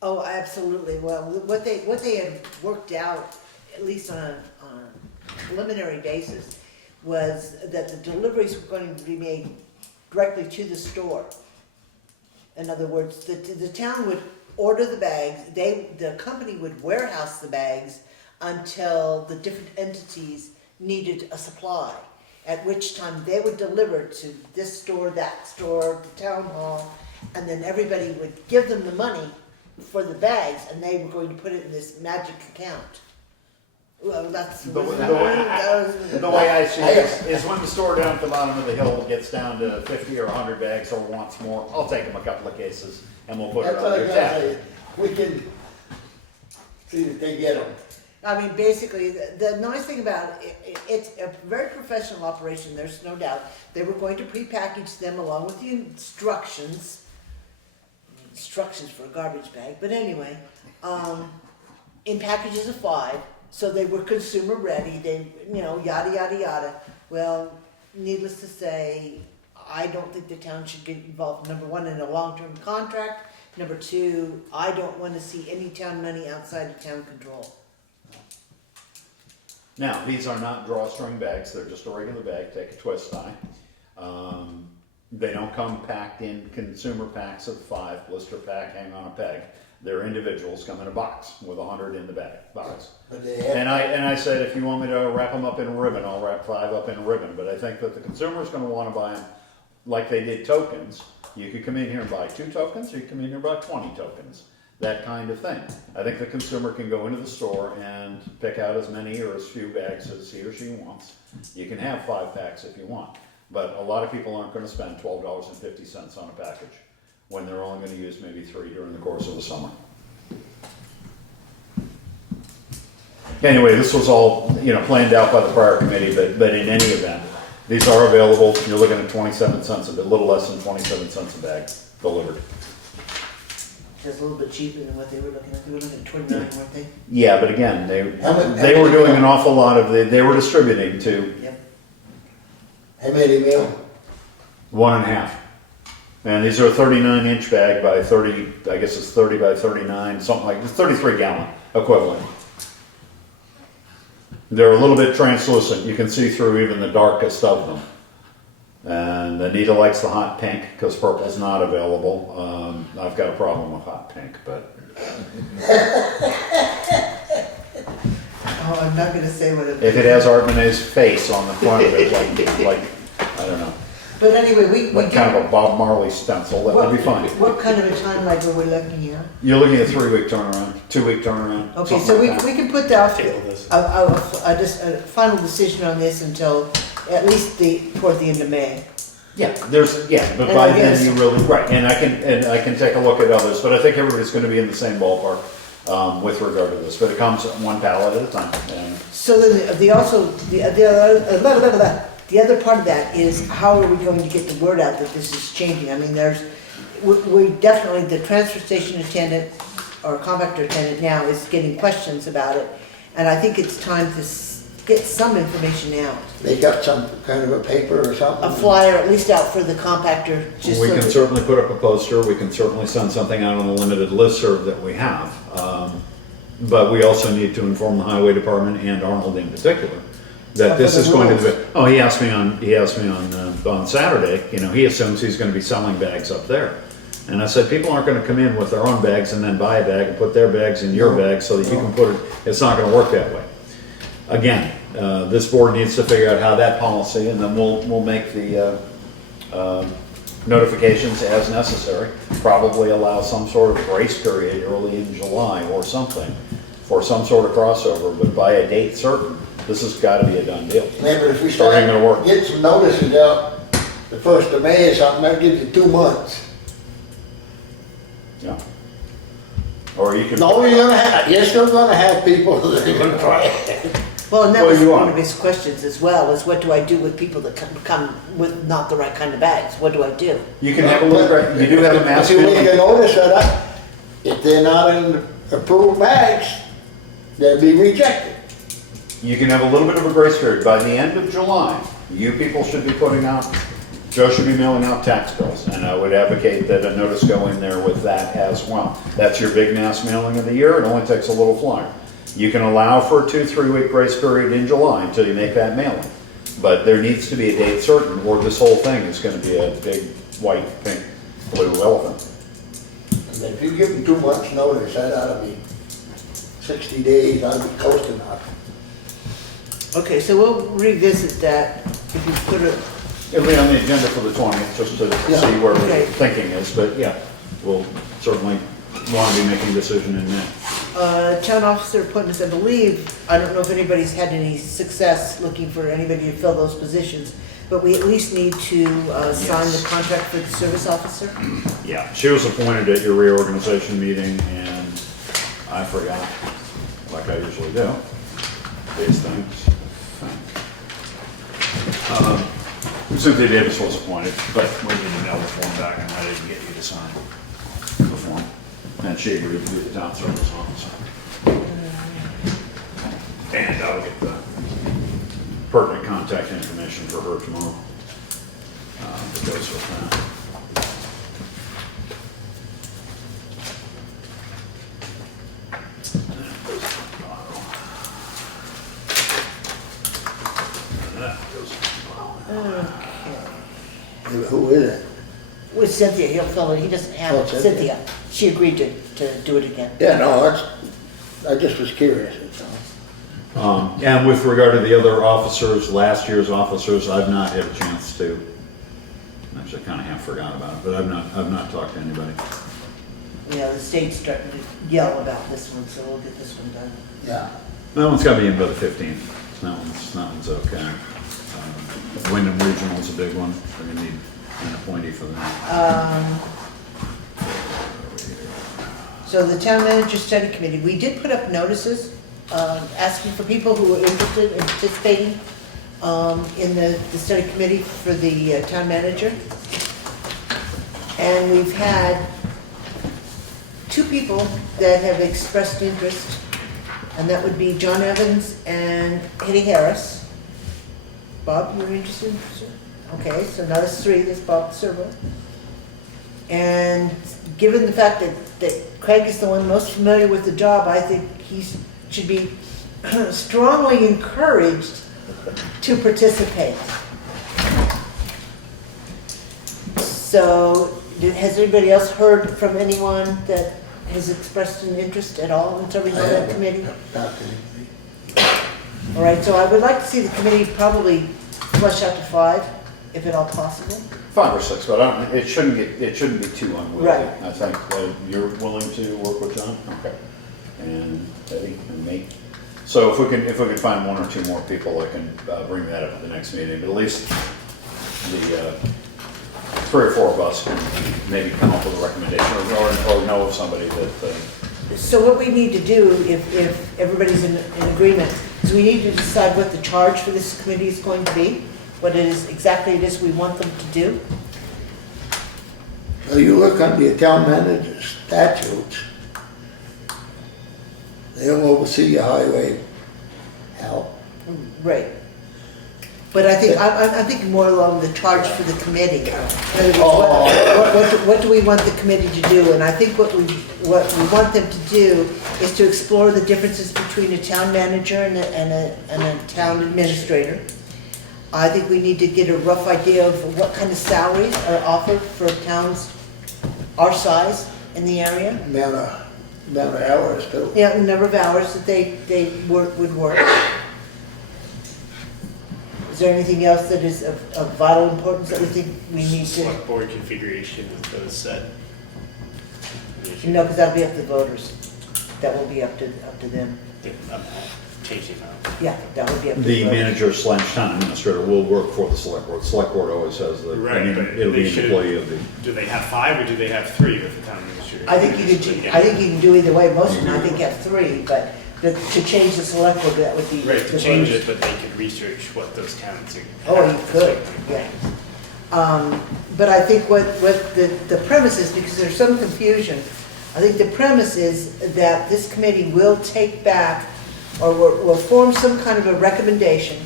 Oh, absolutely. Well, what they had worked out, at least on a preliminary basis, was that the deliveries were going to be made directly to the store. In other words, the town would order the bags, the company would warehouse the bags until the different entities needed a supply, at which time they would deliver to this store, that store, the town hall, and then everybody would give them the money for the bags, and they were going to put it in this magic account. Well, that's. The way I see it is when the store down at the bottom of the hill gets down to 50 or 100 bags or wants more, I'll take them a couple of cases and we'll put it That's on what I their gotta tab. say, we can see that they get them. I mean, basically, the nice thing about it, it's a very professional operation, there's no doubt. They were going to prepackage them along with the instructions for a garbage bag, but anyway, in packages of 5, so they were consumer ready, they, yada, yada, yada. Well, needless to say, I don't think the town should get involved, number 1, in a long-term contract. Number 2, I don't wanna see any town money outside of town control. Now, these are not drawstring bags, they're just a regular bag, take a twist tie. They don't come packed in consumer packs of 5, blister pack, hang on a peg. They're individuals, come in a box with 100 in the box. But they have. And I said, if you want me to wrap them up in ribbon, I'll wrap 5 up in ribbon, but I think that the consumer's gonna wanna buy them like they did tokens. You could come in here and buy 2 tokens, or you come in here and buy 20 tokens, that kind of thing. I think the consumer can go into the store and pick out as many or as few bags as he or she wants. You can have 5 packs if you want, but a lot of people aren't gonna spend $12.50 on a package when they're only gonna use maybe 3 during the course of the summer. Anyway, this was all, planned out by the prior committee, but in any event, these are available. You're looking at 27 cents a bit, a little less than 27 cents a bag delivered. Just a little bit cheaper than what they were looking at. They were looking at 29, weren't they? Yeah, but again, How they were doing an awful lot of, they were distributing to Yep. How many meal? 1.5. And these are a 39-inch bag by 30, I guess it's 30 by 39, something like, it's 33 gallon equivalent. They're a little bit translucent. You can see through even the darkest of them. And Anita likes the hot pink because purple's not available. I've got a problem with hot pink, but Oh, I'm not gonna say what it if it has Art Monet's face on the front of it, like I don't know, But anyway, we like kind of a Bob Marley stencil, that would be fine. What kind of a timeline were we looking at? You're looking at a 3-week turnaround, 2-week turnaround. Okay, something so like we that. can put that Table this. a final decision on this until at least toward the end of May. Yeah, but And by I then guess- you really, right, and I can take a look at others, but I think everybody's gonna be in the same ballpark, with regard to this, but it comes one pallet at a time, and So then the other part of that is how are we going to get the word out that this is changing? I mean, we definitely, the transfer station attendant or compactor attendant now is getting questions about it. And I think it's time to get some information out. They got some kind of a paper or something? A flyer at least out for the compactor, just we so can that- certainly put up a poster, we can certainly send something out on the limited listserv that we have. But we also need to inform the highway department and Arnold in particular, that this is going to be, oh, he asked me on Saturday, he assumes he's gonna be selling bags up there. And I said, people aren't gonna come in with their own bags and then buy a bag and put their bags in your bag so that you can put it, it's not gonna work that way. Again, this board needs to figure out how that policy, and then we'll make the notifications as necessary. Probably allow some sort of grace period early in July or something for some sort of crossover, but by a date certain, this has gotta be a done deal. Maybe if we start, Starting to work. get some notices out the 1st of May or something, that gives you 2 months. Yeah. Or you can. No, you're still gonna have people that are gonna try it. Well, and that Well, was you one are. of his questions as well, is what do I do with people that come with not the right kind of bags? What do I do? You can have a little, you do have a mass If you make a mailing. notice of that, if they're not in approved bags, they'll be rejected. You can have a little bit of a grace period. By the end of July, you people should be putting out, Joe should be mailing out tax bills, and I would advocate that a notice go in there with that as well. That's your big mass mailing of the year, it only takes a little flyer. You can allow for a 2-3 week grace period in July until you make that mailing. But there needs to be a date certain, or this whole thing is gonna be a big, white, pink, blue elephant. And if you give them 2 months' notice, that ought to be 60 days, ought to be close enough. Okay, so we'll revisit that if you put it, It'll be on the agenda for the 20th, just to Yeah. see where Okay. the thinking is, but yeah, we'll certainly want to be making a decision in May? Town officer appointments, I believe, I don't know if anybody's had any success looking for anybody to fill those positions, but we at least need to sign the Yes. contract for the service officer. Yeah. She was appointed at your reorganization meeting, and I forgot, like I usually do, these things. Cynthia Davis was appointed, but we need to know the form back, and I didn't get you to sign the form. And she agreed to be the town service officer. And I'll get the pertinent contact information for her tomorrow. That goes with that. Who is it? With Cynthia, he'll fill it, he doesn't have Oh, it, Cynthia. Cynthia, she agreed to do it again. Yeah, no, that's, I just was curious, that's all. And with regard to the other officers, last year's officers, I've not had a chance to, actually I kinda half forgot about it, but I've not talked to anybody. Yeah, the state's starting to yell about this one, so we'll get this one done. Yeah. That one's gotta be in by the 15th, that one's okay. Wyndham Regional's a big one, we're gonna need an appointee for that. So the town manager study committee, we did put up notices, asking for people who were interested in participating, in the study committee for the town manager. And we've had 2 people that have expressed interest, and that would be John Evans and Hitty Harris. Bob, you're interested? Okay, so now there's 3, there's Bob Servo. And given the fact that Craig is the one most familiar with the job, I think he should be strongly encouraged to participate. So, has anybody else heard from anyone that has expressed an interest at all in serving on that committee? Not anybody. All right, so I would like to see the committee probably flesh out to 5, if at all possible. 5 or 6, but it shouldn't be too unwieldy. Right. I think you're willing to work with John? Okay. And Eddie and me. So if we can find 1 or 2 more people, I can bring that up at the next meeting, but at least the 3 or 4 of us can maybe come up with a recommendation or know of somebody that, So what we need to do, if everybody's in agreement, is we need to decide what the charge for this committee is going to be, what it is, exactly it is we want them to do. Well, you look under your town manager's statutes, they'll oversee your highway help. Right. But I think, I'm thinking more along the charge for the committee. In other words, what do we want the committee to do? And I think what we want them to do is to explore the differences between a town manager and a town administrator. I think we need to get a rough idea of what kind of salaries are offered for towns our size in the area. Amount of hours too. Yeah, the number of hours that they would work. Is there anything else that is of vital importance that we think we need to? Select board configuration of those set. No, because that'll be up to the voters. That will be up to them. Changing that. Yeah, that would be up to the the voters. manager / town administrator will work for the select board. The select board always has the, I Right, mean, but it'll they be an should- employee of the. Do they have 5 or do they have 3 with the town administrator? I think you can do either way. Most of them, I think, have 3, but to change the select board, that would be. Right, to the change voters. it, but they could research what those towns are. Oh, you could, yeah. But I think what the premise is, because there's some confusion, I think the premise is that this committee will take back, or will form some kind of a recommendation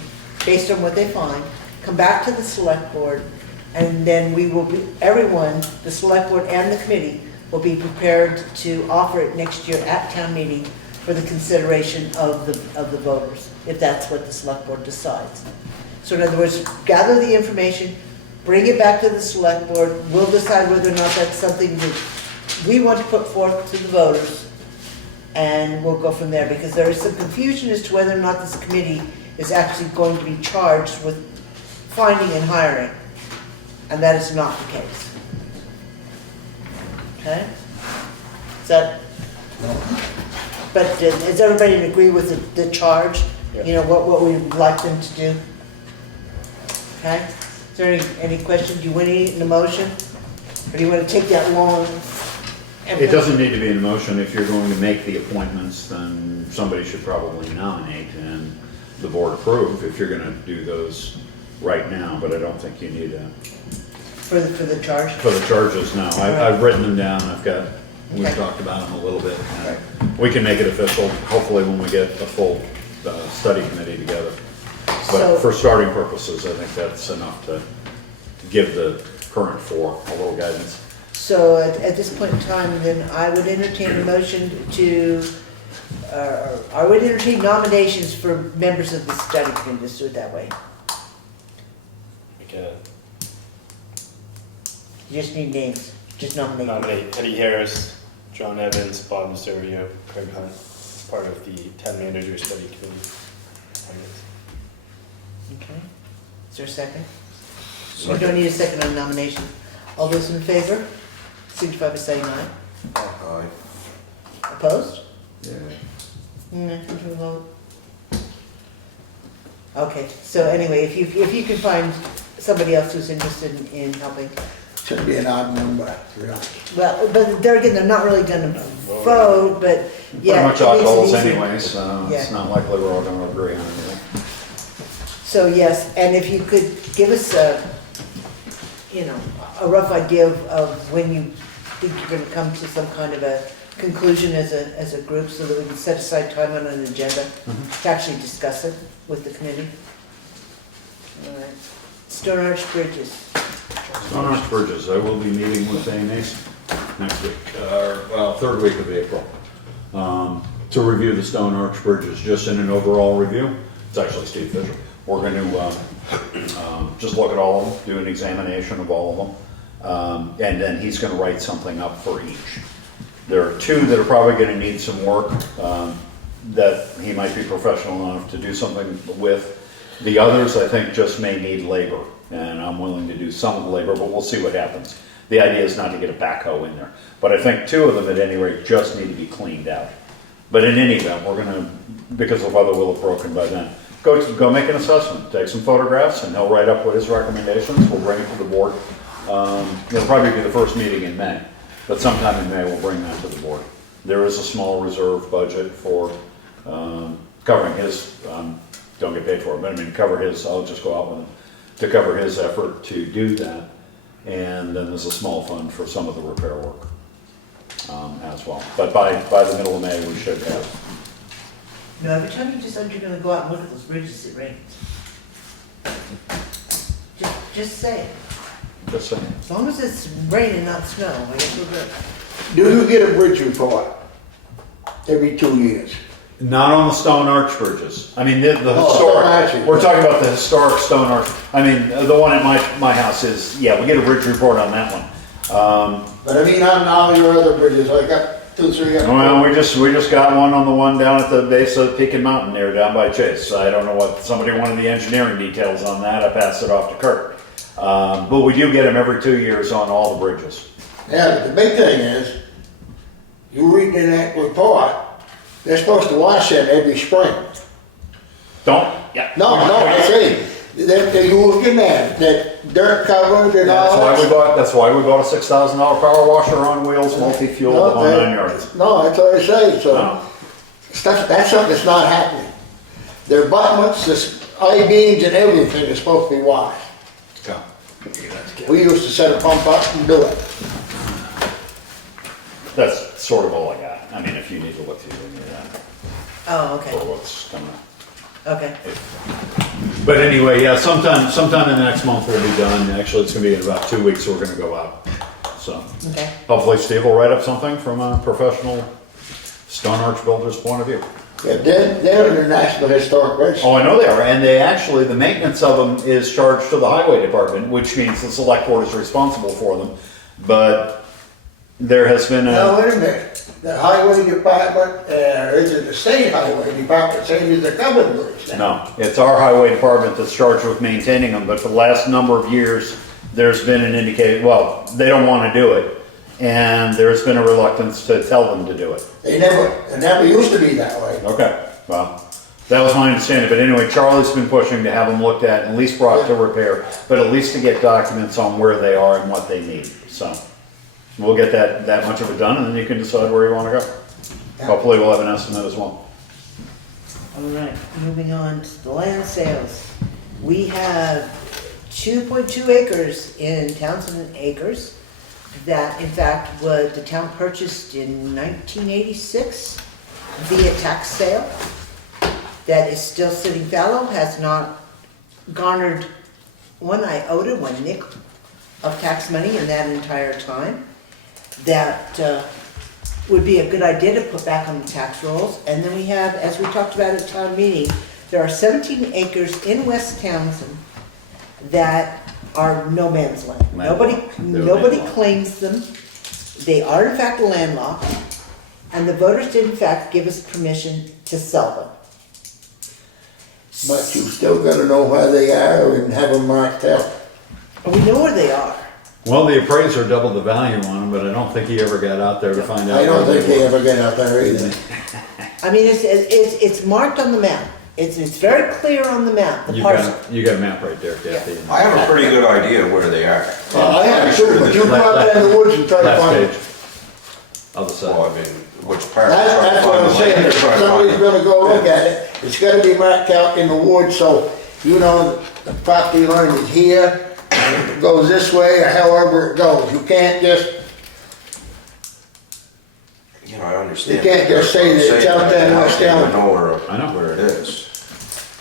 based on what they find, come back to the select board, and then we will be, everyone, the select board and the committee, will be prepared to offer it next year at town meeting for the consideration of the voters, if that's what the select board decides. So in other words, gather the information, bring it back to the select board, we'll decide whether or not that's something that we want to put forth to the voters, and we'll go from there, because there is some confusion as to whether or not this committee is actually going to be charged with finding and hiring, and that is not the case. Okay? Is that, but does everybody agree with the charge? You know, what we'd like them to do? Okay, is there any question, do you want to eat an emotion? Or do you want to take that long? It doesn't need to be an emotion. If you're going to make the appointments, then somebody should probably nominate and the board approve if you're gonna do those right now, but I don't think you need a. For the charge? For the charges, no. I've written them down. We've Okay. talked about them a little bit. We can make it official, hopefully when we get a full study committee together. So- But for starting purposes, I think that's enough to give the current four a little guidance. So at this point in time, then I would entertain a motion to, I would entertain nominations for members of the study committee, let's do it that way. We can You just need names, just nominate. nominate Eddie Harris, John Evans, Bob Maserio, Craig Hunt, as part of the town manager study committee. Okay, is there a second? We don't need a second on nomination. All those in favor, signify by saying aye. Aye. Opposed? Yeah. No, vote. Okay, so anyway, if you can find somebody else who's interested in helping, Should be an odd number, really. well, but there again, they're not really gonna vote, but yeah. Pretty much it odd makes it goals easier. anyways, so it's Yeah. not likely we're all gonna agree on anything. So yes, and if you could give us a, you know, a rough idea of when you think you're gonna come to some kind of a conclusion as a group, so that we can set aside time on an agenda to actually discuss it with the committee. All right. Stone Arch Bridges. Stone Arch Bridges, I will be meeting with AMAs next week, third week of April, to review the Stone Arch Bridges, just in an overall review. It's actually Steve Fisher. We're gonna, just look at all of them, do an examination of all of them, and then he's gonna write something up for each. There are two that are probably gonna need some work, that he might be professional enough to do something with. The others, I think, just may need labor, and I'm willing to do some of the labor, but we'll see what happens. The idea is not to get a backhoe in there, but I think two of them at any rate just need to be cleaned out. But in any event, we're gonna, because the weather will have broken by then, go make an assessment, take some photographs, and he'll write up what his recommendations, we'll bring it to the board. It'll probably be the first meeting in May, but sometime in May, we'll bring that to the board. There is a small reserve budget for, covering his, don't get paid for it, but I mean, cover his, I'll just go out with him, to cover his effort to do that. And then there's a small fund for some of the repair work, as well. But by the middle of May, we should have. No, every time you decide you're gonna go out and look at those bridges, it rains. Just say it. Just saying. As long as it's rain and not snow, I guess we're good. Do you get a bridge report every 2 years? Not on the Stone Arch bridges. I mean, the Stone Arch. historic, we're talking about the historic Stone Arch. I mean, the one at my house is, yeah, we get a bridge report on that one. But I mean, on all your other bridges, I got 2, 3. Well, we just got one on the one down at the base of Pekin Mountain there, down by Chase. I don't know what, somebody wanted the engineering details on that. I passed it off to Kurt. But we do get them every 2 years on all the bridges. Yeah, but the big thing is, you read in that report, they're supposed to wash them every spring. Don't? Yeah. No, I say, you look in there, that dirt covered and all that. That's why we bought a $6,000 power washer on wheels, multi-fuel, the whole 9 yards. No, that's what I say, so, No. that's something that's not happening. Their abutments, the I-beams and everything is supposed to be washed. Yeah. We used to set a pump up and do it. That's sort of all I got. I mean, if you need to look through any of that, Oh, okay, or what's coming up. okay. But anyway, yeah, sometime in the next month we'll be done. Actually, it's gonna be in about 2 weeks we're gonna go out. So Okay. hopefully Steve will write up something from a professional Stone Arch builder's point of view. Yeah, they're in the National Historic Register. Oh, I know they are, and they actually, the maintenance of them is charged to the highway department, which means the select board is responsible for them. But there has been Now, a, wait a minute, the highway department, is it the state highway department, same as the covered bridge? no, it's our highway department that's charged with maintaining them, but for the last number of years, there's been an indicated, well, they don't wanna do it. and there's been a reluctance to tell them to do it. It never used to be that way. Okay, well, that was my understanding, but anyway, Charlie's been pushing to have them looked at, at least brought to repair, but at least to get documents on where they are and what they need, so. We'll get that much of it done, and then you can decide where you wanna go. Hopefully we'll have an estimate as well. All right, moving on to the land sales. We have 2.2 acres in Townshend Acres that in fact the town purchased in 1986 via tax sale. That is still sitting fallow, has not garnered one iota, one nickel of tax money in that entire time. That would be a good idea to put back on the tax rolls. And then we have, as we talked about at town meeting, there are 17 acres in West Townsend that are no man's land. Nobody landlocked. claims them. They are in fact landlocked, and the voters did in fact give us permission to sell them. But you still gotta know where they are and have them marked out. And we know where they are. Well, the appraiser doubled the value on them, but I don't think he ever got out there to find out. I don't where think they were. ever get out there either. I mean, it's marked on the map. It's very clear on the map, the parcel. You got a map right there, Kathy. I have a pretty good idea where they are. Well, I have too, but you go out there in the woods and try to Last find. page. Other Well, side. I mean, which part? That's what I'm saying, if somebody's gonna go look at it, it's gotta be marked out in the woods, so you know the property line is here, and it goes this way, or however it goes. You can't just, You know, I understand. You can't just say that it's out there in West I Allen. know I know. where it is.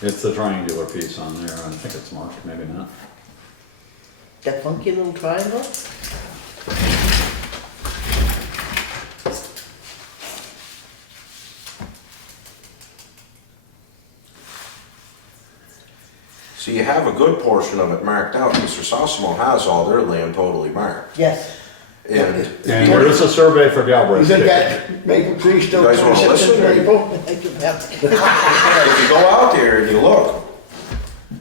It's the triangular piece on there. I think it's marked, maybe not. That funky little triangle. So you have a good portion of it marked out. Mr. Sosimo has all their land totally marked. Yes. And And there is a survey for Galbraith. you think too. that maple tree still You guys wanna consists of listen? maple? I can have- if you go out there and you look,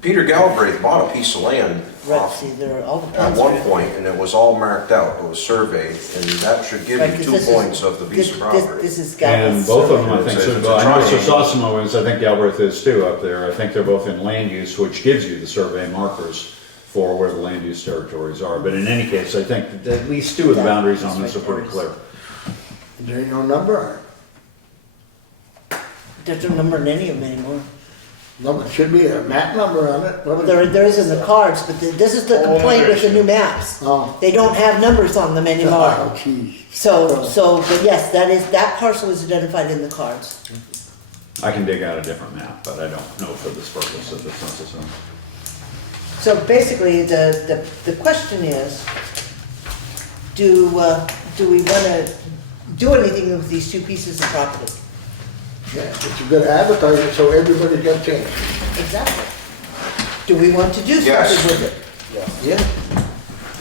Peter Galbraith bought a piece of land Right, off see, there are all the at ponds. one point, and it was all marked out. It was surveyed, and that should give Right, you 'cause 2 this is- points of the piece of property. This is And Galbraith's both of survey. them, I think, It's a should, I know Mr. triangle. Sosimo is, I think Galbraith is too up there. I think they're both in land use, which gives you the survey markers for where the land use territories are. But in any case, I think that at least 2 of the boundaries on this are pretty clear. There ain't no number on it. There's no number in any of them anymore. Number, should be a map number on it. What is it? There is in the cards, but this is the complaint with the new maps. Oh. They don't have numbers on them anymore. Oh, geez. But yes, that parcel is identified in the cards. I can dig out a different map, but I don't know for this purpose if it's necessary. So basically, the question is, do we wanna do anything with these 2 pieces of property? Yeah, but you gotta advertise it so everybody got a chance. Exactly. Do we want to do Yes. something with it? Yeah.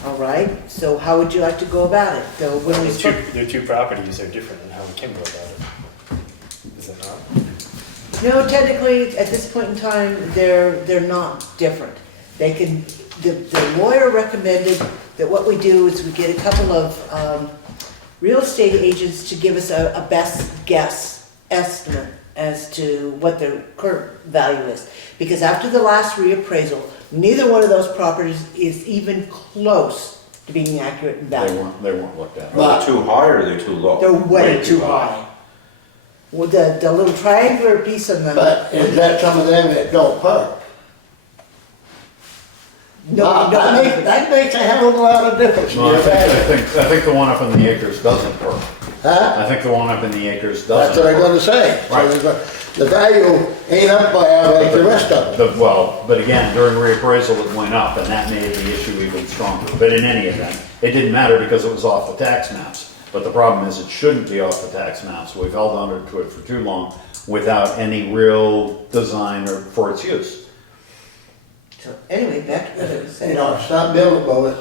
All right, so how would you like to go about it? So when we spoke, The two properties are different in how we can go about it. Is it not? no, technically, at this point in time, they're not different. They can, the lawyer recommended that what we do is we get a couple of real estate agents to give us a best guess estimate as to what their current value is. Because after the last reappraisal, neither one of those properties is even close to being accurate in value. They weren't looked at. Are they too high or are they too low? They're way Way too too high. Well, the little triangular piece of them. But is that some of them that don't park? No, That makes a hell of a lot of difference. Well, I think the one up in the acres doesn't work. Huh? I think the one up in the acres That's doesn't. what I'm gonna say. So Right. the value ain't up by like the rest of them. Well, but again, during reappraisal, it went up, and that made the issue even stronger. But in any event, it didn't matter because it was off the tax maps. But the problem is, it shouldn't be off the tax maps. We've held on to it for too long without any real design or for its use. So anyway, back to what I was saying. You know, it's not buildable,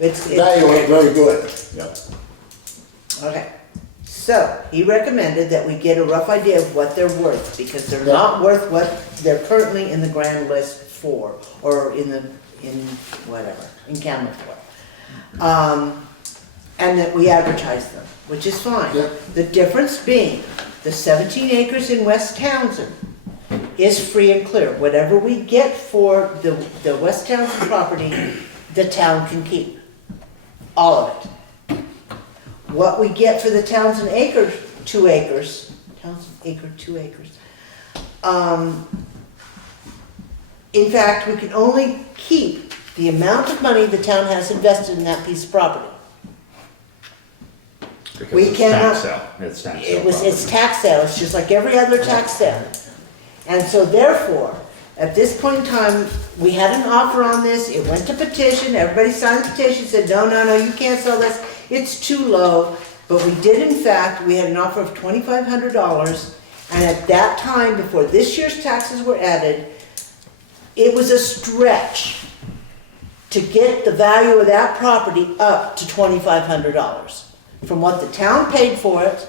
It's, the value ain't very good. Yep. okay. So he recommended that we get a rough idea of what they're worth, because they're not worth what they're currently in the grand list for, or in whatever, in Camelot for. and that we advertise them, which is fine. Yep. The difference being, the 17 acres in West Townsend is free and clear. Whatever we get for the West Townsend property, the town can keep. All of it. What we get for the Townsend acre, 2 acres, Townsend acre, 2 acres. In fact, we can only keep the amount of money the town has invested in that piece of property. Because We it's cannot- tax sale. It's tax sale. It's tax sale, it's just like every other tax sale. And so therefore, at this point in time, we had an offer on this, it went to petition, everybody signed the petition, said, no, you can't sell this, it's too low. But we did in fact, we had an offer of $2,500, and at that time, before this year's taxes were added, it was a stretch to get the value of that property up to $2,500 from what the town paid for it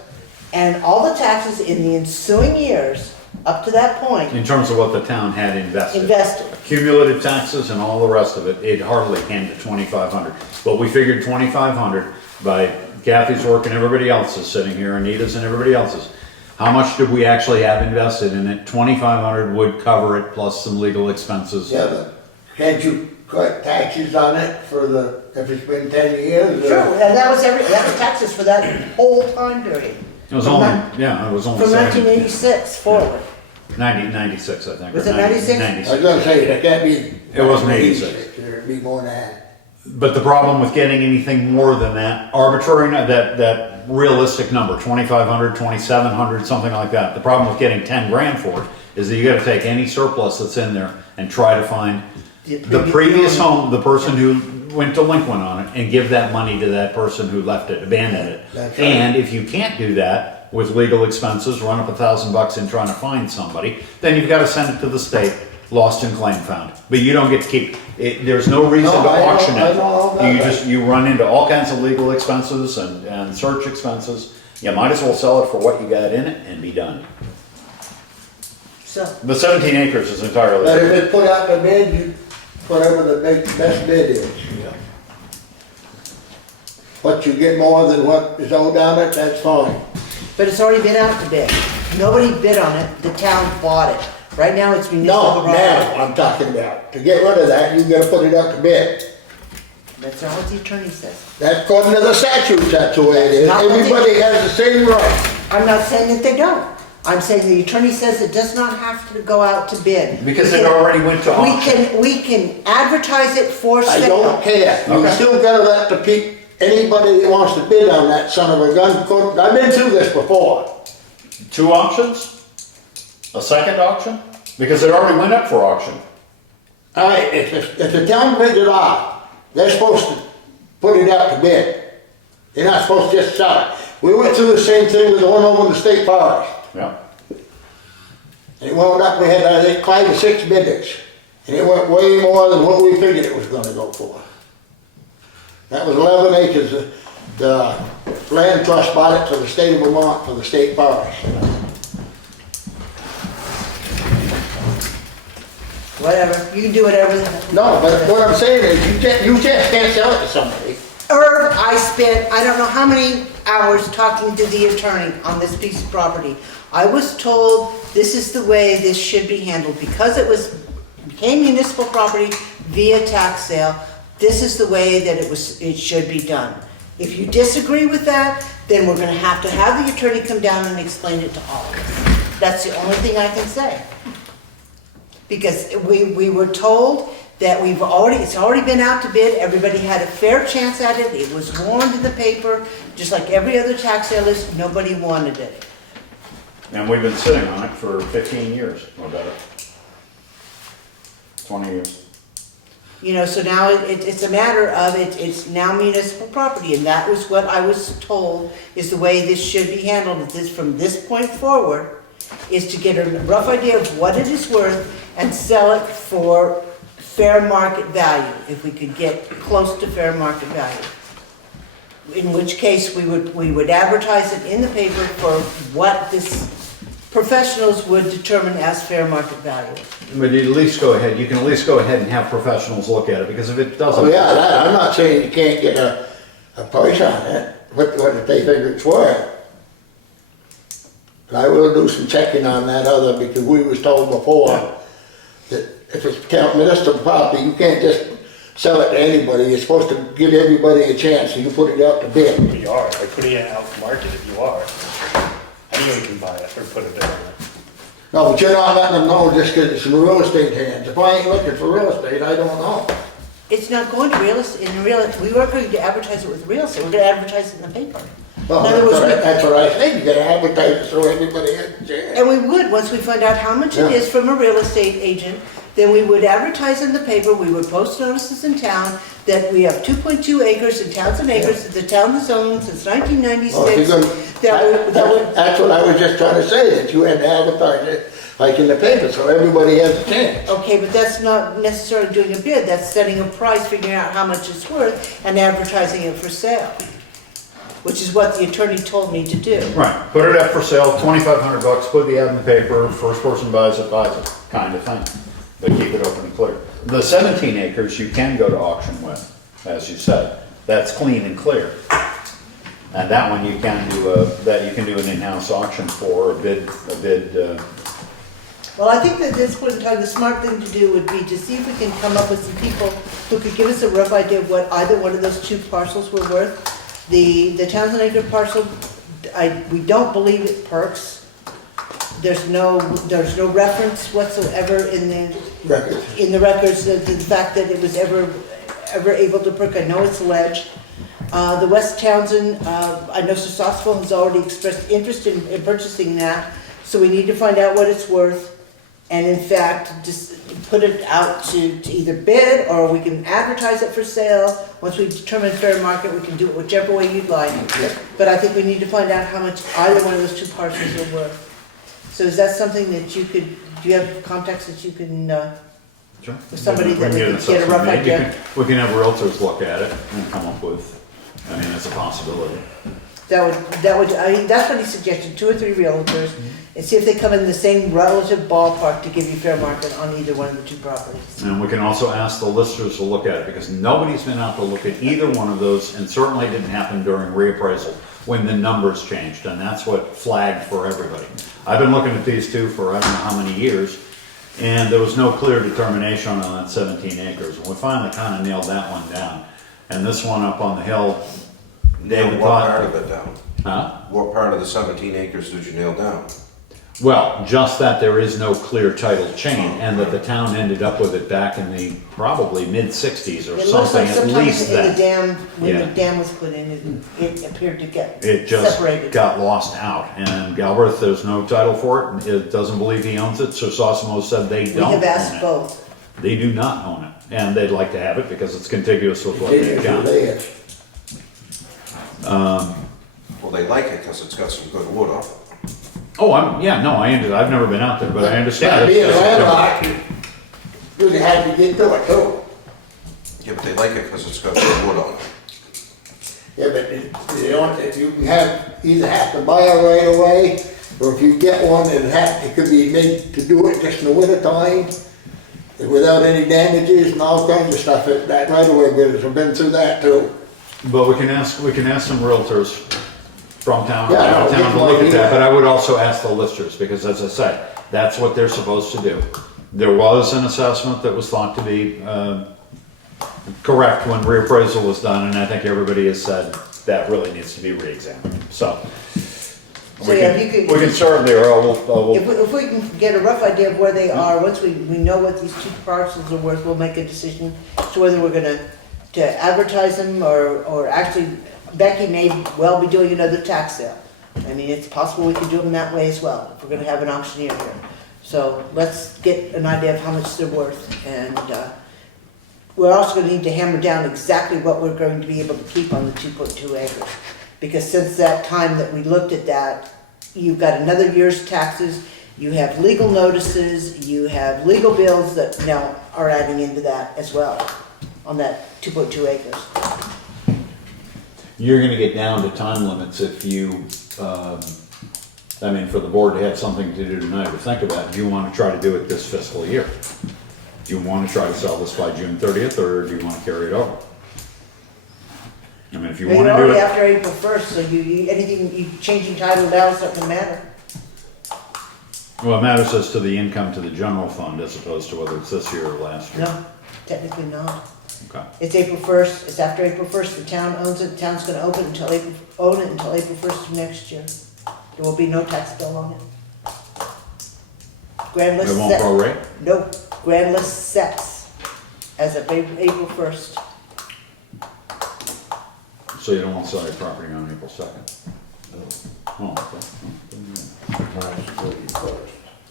and all the taxes in the ensuing years up to that point In terms of what the town had invested. invested. Cumulative taxes and all the rest of it, it hardly came to 2,500. But we figured 2,500 by Kathy's work and everybody else's sitting here, Anita's and everybody else's. How much did we actually have invested in it? 2,500 would cover it plus some legal expenses. Yeah, but can't you cut taxes on it for the, if it's been 10 years? or- Sure, and that was taxes for that whole time period. It was only, yeah, it was only From 70 1986 forward. 96, I think. Was or it 96? 96. I was gonna say, that can't be. It wasn't 86. It'd be more than that. But the problem with getting anything more than that, arbitrary, that realistic number, 2,500, 2,700, something like that. The problem with getting 10 grand for it is that you gotta take any surplus that's in there and try to find the previous home, the person who went delinquent on it, and give that money to that person who left it, abandoned it. That's right. And if you can't do that with legal expenses, run up $1,000 in trying to find somebody, then you've gotta send it to the state, lost and claim found. But you don't get to keep, there's no reason No, to I know- auction I know all it. about You that. just, you run into all kinds of legal expenses and search expenses. You might as well sell it for what you got in it and be done. So, The 17 acres is entirely. But if it's put out the bid, you, whatever the best bid is. What you get more than what is owed on it, that's fine. but it's already been out to bid. Nobody bid on it, the town bought it. Right now, it's municipal No, property. now, I'm talking about, to get rid of that, you gotta put it out to bid. That's not what the attorney says. That's according to the statutes, that's the way it is. Not what the- Everybody has the same right. I'm not saying that they don't. I'm saying the attorney says it does not have to go out to bid. Because We it can- already went to auction. We can advertise it for I sale. don't care. You Okay. still gotta let the anybody that wants to bid on that son of a gun, I've been through this before. 2 auctions? A second auction? Because it already went up for auction. All right, if the town bids it off, they're supposed to put it out to bid. They're not supposed to just sell it. We went through the same thing with the one over in the state forest. Yeah. It wound up, we had, I think, 5 or 6 bidders. And it went way more than what we figured it was gonna go for. That was 11 acres. The land trust bought it for the state of Vermont for the state forest. Whatever, you can do whatever. No, but what I'm saying is, you just can't sell it to somebody. Irv, I spent, I don't know how many hours talking to the attorney on this piece of property. I was told this is the way this should be handled, because became municipal property via tax sale. This is the way that it should be done. If you disagree with that, then we're gonna have to have the attorney come down and explain it to all of us. That's the only thing I can say. Because we were told that it's already been out to bid, everybody had a fair chance at it, it was warned in the paper, just like every other tax sale is, nobody wanted it. And we've been sitting on it for 15 years or better. 20 years. You know, so now it's a matter of, it's now municipal property, and that was what I was told is the way this should be handled, from this point forward, is to get a rough idea of what it is worth and sell it for fair market value, if we could get close to fair market value. In which case, we would advertise it in the paper for what professionals would determine as fair market value. But you can at least go ahead and have professionals look at it, because if it doesn't. Oh, yeah, I'm not saying you can't get a a price on it, what they figure it's worth. And I will do some checking on that other, because we was told before that if it's count municipal property, you can't just sell it to anybody, you're supposed to give everybody a chance, so you put it out to bid. We are, like putting it out to market if you are. Anyone can buy it or put a bid on it. No, but you're not letting them know just because it's in real estate hands. If I ain't looking for real estate, I don't know. It's not going to real estate, we weren't going to advertise it with real estate, we're gonna advertise it in the paper. Well, In other words, that's what I think, you gotta advertise it so everybody has a chance. And we would, once we find out how much it Yeah. is from a real estate agent, then we would advertise in the paper, we would post notices in town that we have 2.2 acres in Townshend acres that the town has owned since Well, if 1996. you're gonna- That would, That's what I was just trying to say, that you had to advertise it like in the paper, so everybody has a chance. okay, but that's not necessarily doing a bid, that's setting a price, figuring out how much it's worth, and advertising it for sale. Which is what the attorney told me to do. Right, put it up for sale, $2,500, put the ad in the paper, first person buys it, kind of thing. But keep it open and clear. The 17 acres you can go to auction with, as you said, that's clean and clear. And that one you can do an in-house auction for, a bid. Well, I think that at this point in time, the smart thing to do would be to see if we can come up with some people who could give us a rough idea of what either one of those two parcels were worth. The Townshend acre parcel, we don't believe it perks. There's no reference whatsoever in the records, the fact that it was ever able to perk. I know it's alleged. The West Townsend, I know Sir Saxville has already expressed interest in purchasing that, so we need to find out what it's worth. And in fact, just put it out to either bid, or we can advertise it for sale. Once we determine fair market, we can do it whichever way you'd like. But I think we need to find out how much either one of those two parcels are worth. So is that something that you could, do you have contacts that you can, Sure. with somebody that we can could get a rough assessment made. idea? We can have realtors look at it and come up with, I mean, that's a possibility. That would, I mean, that's what he suggested, 2 or 3 realtors, and see if they come in the same relative ballpark to give you fair market on either one of the 2 properties. And we can also ask the listers to look at it, because nobody's been out to look at either one of those, and certainly didn't happen during reappraisal, when the numbers changed, and that's what flagged for everybody. I've been looking at these 2 for I don't know how many years, and there was no clear determination on that 17 acres. And we finally kind of nailed that one down. And this one up on the hill, David What thought. part of it down? Huh? What part of the 17 acres did you nail down? Well, just that there is no clear title chain, and that the town ended up with it back in the probably mid-60s or It looks something, like at sometimes least in the that. dam, when the Yeah. dam was put in, it appeared to get It just separated. got lost out, and Galbraith, there's no title for it, it doesn't believe he owns it, so Sosimo said they We don't have asked own it. both. They do not own it, and they'd like to have it because it's contiguous with what they've got. Well, they like it because it's got some good wood on it. Oh, I've never been out there, but I understand. Being It's- landlocked, you really had to get to it too. Yeah, but they like it because it's got good wood on it. Yeah, but you don't, if you can either have to buy it right away, or if you get one, it could be made to do it just in the winter time, without any damages and all kinds of stuff, that right away bidders have been through that too. But we can ask some realtors from town, Yeah, out I'll of town get to one look at either. that, but I would also ask the listers, because as I said, that's what they're supposed to do. There was an assessment that was thought to be, correct when reappraisal was done, and I think everybody has said that really needs to be re-examined, so. So, yeah, if you could- We can start there, I If we can get a rough idea of where they are, once we know what these 2 parcels are worth, we'll make a decision to whether we're gonna advertise them, or actually, Becky may well be doing another tax sale. I mean, it's possible we could do them that way as well, if we're gonna have an auctioneer here. So let's get an idea of how much they're worth, and, we're also gonna need to hammer down exactly what we're going to be able to keep on the 2.2 acres. Because since that time that we looked at that, you've got another year's taxes, you have legal notices, you have legal bills that now are adding into that as well, on that 2.2 acres. You're gonna get down to time limits if you, I mean, for the board to have something to do tonight or think about, do you wanna try to do it this fiscal year? Do you wanna try to sell this by June 30th, or do you wanna carry it over? I mean, if you You're wanna do already it, after April first, so anything, you changing title now, it's not gonna matter. well, it matters as to the income to the general fund as opposed to whether it's this year or last year. No, technically not. Okay. It's April first, it's after April first, the town owns it, the town's gonna own it until April first of next year. There will be no tax bill on it. Grand list It won't set, prorate? nope, grand list sets as of April first. So you don't want to sell your property on April 2nd? Oh, okay.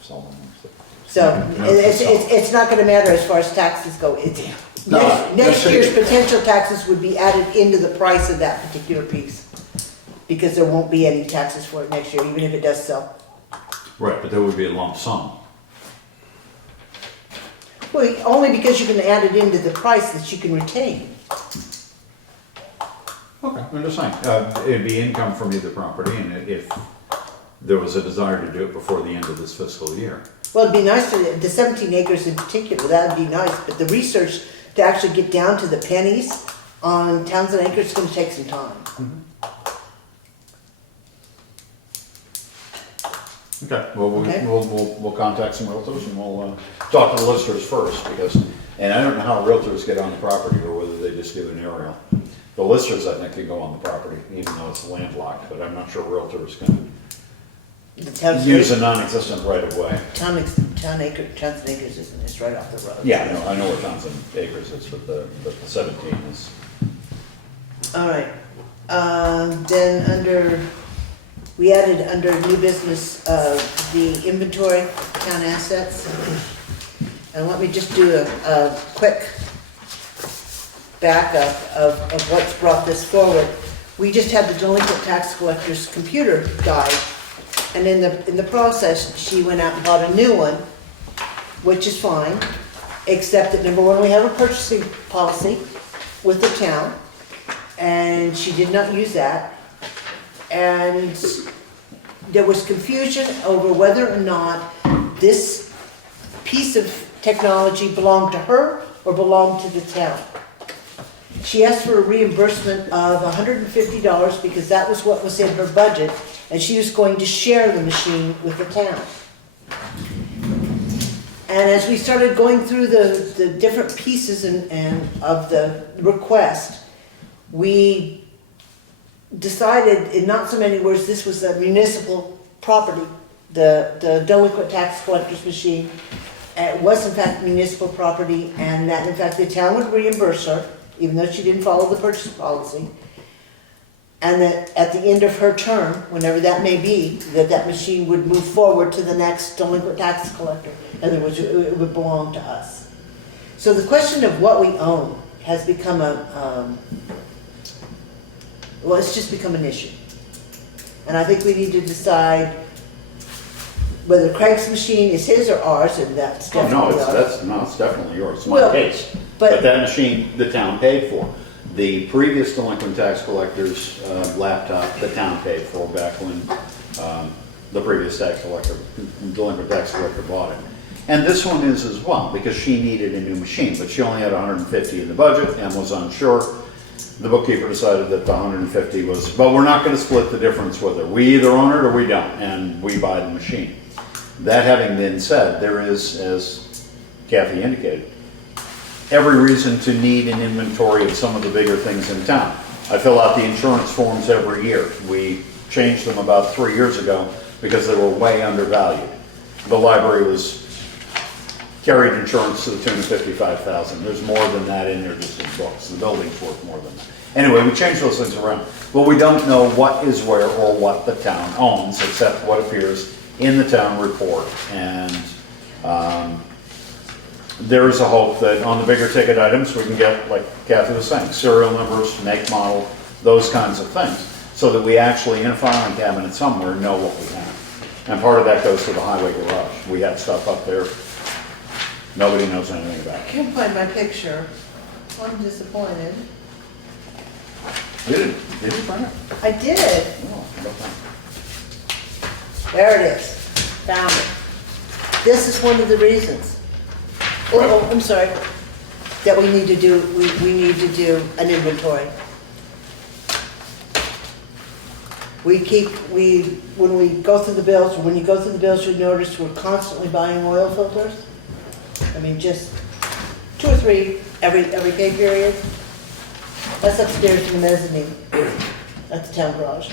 Sell them on So, No, it's not gonna matter as far as taxes go, it's, No, next that's- year's potential taxes would be added into the price of that particular piece. Because there won't be any taxes for it next year, even if it does sell. Right, but there would be a lump sum. Well, only because you can add it into the price that you can retain. Okay, I'm just saying, it'd be income from either property, and if there was a desire to do it before the end of this fiscal year. Well, it'd be nice to, the 17 acres in particular, that'd be nice, but the research to actually get down to the pennies on Townshend acres is gonna take some time. Okay, well, Okay. we'll contact some realtors and we'll, talk to the listers first, because, and I don't know how realtors get on the property or whether they just do an aerial. The listers, I think, can go on the property, even though it's landlocked, but I'm not sure realtors can The Townshend use a non-existent right of way. Townshend acres isn't, it's right off the road. Yeah, I know where Townshend Acres is, but the 17 is. All right, then we added under new business, the inventory of town assets. And let me just do a quick backup of what's brought this forward. We just had the delinquent tax collector's computer die, and in the process, she went out and bought a new one, which is fine, except that number one, we have a purchasing policy with the town, and she did not use that. And there was confusion over whether or not this piece of technology belonged to her or belonged to the town. She asked for a reimbursement of $150 because that was what was in her budget, and she was going to share the machine with the town. And as we started going through the different pieces and of the request, we decided in not so many words, this was a municipal property, the delinquent tax collector's machine. It was in fact municipal property, and that in fact the town would reimburse her, even though she didn't follow the purchase policy. And that at the end of her term, whenever that may be, that machine would move forward to the next delinquent tax collector. In other words, it would belong to us. So the question of what we own has become well, it's just become an issue. And I think we need to decide whether Craig's machine is his or ours, and that's Oh, no, definitely ours. it's definitely yours, it's Well, my case. but- But that machine, the town paid for. The previous delinquent tax collector's laptop, the town paid for back when the previous delinquent tax collector bought it. And this one is as well, because she needed a new machine, but she only had 150 in the budget and was unsure. The bookkeeper decided that the 150 was, but we're not gonna split the difference with her. We either own it or we don't, and we buy the machine. That having been said, there is, as Kathy indicated, every reason to need an inventory of some of the bigger things in town. I fill out the insurance forms every year. We changed them about 3 years ago because they were way undervalued. The library carried insurance to the tune of $55,000. There's more than that in there just in books. The building's worth more than that. Anyway, we changed those things around. But we don't know what is where or what the town owns, except what appears in the town report. And there is a hope that on the bigger ticket items, we can get, like Kathy was saying, serial numbers, make, model, those kinds of things, so that we actually, in a filing cabinet somewhere, know what we have. And part of that goes to the highway garage. We have stuff up there nobody knows anything about. I can't find my picture. I'm disappointed. Did you find it? I did. Oh, how about that? There it is. Found it. This is one of the reasons. Oh, I'm sorry. That we need to do, we need to do an inventory. when we go through the bills, or when you go through the bills, you notice we're constantly buying oil filters. I mean, just 2 or 3 every pay period. That's upstairs in the mezzanine, at the town garage.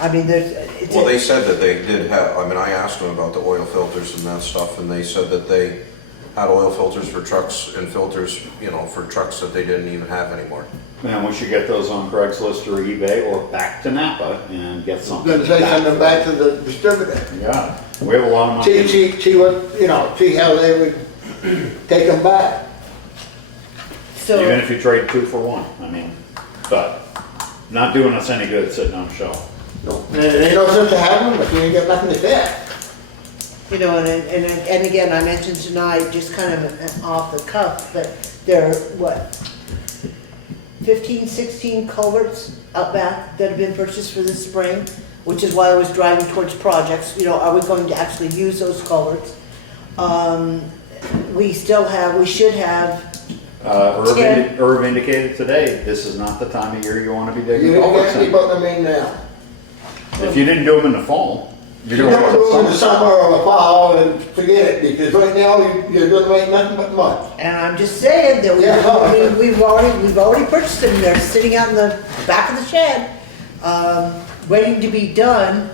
I mean, it's. Well, they said that they did have, I mean, I asked them about the oil filters and that stuff, and they said that they had oil filters for trucks and filters, you know, for trucks that they didn't even have anymore. Man, we should get those on Craigslist or eBay or back to Napa and get I'm something. gonna say send them back to the distributor. Yeah, we have a lot of money. See what, you know, see how they would take them back. So. Even if you trade 2 for 1, I mean, but not doing us any good sitting on a shelf. No, and it ain't no sense to have them, but you ain't got nothing to fit. You know, and again, I mentioned tonight, just kind of off the cuff, but there are, what, 15, 16 culverts out back that have been purchased for this spring, which is why I was driving towards projects, you know, are we going to actually use those culverts? We should have, Irv indicated today, this is not the time of year you want to be digging You culverts can't be in. putting them in now. If you didn't do them in the fall, you're You gonna don't wait do them in till the summer. summer or the fall and forget it, because right now, you're gonna make nothing but mud. and I'm just saying that Yeah. we've already purchased them, they're sitting out in the back of the shed, waiting to be done.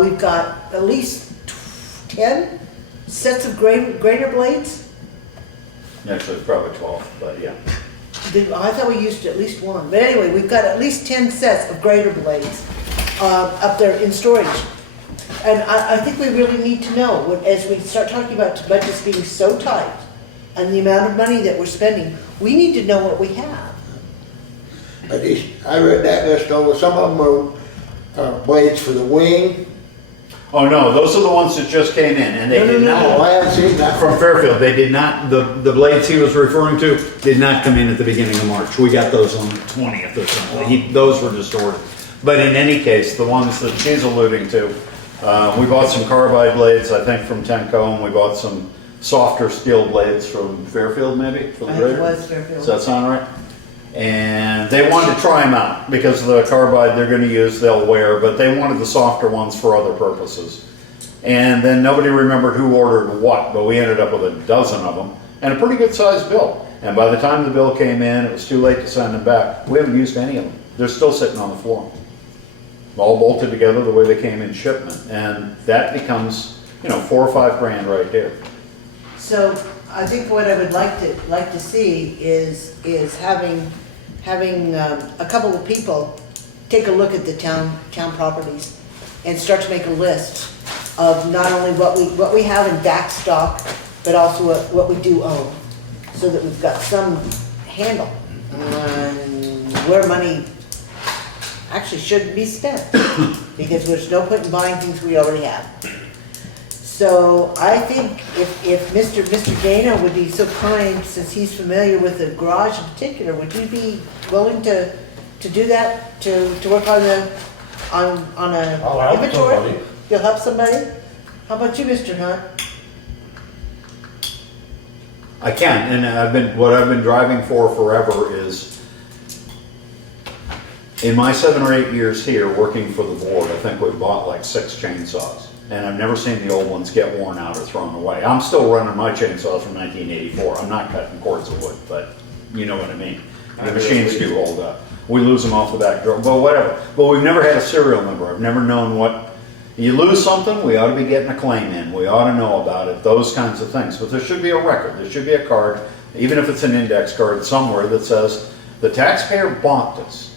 We've got at least 10 sets of grader blades. Actually, it's probably 12, but yeah. I thought we used at least 1, but anyway, we've got at least 10 sets of grader blades up there in storage. And I think we really need to know, as we start talking about budgets being so tight and the amount of money that we're spending, we need to know what we have. I read that list over, some of them are blades for the wing. Oh, no, those are the ones that just came in, and they did Oh, not, I haven't seen that. from Fairfield, they did not, the blades he was referring to did not come in at the beginning of March. We got those on the 20th or something. Those were just ordered. But in any case, the ones that she's alluding to, we bought some carbide blades, I think, from Tenco, and we bought some softer steel blades from Fairfield, maybe, for the I think it grader. was Fairfield. Does that sound right? And they wanted to try them out because the carbide they're gonna use, they'll wear, but they wanted the softer ones for other purposes. And then nobody remembered who ordered what, but we ended up with a dozen of them and a pretty good sized bill. And by the time the bill came in, it was too late to send them back. We haven't used any of them. They're still sitting on the floor. All bolted together the way they came in shipment. And that becomes, you know, $4 or $5 grand right there. So I think what I would like to see is having a couple of people take a look at the town properties and start to make a list of not only what we have in back stock, but also what we do own, so that we've got some handle on where money actually shouldn't be spent, because there's no point in buying things we already have. So I think if Mr. Dana would be so kind, since he's familiar with the garage in particular, would you be willing to do that, to work on a I'll help inventory? somebody. You'll help somebody? How about you, Mr. Hunt? I can, and what I've been driving for forever is, in my 7 or 8 years here working for the board, I think we've bought like 6 chainsaws. And I've never seen the old ones get worn out or thrown away. I'm still running my chainsaws from 1984. I'm not cutting cords of wood, but you know what I mean. The machines do hold up. We lose them off the back door, but whatever. But we've never had a serial number. I've never known what, you lose something, we ought to be getting a claim in. We ought to know about it, those kinds of things. But there should be a record. There should be a card, even if it's an index card somewhere that says, the taxpayer bought this.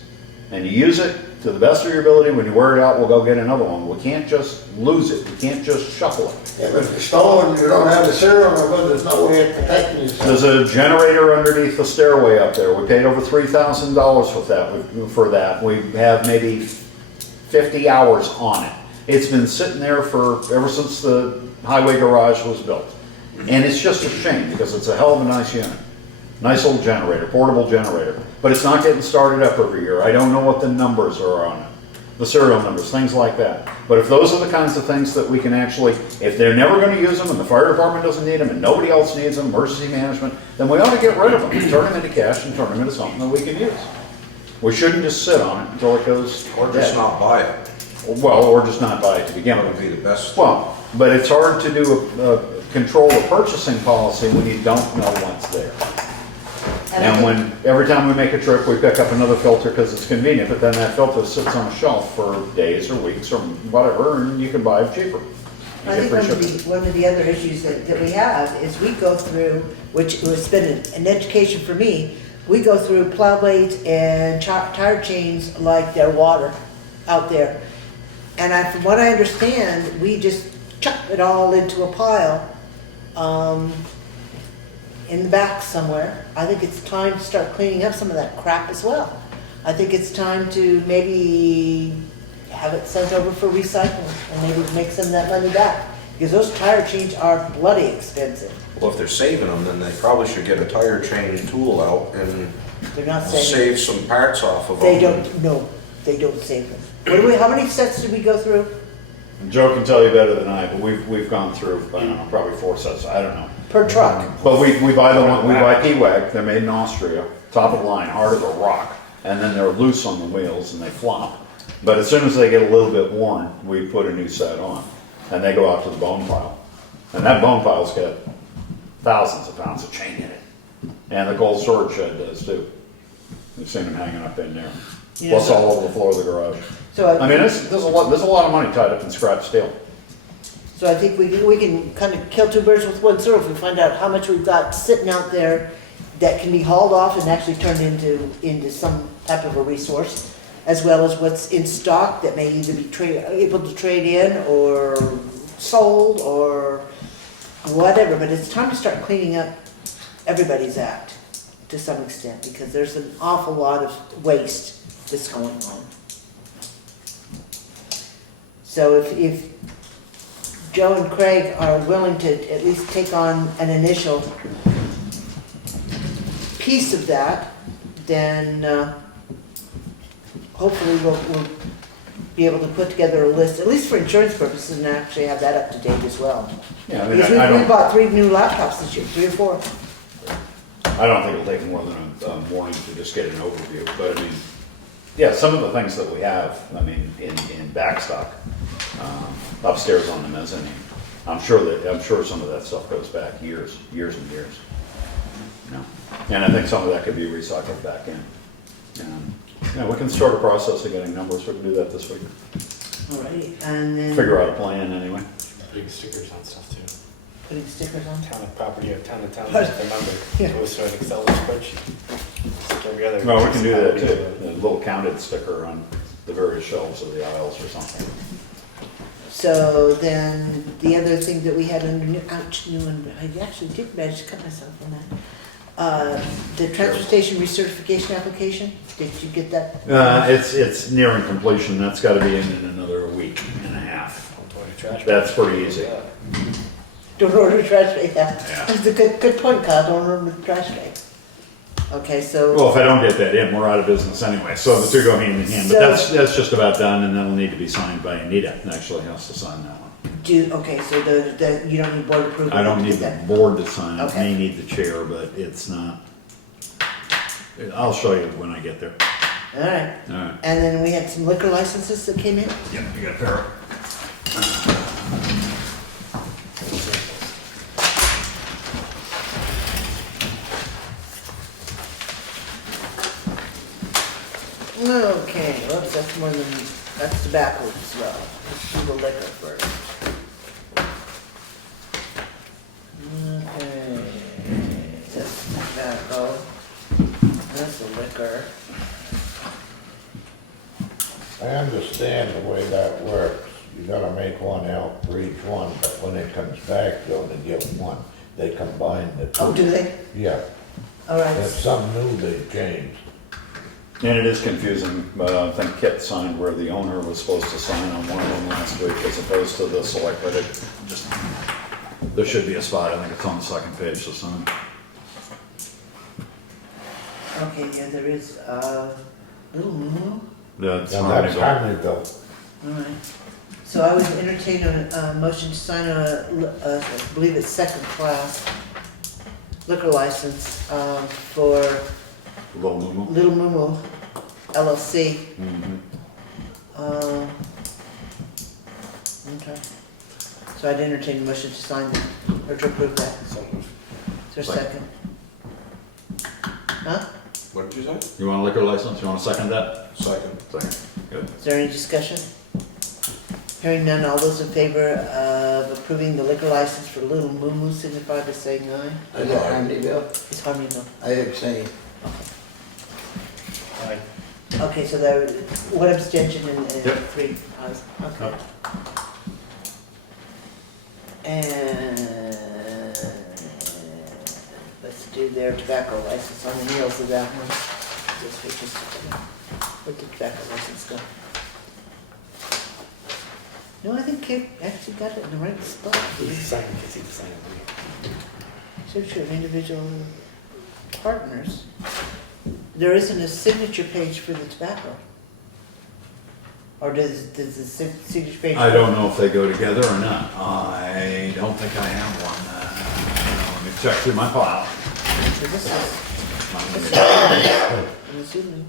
And you use it to the best of your ability. When you wear it out, we'll go get another one. We can't just lose it. We can't just shuffle it. Yeah, but if it's stolen, you don't have the serial number, there's no way of protecting yourself. There's a generator underneath the stairway up there. We paid over $3,000 for that. We have maybe 50 hours on it. It's been sitting there ever since the highway garage was built. And it's just a shame because it's a hell of a nice unit. Nice old generator, portable generator. But it's not getting started up every year. I don't know what the numbers are on it. The serial numbers, things like that. But if those are the kinds of things that we can actually, if they're never going to use them and the fire department doesn't need them and nobody else needs them, emergency management, then we ought to get rid of them, turn them into cash and turn them into something that we can use. We shouldn't just sit on it until it goes Or just dead. not buy it, Well, or just not buy it to begin that with. would be the best. Well, but it's hard to do control a purchasing policy when you don't know what's there. And I And think- when, every time we make a trip, we pick up another filter because it's convenient, but then that filter sits on a shelf for days or weeks or whatever, and you can buy it cheaper. You I get think free one of shipping. one of the other issues that we have is we go through, which has been an education for me, we go through plow blades and tire chains like they're water out there. And from what I understand, we just chuck it all into a pile, in the back somewhere. I think it's time to start cleaning up some of that crap as well. I think it's time to maybe have it sent over for recycling and maybe make some of that money back. Because those tire chains are bloody expensive. Well, if they're saving them, then they probably should get a tire chain tool out and They're not saving. save some parts off of them. They don't, no, they don't save them. What do we, how many sets did we go through? Joe can tell you better than I, but we've gone through, I don't know, probably 4 sets, I don't know. Per truck? But we buy the one, we buy P-Wag, they're made in Austria, top of the line, hard as a rock, and then they're loose on the wheels and they flop. But as soon as they get a little bit worn, we put a new set on, and they go out to the bone pile. And that bone pile's got thousands of pounds of chain in it. And the cold storage shed does too. You've seen them hanging up in there, Yeah. plus all over the floor of the garage. So I mean, there's a lot of money tied up in scrap steel. So I think we can kind of kill two birds with one stone if we find out how much we've got sitting out there that can be hauled off and actually turned into some type of a resource, as well as what's in stock that may either be able to trade in or sold or whatever. But it's time to start cleaning up everybody's act to some extent, because there's an awful lot of waste that's going on. So if Joe and Craig are willing to at least take on an initial piece of that, then hopefully we'll be able to put together a list, at least for insurance purposes, and actually have that up to date as well. Yeah, I mean, Because we bought 3 new laptops this year, 3 or 4. I don't think it'll take more than a morning to just get an overview, but I mean, yeah, some of the things that we have, I mean, in backstock, upstairs on the mezzanine, I'm sure some of that stuff goes back years and years. You know? And I think some of that could be recycled back in. And, you know, we can start a process of getting numbers, we can do that this week. Alrighty, and then Figure out a plan anyway. Putting stickers on stuff too. putting stickers on. Town of property or town of town, Right. remember, Yeah. it was sort of Excel spreadsheet. Stick every other. Well, we can do that too, a little counted sticker on the various shelves of the aisles or something. So then, the other thing that we had under new one, I actually did manage to cut myself on that. The transfer station recertification application, did you get that? It's nearing completion, that's gotta be in another week and a half. That's pretty easy. Don't order a trash bag, Yeah. that's a good point, Kyle, don't order a trash bag. Okay, so, Well, if I don't get that in, we're out of business anyway, so the two go hand in hand, but that's just about done, and that'll need to be signed by Anita, actually has to sign that one. okay, so you don't need board approval? I don't to need get the that? board to sign it, Okay. may need the chair, but it's not, I'll show you when I get there. Alright, Alright. and then we had some liquor licenses that came in? Yeah, you got a pair. Okay, whoops, that's more than, that's tobacco as well. Let's do the liquor first. Okay, that's tobacco. That's the liquor. I understand the way that works. You gotta make one out for each one, but when it comes back, you only get one. They combine the two. Oh, do they? Yeah, Alright, that's something new they changed. And it is confusing, but I think Kit signed where the owner was supposed to sign on one of them last week as opposed to the select, but it just, there should be a spot, I think it's on the second page to sign. okay, yeah, there is, ooh, That's And how that's they go. Harmonyville. alright. So I would entertain a motion to sign a, I believe it's second class liquor license, for Little Moo Moo. Little Moo Moo LLC. Mhm. Okay. So I'd entertain a motion to sign that, or to approve that. So moved. Is there a second? Huh? What did you say? You want a liquor license? You want to second that? Second. Second. Good. Is there any discussion? Hearing none, all those in favor of approving the liquor license for Little Moo Moo signify by saying aye. I got Harmony Bill, It's Harmony, I abstain. Aye. okay, so there, one abstention and Yep. 3 ayes, okay. And let's do their tobacco license on the heels of that one. This we just, where'd the tobacco license go? No, I think Kate actually got it in the right spot. You can sign, you can see the sign. Search of individual partners. There isn't a signature page for the tobacco. Or does the signature page? I don't know if they go together or not. I don't think I have one. Let me check through my file. So this is, I'm assuming.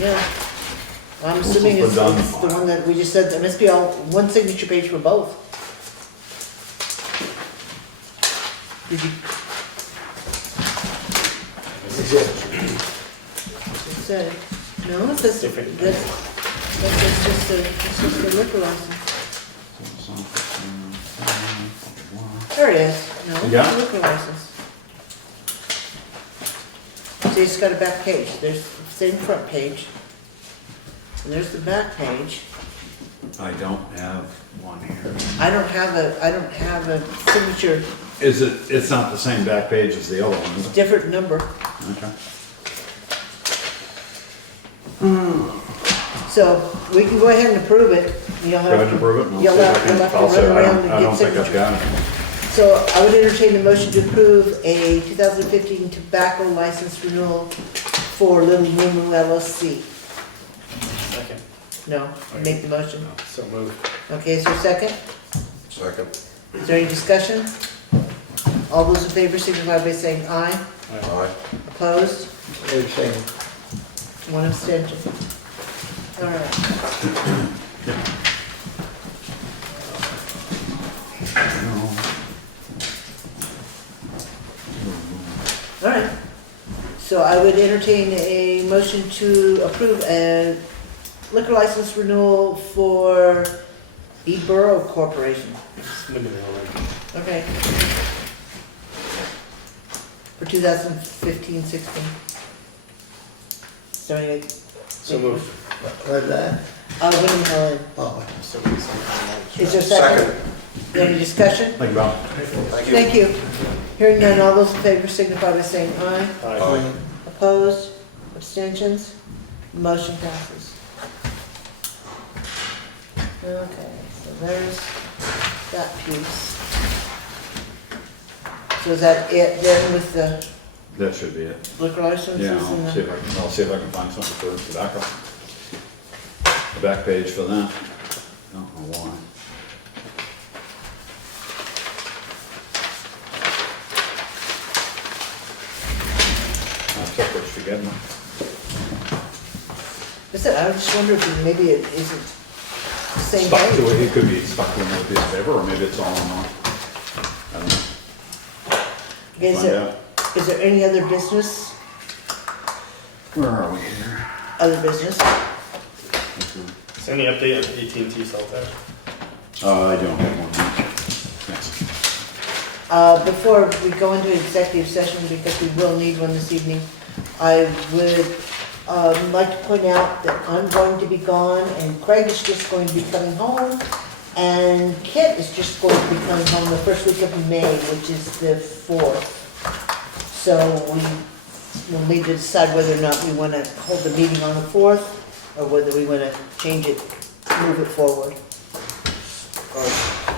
Yeah. I'm assuming This it's has been it's the done. one that we just said, there must be all, one signature page for both. Did you, it said, no, it says, Different. that's just a liquor license. There it is, no, it's Yeah. a liquor license. See, it's got a back page, there's the same front page. And there's the back page. I don't have one here. I don't have a signature, Is it, it's not the same back page as the other one, is it? different number. Okay. So we can go ahead and approve it. You'll Go have ahead and to- approve it. and I'll You'll see if I have, can- you'll have I'll to see. run I around don't- I and don't get think I've signatures. got it. So I would entertain a motion to approve a 2015 tobacco license renewal for Little Moo Moo LLC. Second. No, make the motion. So moved. Okay, is there a second? Second. Is there any discussion? All those in favor signify by saying aye. Aye. Opposed? Abstain. One abstention. All right. All right. So I would entertain a motion to approve a liquor license renewal for E Borough Corporation. Limited already. Okay. For 2015-16. 78. So moved. What's that? William Helen. Oh, So we signed Is there a second? Second. Any discussion? Thank you, Bob. Thank you. Thank you. Hearing none, all those in favor signify by saying aye. Aye. Aye. Opposed? Abstentions? Motion passes. Okay, so there's that piece. So is that it then with the That should be it. liquor licenses Yeah, and I'll see the? if I'll see if I can find something for tobacco. The back page for that. Don't know why. I'll check what you're getting. I said, I just wonder if maybe it isn't the same Stuck to day. it, it could be stuck to another piece of paper, or maybe it's all in one. I don't know. Is Find there, out. is there any other business, Where are we here? other business? Is there any update on AT&T cell tower? I don't have one. Thanks. Before we go into executive session, because we will need one this evening, I would like to point out that I'm going to be gone, and Craig is just going to be coming home, and Kit is just going to be coming home the first week of May, which is the 4th. So we will need to decide whether or not we want to hold the meeting on the 4th, or whether we want to change it, move it forward. Or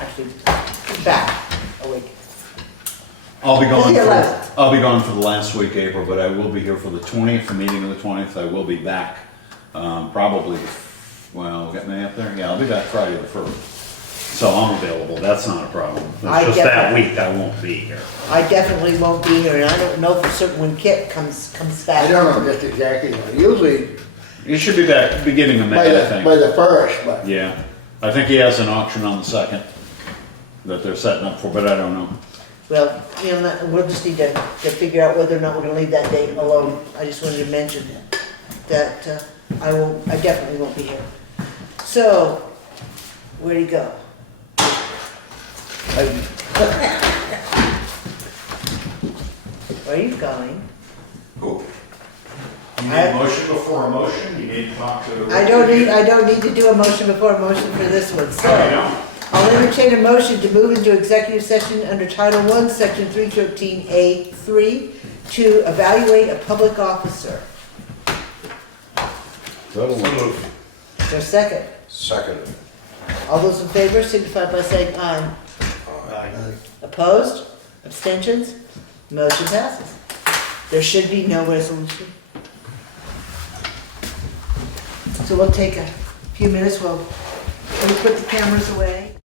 actually, back a week. I'll be gone The for, 11th. I'll be gone for the last week, April, but I will be here for the 20th, the meeting of the 20th. I will be back, probably, well, get me up there? Yeah, I'll be back Friday the 1st. So I'm available, that's not a problem. I It's just that definitely- week I won't be here. I definitely won't be here, and I don't know for certain when Kit comes I back. don't know just exactly when, usually You should be back beginning of by May, I the, think. by the first, but Yeah, I think he has an auction on the 2nd that they're setting up for, but I don't know. Well, you know, we'll just need to figure out whether or not we're gonna leave that date alone. I just wanted to mention that I definitely won't be here. So, where'd he go? I, Where are you going? Cool. You I- need a motion before a motion, you need to talk to. I don't need to do a motion before a motion for this one, I so. know. I'll entertain a motion to move into executive session under Title I, Section 313A3 to evaluate a public officer. So moved. Is there a second? Second. All those in favor signify by saying aye. Opposed? Abstentions? Motion passes. There should be no resolution. So we'll take a few minutes, we'll put the cameras away.